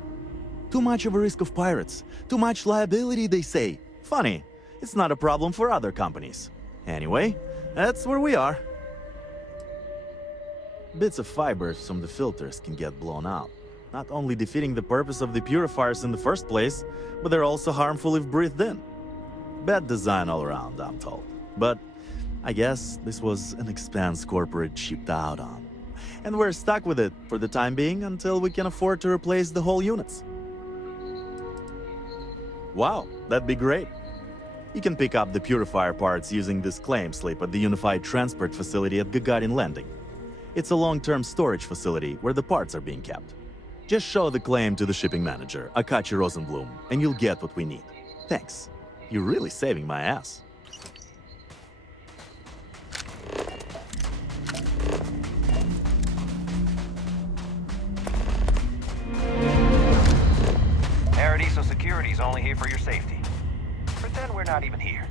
Too much of a risk of pirates, too much liability, they say. Funny, it's not a problem for other companies. Anyway, that's where we are. Bits of fibers from the filters can get blown out, not only defeating the purpose of the purifiers in the first place, but they're also harmful if breathed in. Bad design all around, I'm told. But I guess this was an expense corporate cheaped out on. And we're stuck with it for the time being until we can afford to replace the whole units. Wow, that'd be great. You can pick up the purifier parts using this claim slip at the Unified Transport Facility at Gagarin Landing. It's a long-term storage facility where the parts are being kept. Just show the claim to the shipping manager, Akachi Rosenblum, and you'll get what we need. Thanks. You're really saving my ass. Paradiso Security's only here for your safety. Pretend we're not even here.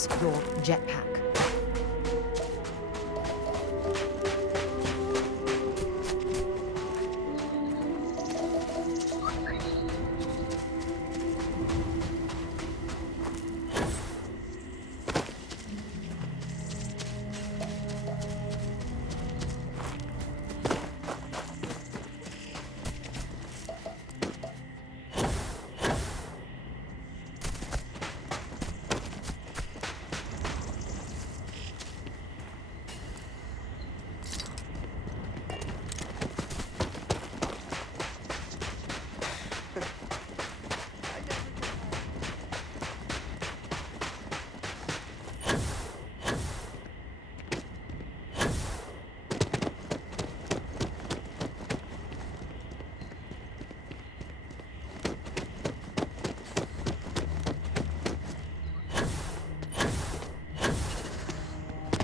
use your jetpack.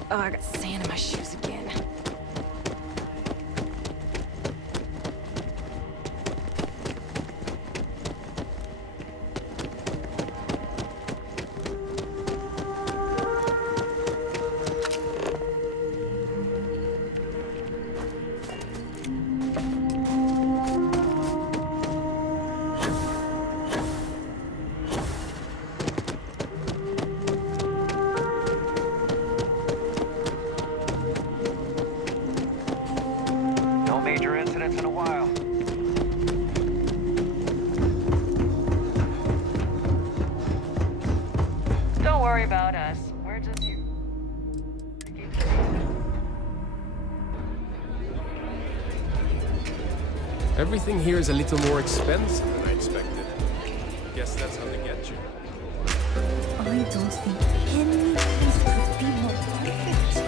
Oh, I got sand in my shoes again. About us. We're just here. Everything here is a little more expensive than I expected. Guess that's how they get you. I don't think any place could be more perfect.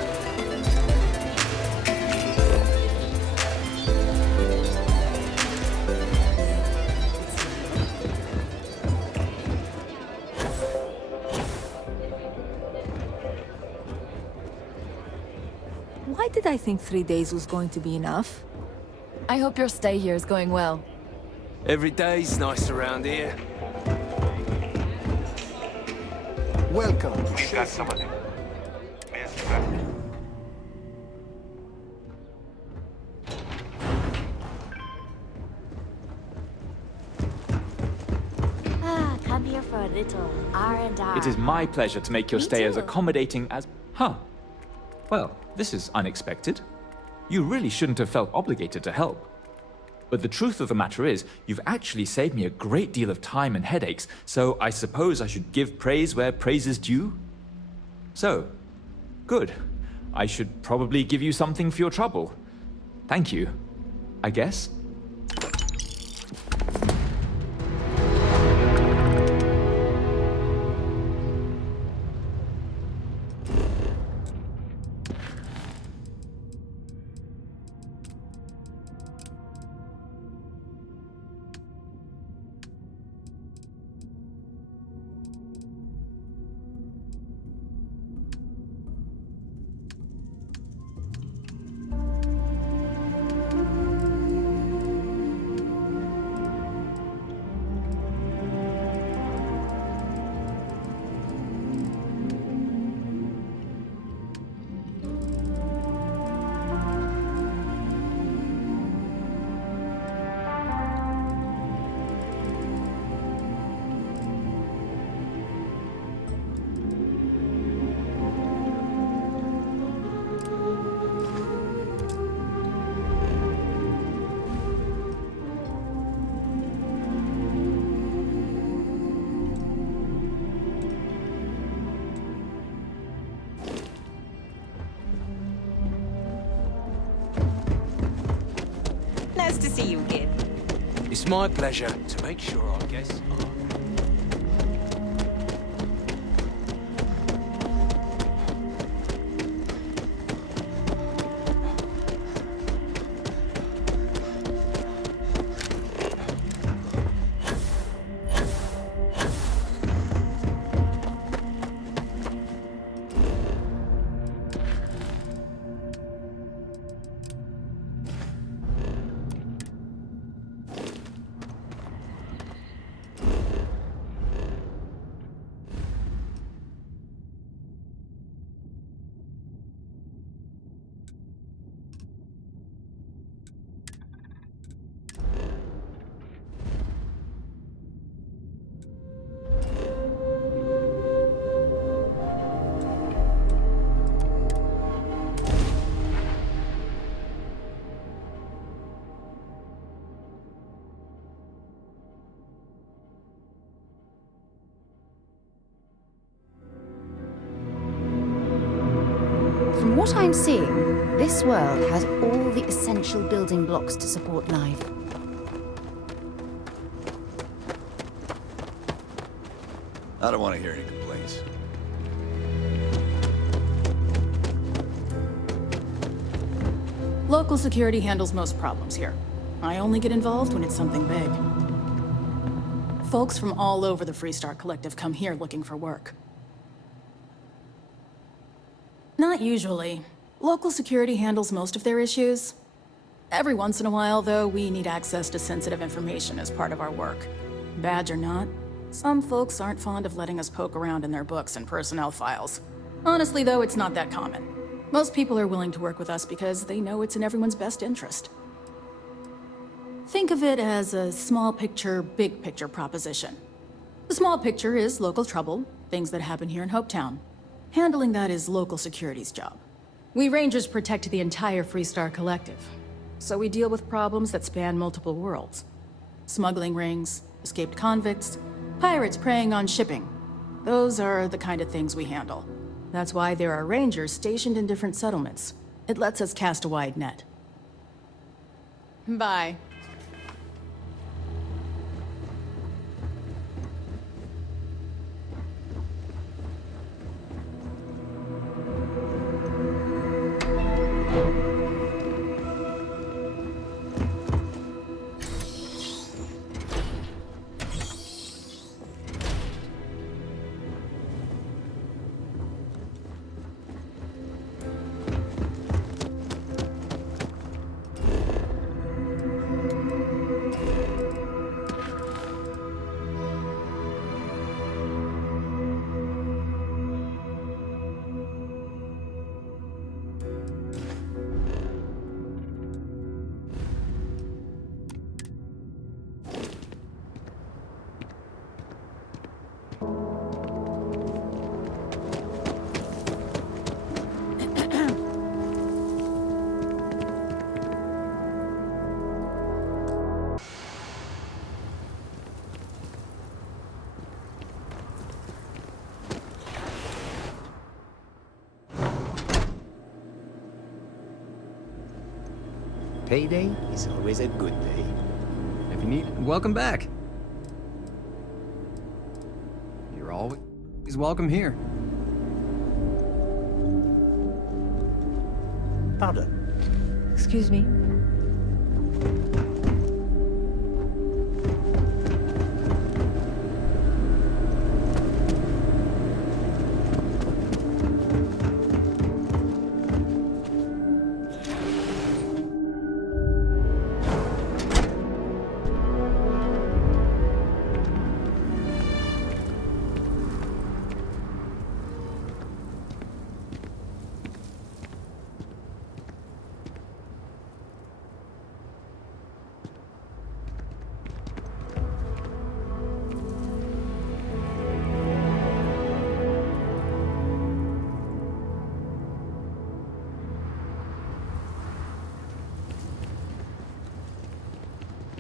Why did I think 3 days was going to be enough? I hope your stay here is going well. Every day's nice around here. Welcome. We've got some of them. Come here for a little R&R. It is my pleasure to make your Me stay as too. accommodating as... Huh. Well, this is unexpected. You really shouldn't have felt obligated to help. But the truth of the matter is, you've actually saved me a great deal of time and headaches, so I suppose I should give praise where praise is due? So, good. I should probably give you something for your trouble. Thank you, I guess. Nice to see you again. It's my pleasure to make sure our guests are... what I'm seeing, this world has all the essential building blocks to support life. I don't want to hear any complaints. Local security handles most problems here. I only get involved when it's something big. Folks from all over the Freestar Collective come here looking for work. Not usually. Local security handles most of their issues. Every once in a while, though, we need access to sensitive information as part of our work. Badge or not, some folks aren't fond of letting us poke around in their books and personnel files. Honestly, though, it's not that common. Most people are willing to work with us because they know it's in everyone's best interest. Think of it as a small picture, big picture proposition. The small picture is local trouble, things that happen here in Hopetown. Handling that is local security's job. We Rangers protect the entire Freestar Collective, so we deal with problems that span multiple worlds. Smuggling rings, escaped convicts, pirates preying on shipping. Those are the kind of things we handle. That's why there are Rangers stationed in different settlements. It lets us cast a wide net. Bye. Payday is always a good day. If you need, welcome back. You're always welcome here. Pardon. Excuse me.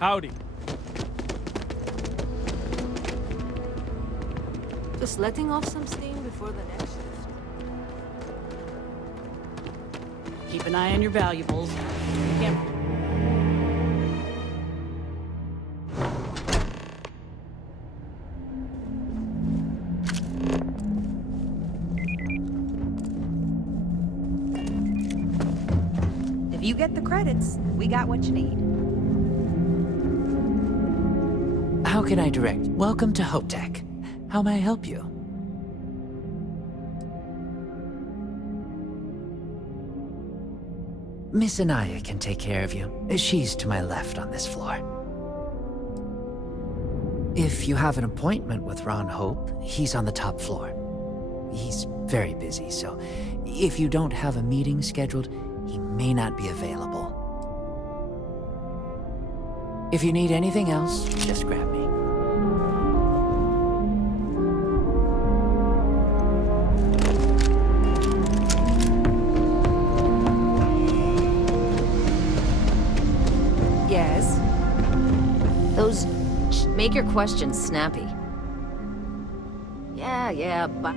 Howdy. Just letting off some steam before the next shift. Keep an eye on your valuables. If you get the credits, we got what you need. How can I direct? Welcome to HopeTech. How may I help you? Miss Anaya can take care of you. She's to my left on this floor. If you have an appointment with Ron Hope, he's on the top floor. He's very busy, so if you don't have a meeting scheduled, he may not be available. If you need anything else, just grab me. Yes? Those... Make your questions snappy. Yeah, but...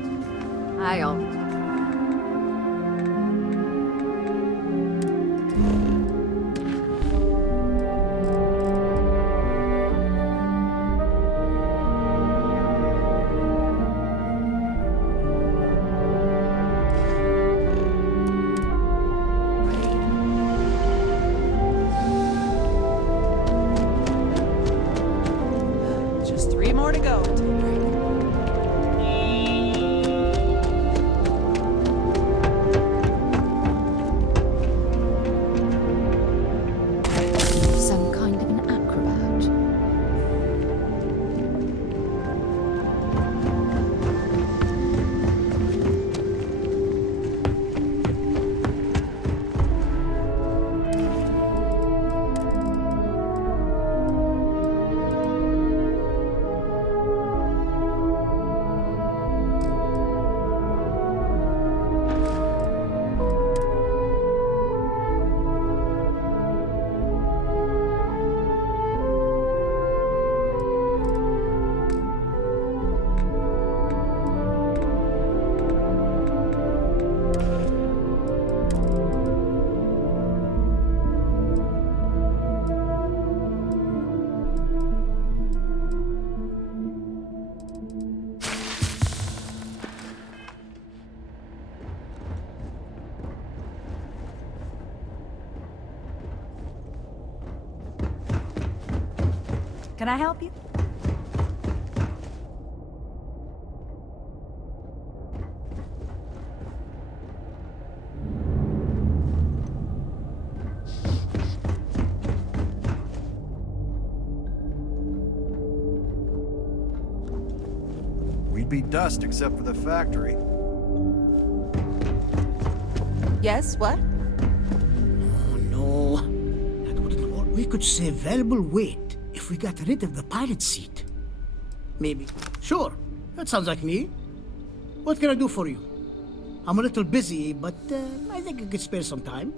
Can I help you? We'd be dust except for the factory. Yes, what? Oh, no. That wouldn't work. We could save valuable weight if we got rid of the pilot seat. Maybe. Sure. That sounds like me. What can I do for you? I'm a little busy, but I think I could spare some time.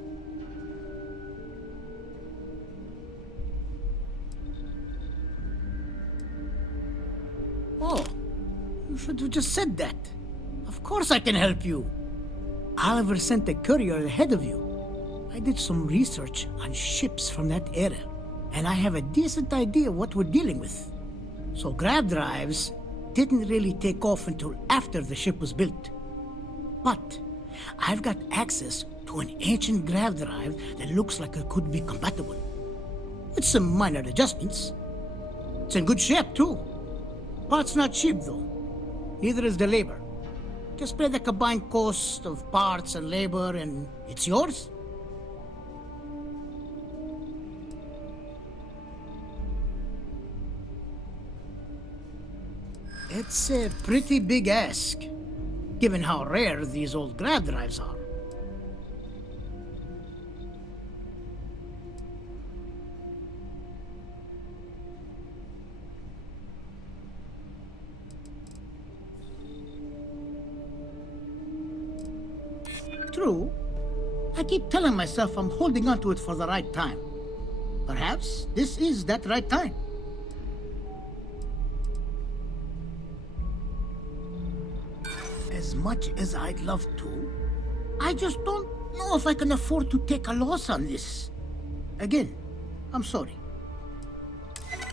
Oh, you should have just said that. Of course I can help you. Oliver sent a courier ahead of you. I did some research on ships from that era, and I have a decent idea what we're dealing with. So Grav drives didn't really take off until after the ship was built. But I've got access to an ancient Grav drive that looks like it could be compatible. With some minor adjustments. It's in good shape, too. Parts not cheap, though. Neither is the labor. Just pay the combined cost of parts and labor, and it's yours. It's a pretty big ask, given how rare these old Grav drives are. True. I keep telling myself I'm holding on to it for the right time. Perhaps this is that right time. As much as I'd love to, I just don't know if I can afford to take a loss on this. Again, I'm sorry.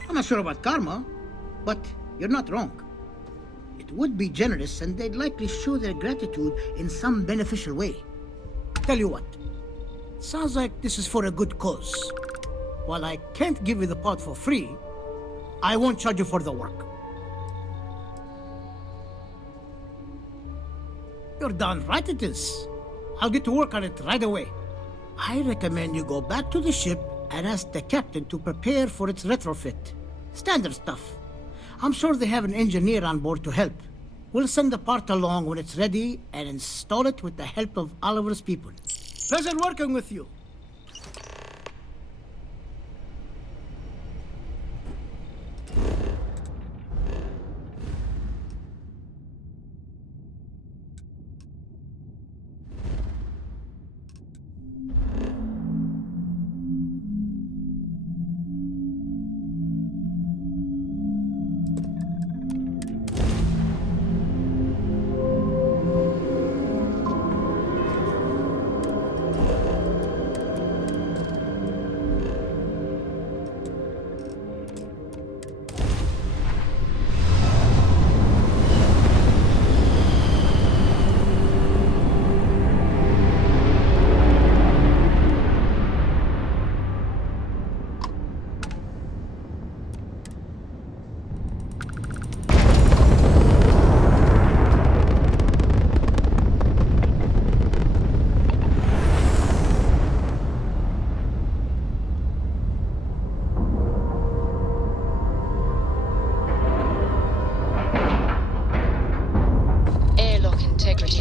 I'm not sure about karma, but you're not wrong. It would be generous, and they'd likely show their gratitude in some beneficial way. Tell you what, sounds like this is for a good cause. While I can't give you the part for free, I won't charge you for the work. You're darn right it is. I'll get to work on it right away. I recommend you go back to the ship and ask the captain to prepare for its retrofit. Standard stuff. I'm sure they have an engineer on board to help. We'll send the part along when it's ready and install it with the help of Oliver's people. Pleasure working with you.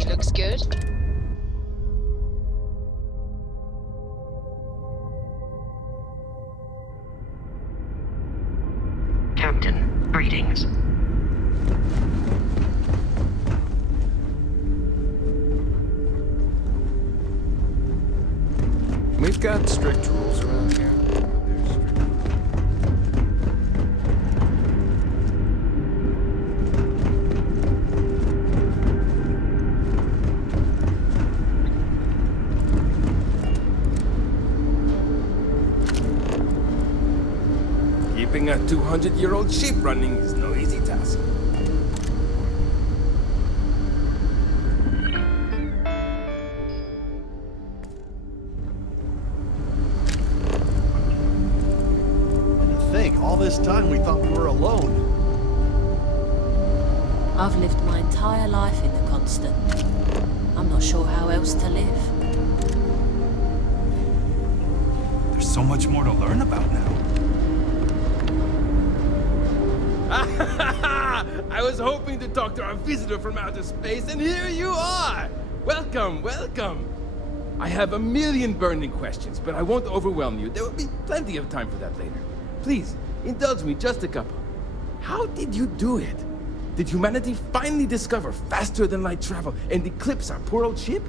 Looks good. Captain, greetings. We've got strict rules around here. Keeping a 200-year-old ship running is no easy task. And to think mistake. All this time we thought we were alone. I've lived my entire life in the Constant. I'm not sure how else to live. There's so much more to learn about now. I was hoping to talk to our visitor from outer space, and here you are! Welcome, welcome! I have a million burning questions, but I won't overwhelm you. There will be plenty of time for that later. Please, indulge me just a couple. How did you do it? Did humanity finally discover faster than light travel and eclipse our poor old ship?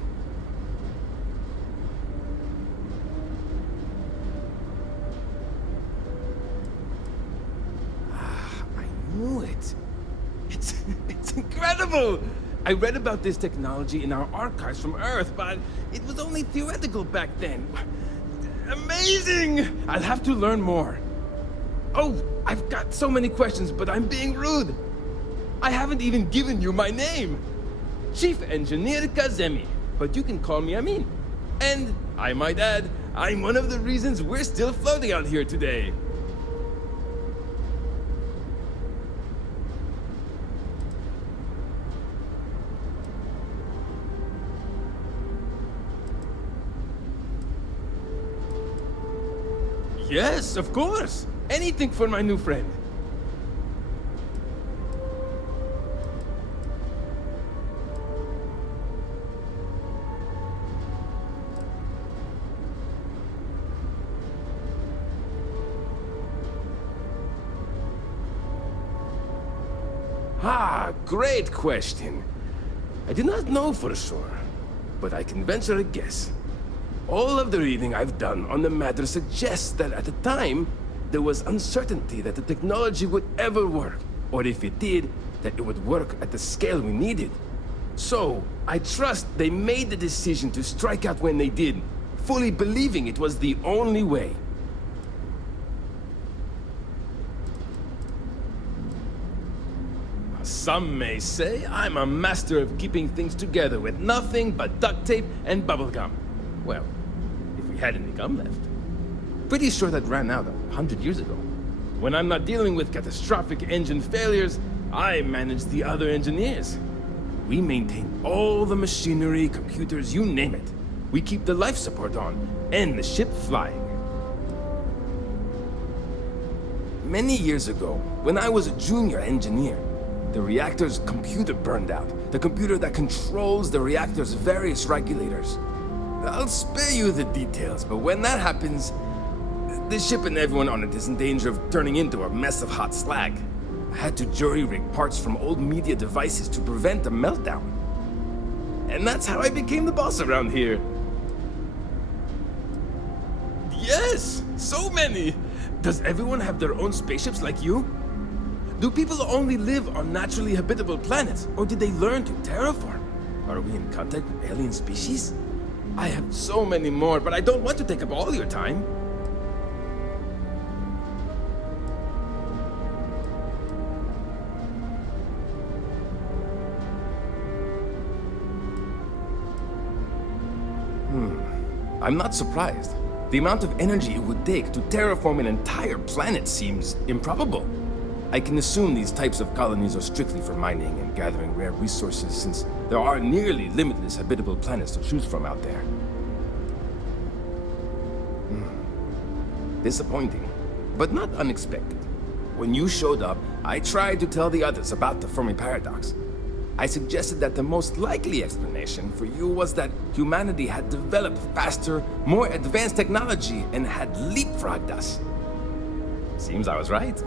I knew it. It's incredible! I read about this technology in our archives from Earth, but it was only theoretical back then. Amazing! I'll have to learn more. Oh, I've got so many questions, but I'm being rude. I haven't even given you my name. Chief Engineer Kazemi, but you can call me Amin. And, I might add, I'm one of the reasons we're still floating out here today. Yes, of course. Anything for my new friend. Ah, great question. I do not know for sure, but I can venture a guess. All of the reading I've done on the matter suggests that at the time, there was uncertainty that the technology would ever work, or if it did, that it would work at the scale we needed. So, I trust they made the decision to strike out when they did, fully believing it was the only way. Some may say I'm a master of keeping things together with nothing but duct tape and bubblegum. Well, if we had any gum left. Pretty sure that ran out 100 years ago. When I'm not dealing with catastrophic engine failures, I manage the other engineers. We maintain all the machinery, computers, you name it. We keep the life support on, and the ship flying. Many years ago, when I was a junior engineer, the reactor's computer burned out. The computer that controls the reactor's various regulators. I'll spare you the details, but when that happens, the ship and everyone on it is in danger of turning into a mess of hot slag. I had to jury-rig parts from old media devices to prevent a meltdown. And that's how I became the boss around here. Yes! So many! Does everyone have their own spaceships like you? Do people only live on naturally habitable planets, or did they learn to terraform? Are we in contact with alien species? I have so many more, but I don't want to take up all your time. I'm not surprised. The amount of energy it would take to terraform an entire planet seems improbable. I can assume these types of colonies are strictly for mining and gathering rare resources, since there are nearly limitless habitable planets to choose from out there. Disappointing, but not unexpected. When you showed up, I tried to tell the others about the Fermi paradox. I suggested that the most likely explanation for you was that humanity had developed faster, more advanced technology and had leapfrogged us. Seems I was right.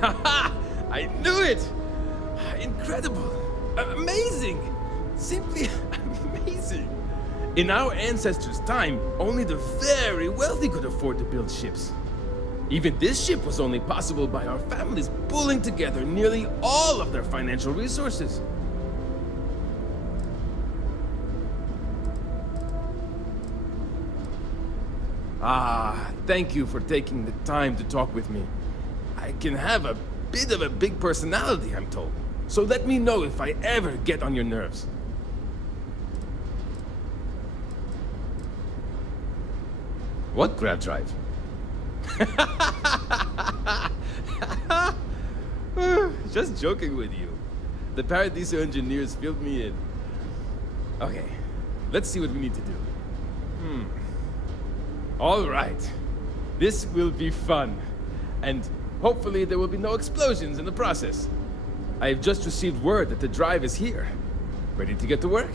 Haha! I knew it! Incredible! Amazing! Simply amazing! In our ancestors' time, only the very wealthy could afford to build ships. Even this ship was only possible by our families pulling together nearly all of their financial resources. Ah, thank you for taking the time to talk with me. I can have a bit of a big personality, I'm told. So let me know if I ever get on your nerves. What Grav drive? Just joking with you. The Paradiso engineers filled me in. Okay, let's see what we need to do. All right. This will be fun. And hopefully there will be no explosions in the process. I have just received word that the drive is here. Ready to get to work?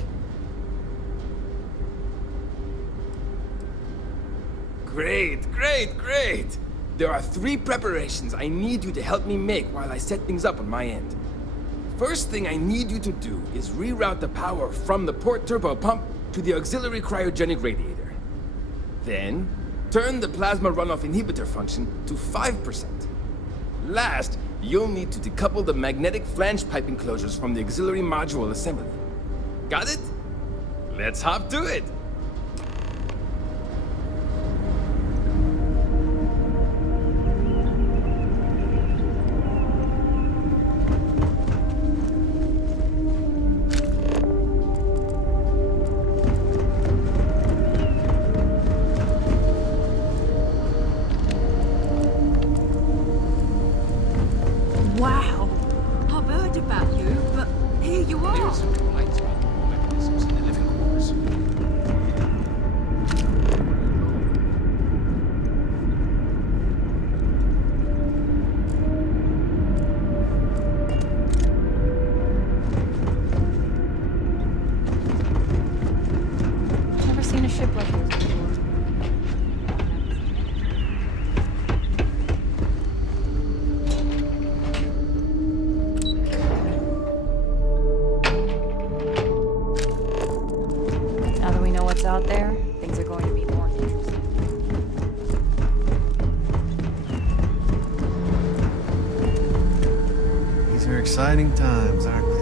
Great, great, great! There are 3 preparations I need you to help me make while I set things up on my end. First thing I need you to do is reroute the power from the port turbo pump to the auxiliary cryogenic radiator. Then, turn the plasma runoff inhibitor function to 5%. Last, you'll need to decouple the magnetic flange pipe enclosures from the auxiliary module assembly. Got it? Let's hop to it! Wow! I've heard about you, but here you are! There are some complaints about mechanisms in the living quarters. Never seen a ship like this before. Now that we know what's out there, things are going to be more interesting. These are exciting times, aren't they?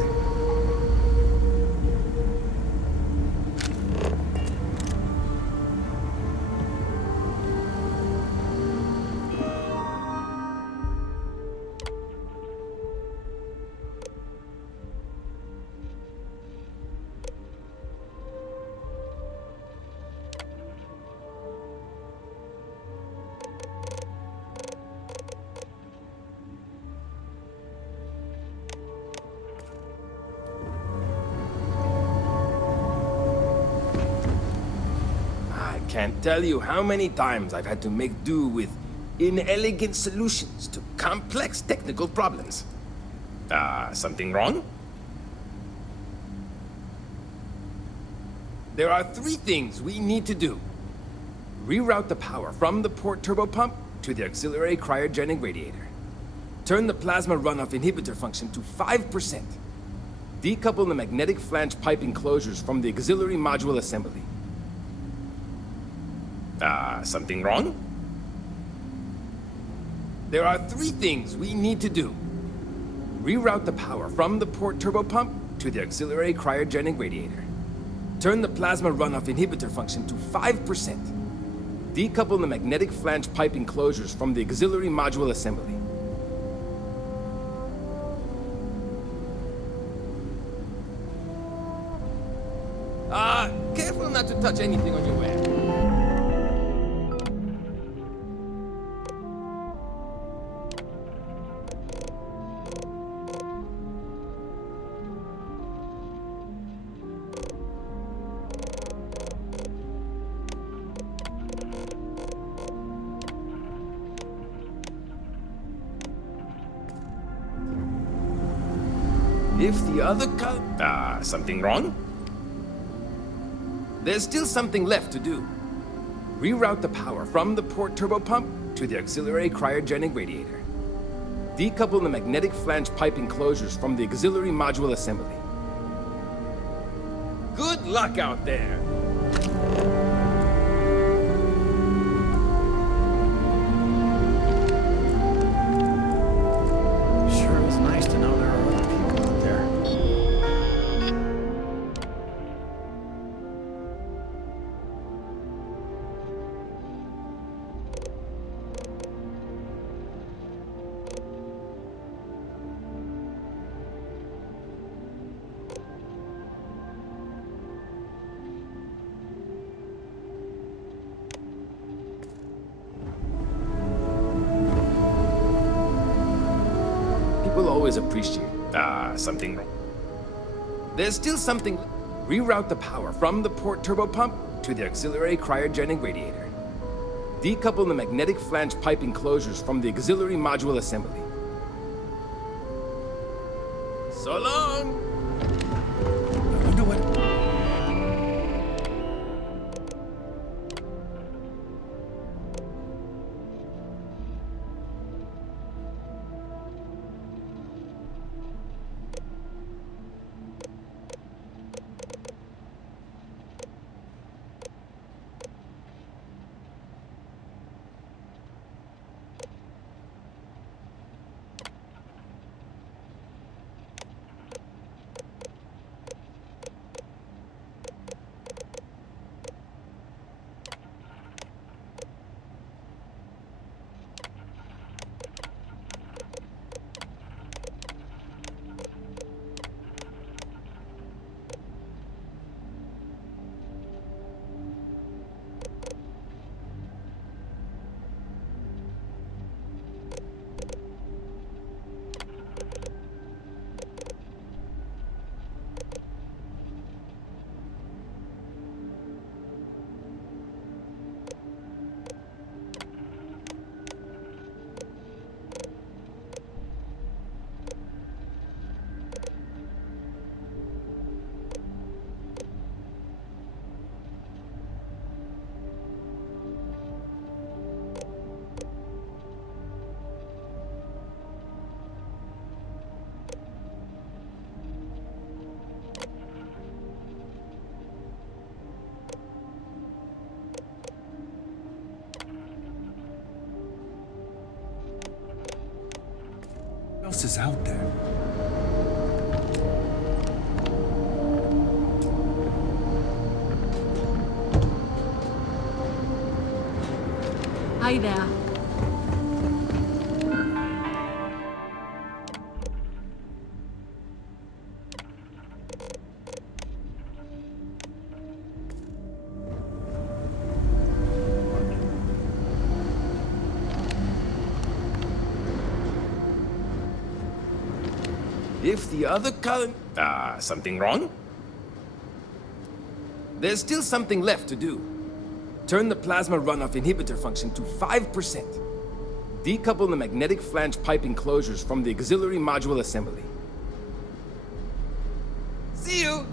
Can't tell you how many times I've had to make do with inelegant solutions to complex technical problems. Something wrong? There are 3 things we need to do. Reroute the power from the port turbo pump to the auxiliary cryogenic radiator. Turn the plasma runoff inhibitor function to 5%. Decouple the magnetic flange pipe enclosures from the auxiliary module assembly. Something wrong? There are 3 things we need to do. Reroute the power from the port turbo pump to the auxiliary cryogenic radiator. Turn the plasma runoff inhibitor function to 5%. Decouple the magnetic flange pipe enclosures from the auxiliary module assembly. Careful not to touch anything on your way. If the other something wrong? There's still something left to do. Reroute the power from the port turbo pump to the auxiliary cryogenic radiator. Decouple the magnetic flange pipe enclosures from the auxiliary module assembly. Good luck out there! Sure was nice to know there are other people out there. always appreciate something. There's still something. Reroute the power from the port turbo pump to the auxiliary cryogenic radiator. Decouple the magnetic flange pipe enclosures from the auxiliary module assembly. So long! I wonder what... What else is out there? Hi there. If the other column... something wrong? There's still something left to do. Turn the plasma runoff inhibitor function to 5%. Decouple the magnetic flange pipe enclosures from the auxiliary module assembly. See you!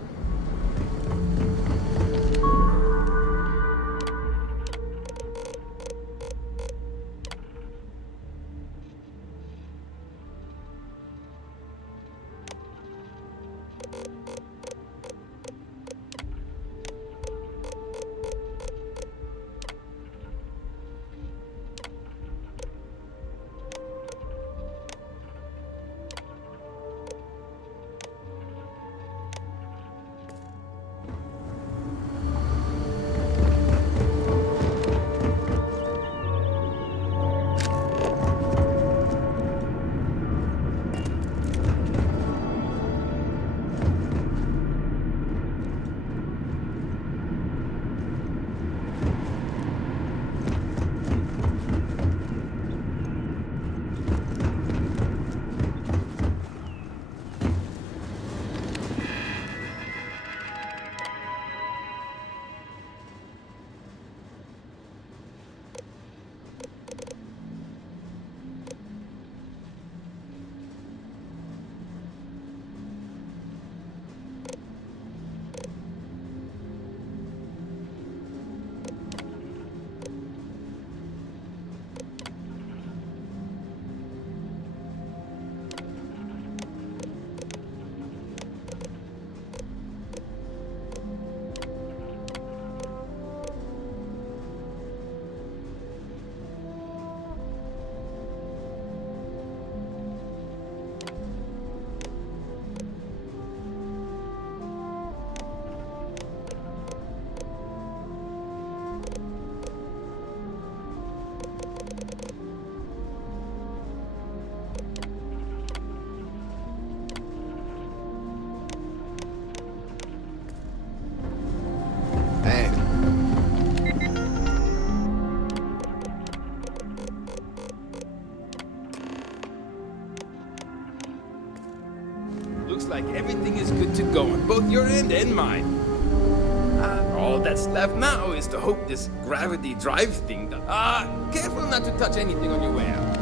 looks like everything is good to go on both your end and mine. All that's left now is to hope this gravity drive thing does. Careful not to touch anything on your way out.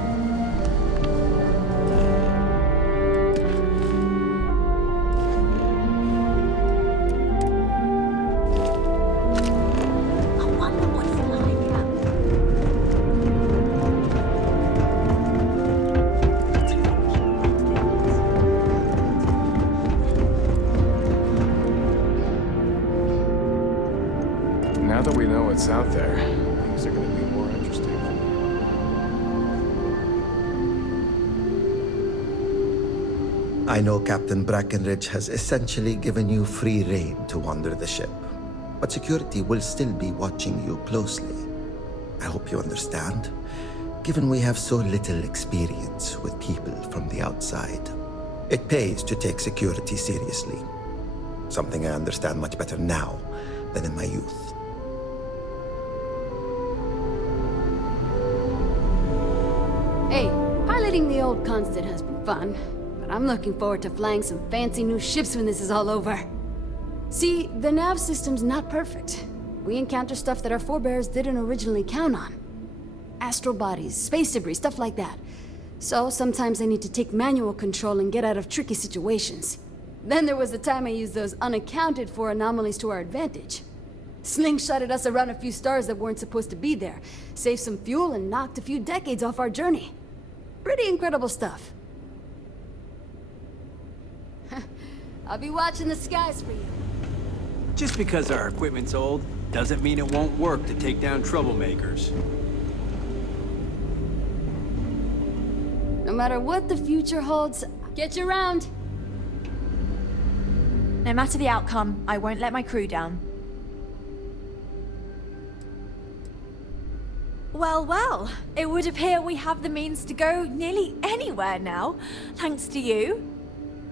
Now that we know what's out there, things are going to be more interesting. I know Captain Brackenridge has essentially given you free rein to wander the ship, but security will still be watching you closely. I hope you understand, given we have so little experience with people from the outside. It pays to take security seriously, something I understand much better now than in my youth. Hey, piloting the old Constant has been fun, but I'm looking forward to flying some fancy new ships when this is all over. See, the nav system's not perfect. We encounter stuff that our forebears didn't originally count on. Astral bodies, space debris, stuff like that. So sometimes I need to take manual control and get out of tricky situations. Then there was the time I used those unaccounted for anomalies to our advantage. Slingshotted us around a few stars that weren't supposed to be there, saved some fuel and knocked a few decades off our journey. Pretty incredible stuff. I'll be watching the skies for you. Just because our equipment's old, doesn't mean it won't work to take down troublemakers. No matter what the future holds, get you around. No matter the outcome, I won't let my crew down. Well, well, it would appear we have the means to go nearly anywhere now, thanks to you.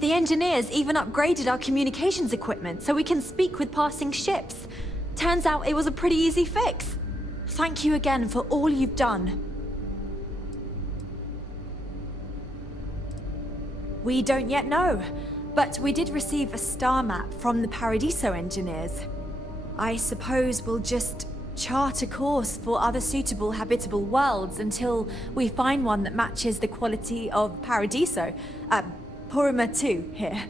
The engineers even upgraded our communications equipment so we can speak with passing ships. Turns out it was a pretty easy fix. Thank you again for all you've done. We don't yet know, but we did receive a star map from the Paradiso engineers. I suppose we'll just chart a course for other suitable habitable worlds until we find one that matches the quality of Paradiso. Porrima 2 here.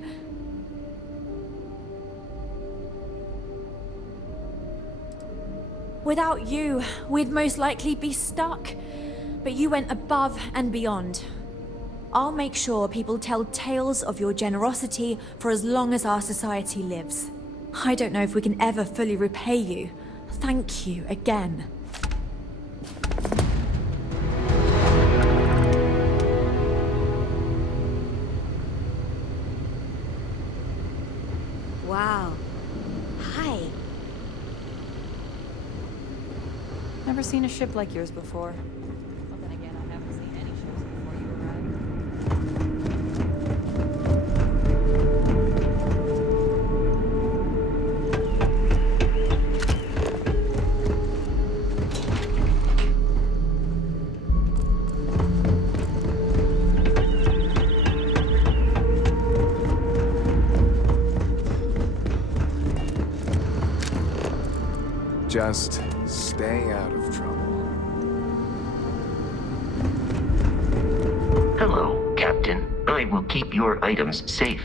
Without you, we'd most likely be stuck. But you went above and beyond. I'll make sure people tell tales of your generosity for as long as our society lives. I don't know if we can ever fully repay you. Thank you again. Wow. Hi. Never seen a ship like yours before. Well, then again, I haven't seen any ships before you Just stay out of trouble. Hello, Captain. I will keep your items safe.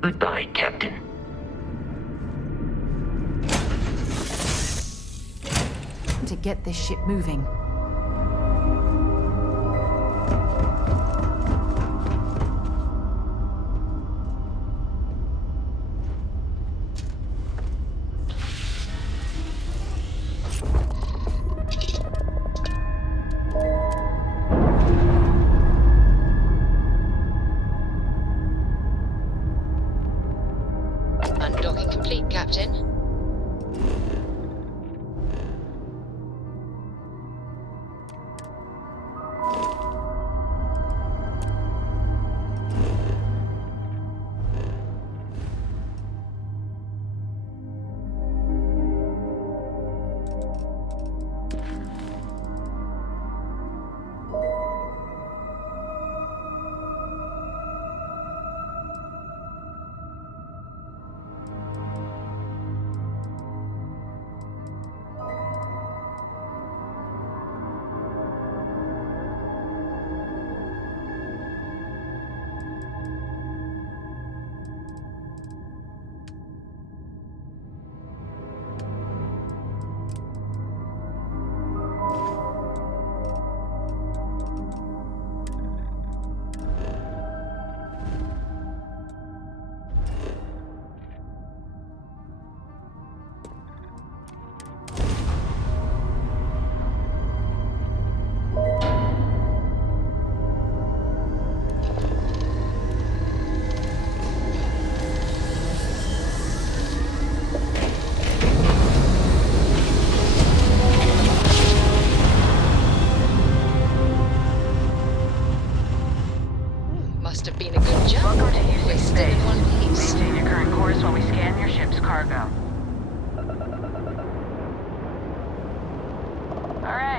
Goodbye, Captain. To get this ship moving. Undocking complete, Captain.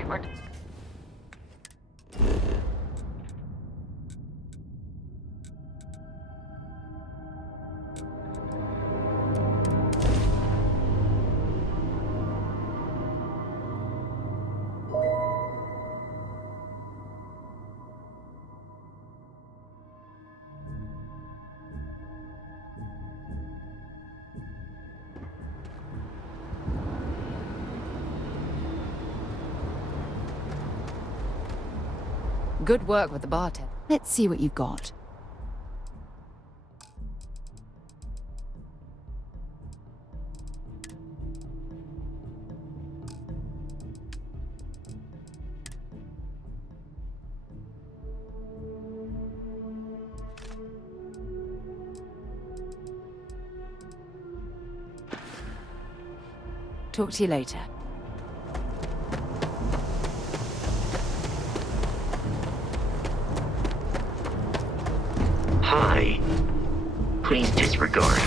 we're... Good work with the bartender. Let's see what you've got. Talk to you later. Hi. Please disregard.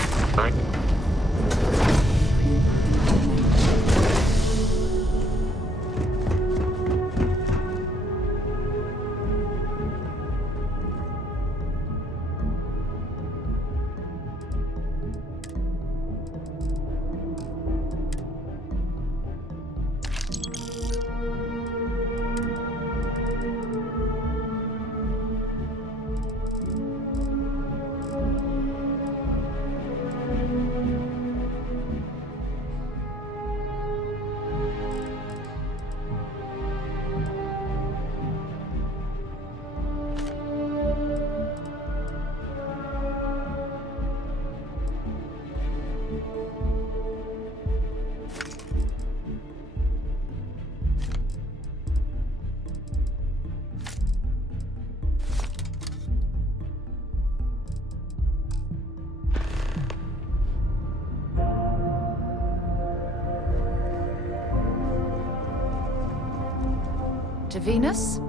To Venus?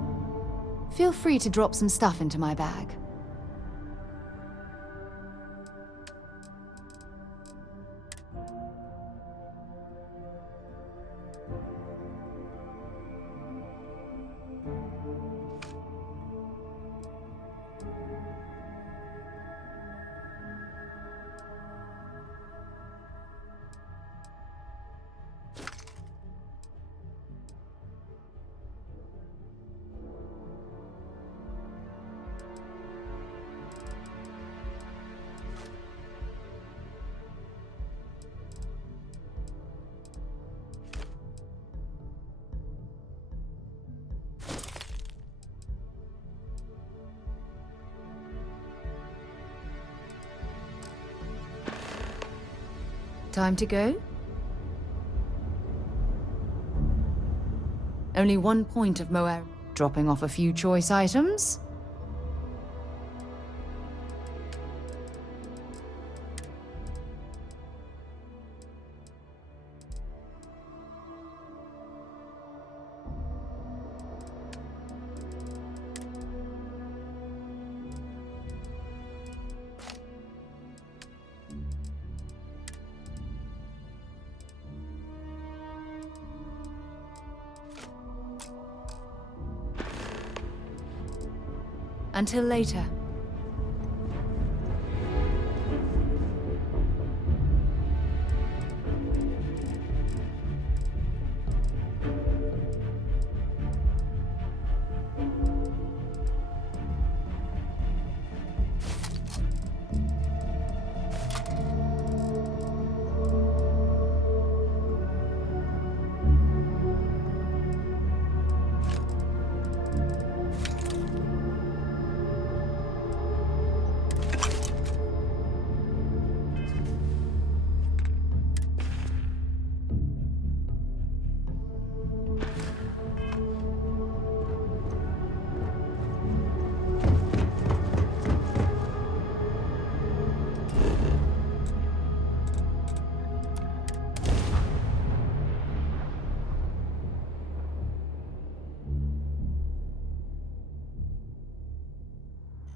Feel free to drop some stuff into my bag. Time to go? Only 1 point of Moer. Dropping off a few choice items? Until later.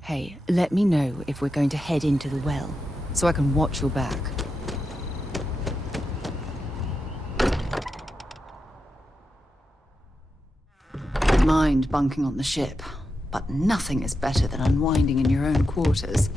Hey, let me know if we're going to head into the well, so I can watch your back. don't mind bunking on the ship, but nothing is better than unwinding in your own quarters.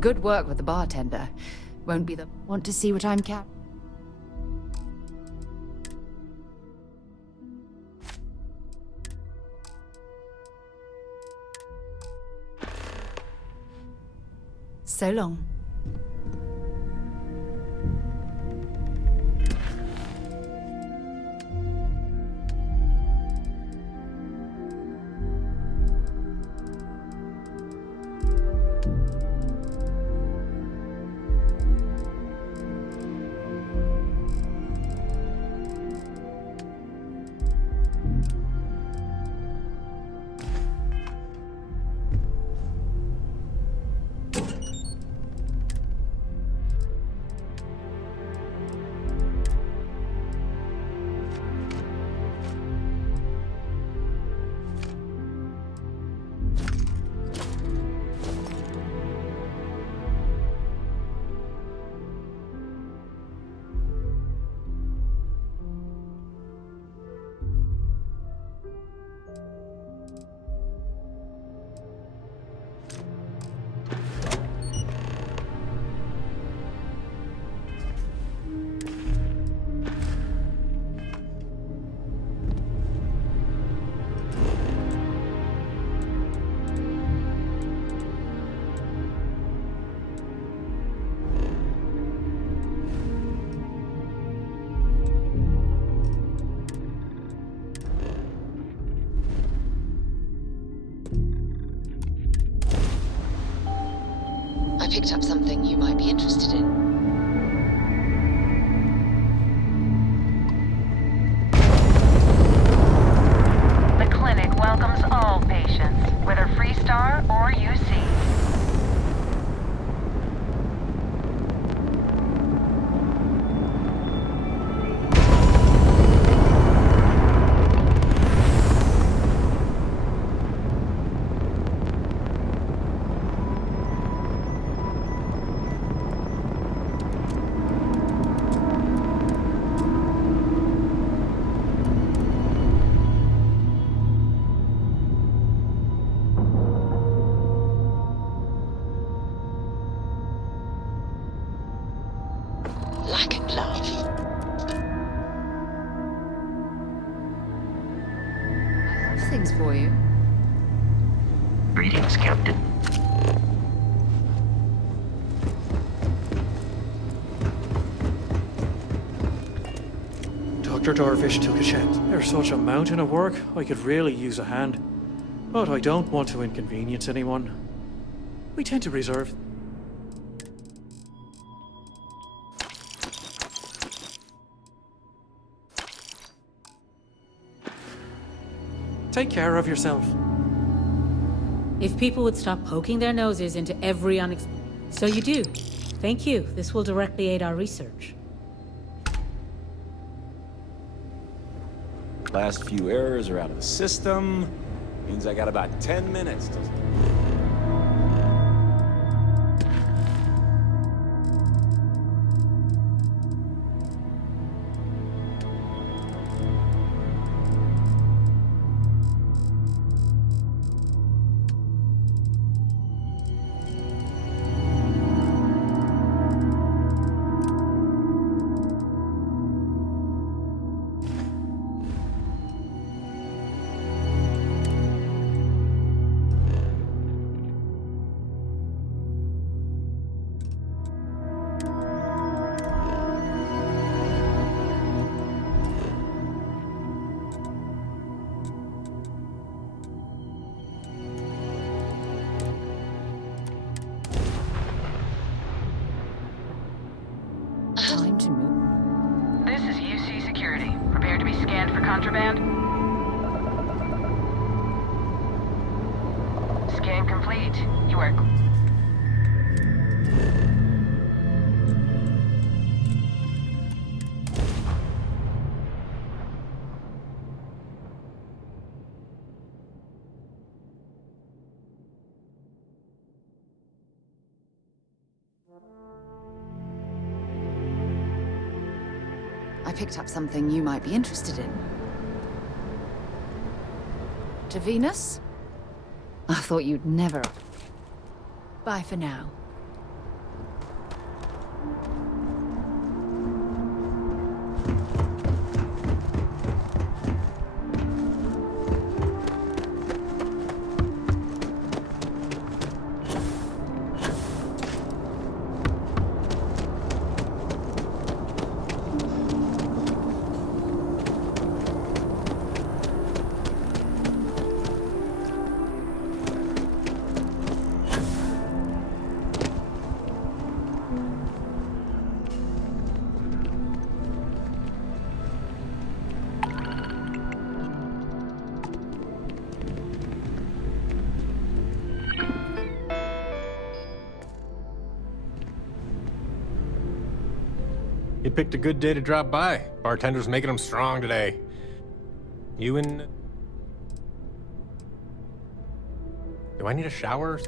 Good work with the bartender. Won't be the... Want to see what I'm cap... So long. I picked up something you might be interested in. The clinic welcomes all patients, whether Freestar or UC. Like a glove. I have things for you. Greetings, Captain. Dr. Darvish took a chance. There's such a mountain of work, I could really use a hand. But I don't want to inconvenience anyone. We tend to reserve. Take care of yourself. If people would stop poking their noses into every So you do. Thank you. This will directly aid our research. Last few errors are out of the system. Means I got about 10 minutes to... contraband? Scan complete. You are... I picked up something you might be interested in. To Venus? I thought you'd never... Bye for now. You picked a good day to drop by. Bartender's making them strong today. You and... Do I need a shower?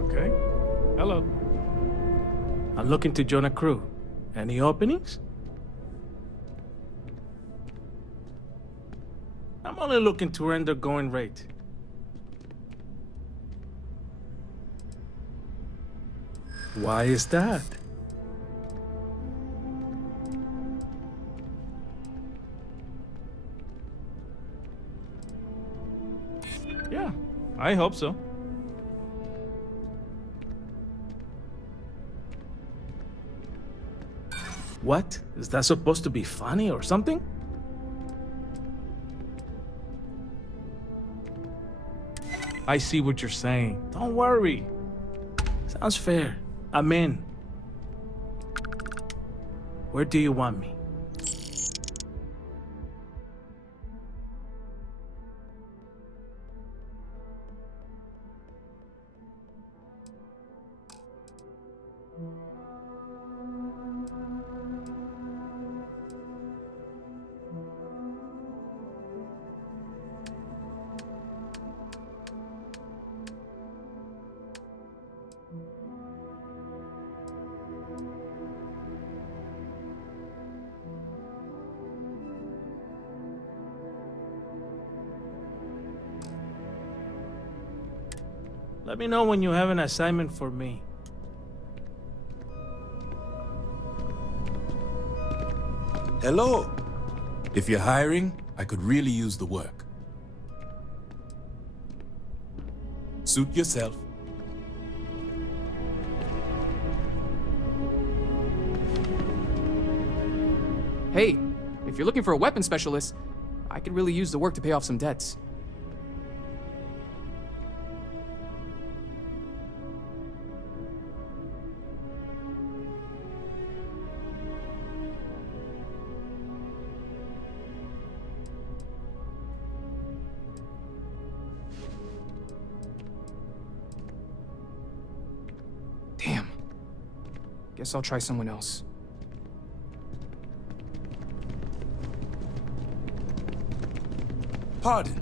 Okay. Hello. I'm looking to join a crew. Any openings? I'm only looking to render going rate. Why is that? Yeah, I hope so. What? Is that supposed to be funny or something? I see what you're saying. Don't worry. Sounds fair. I'm in. Where do you want me? Let me know when you have an assignment for me. Hello. If you're hiring, I could really use the work. Suit yourself. Hey, if you're looking for a weapon specialist, I could really use the work to pay off some debts. Damn. Guess I'll try someone else. Pardon.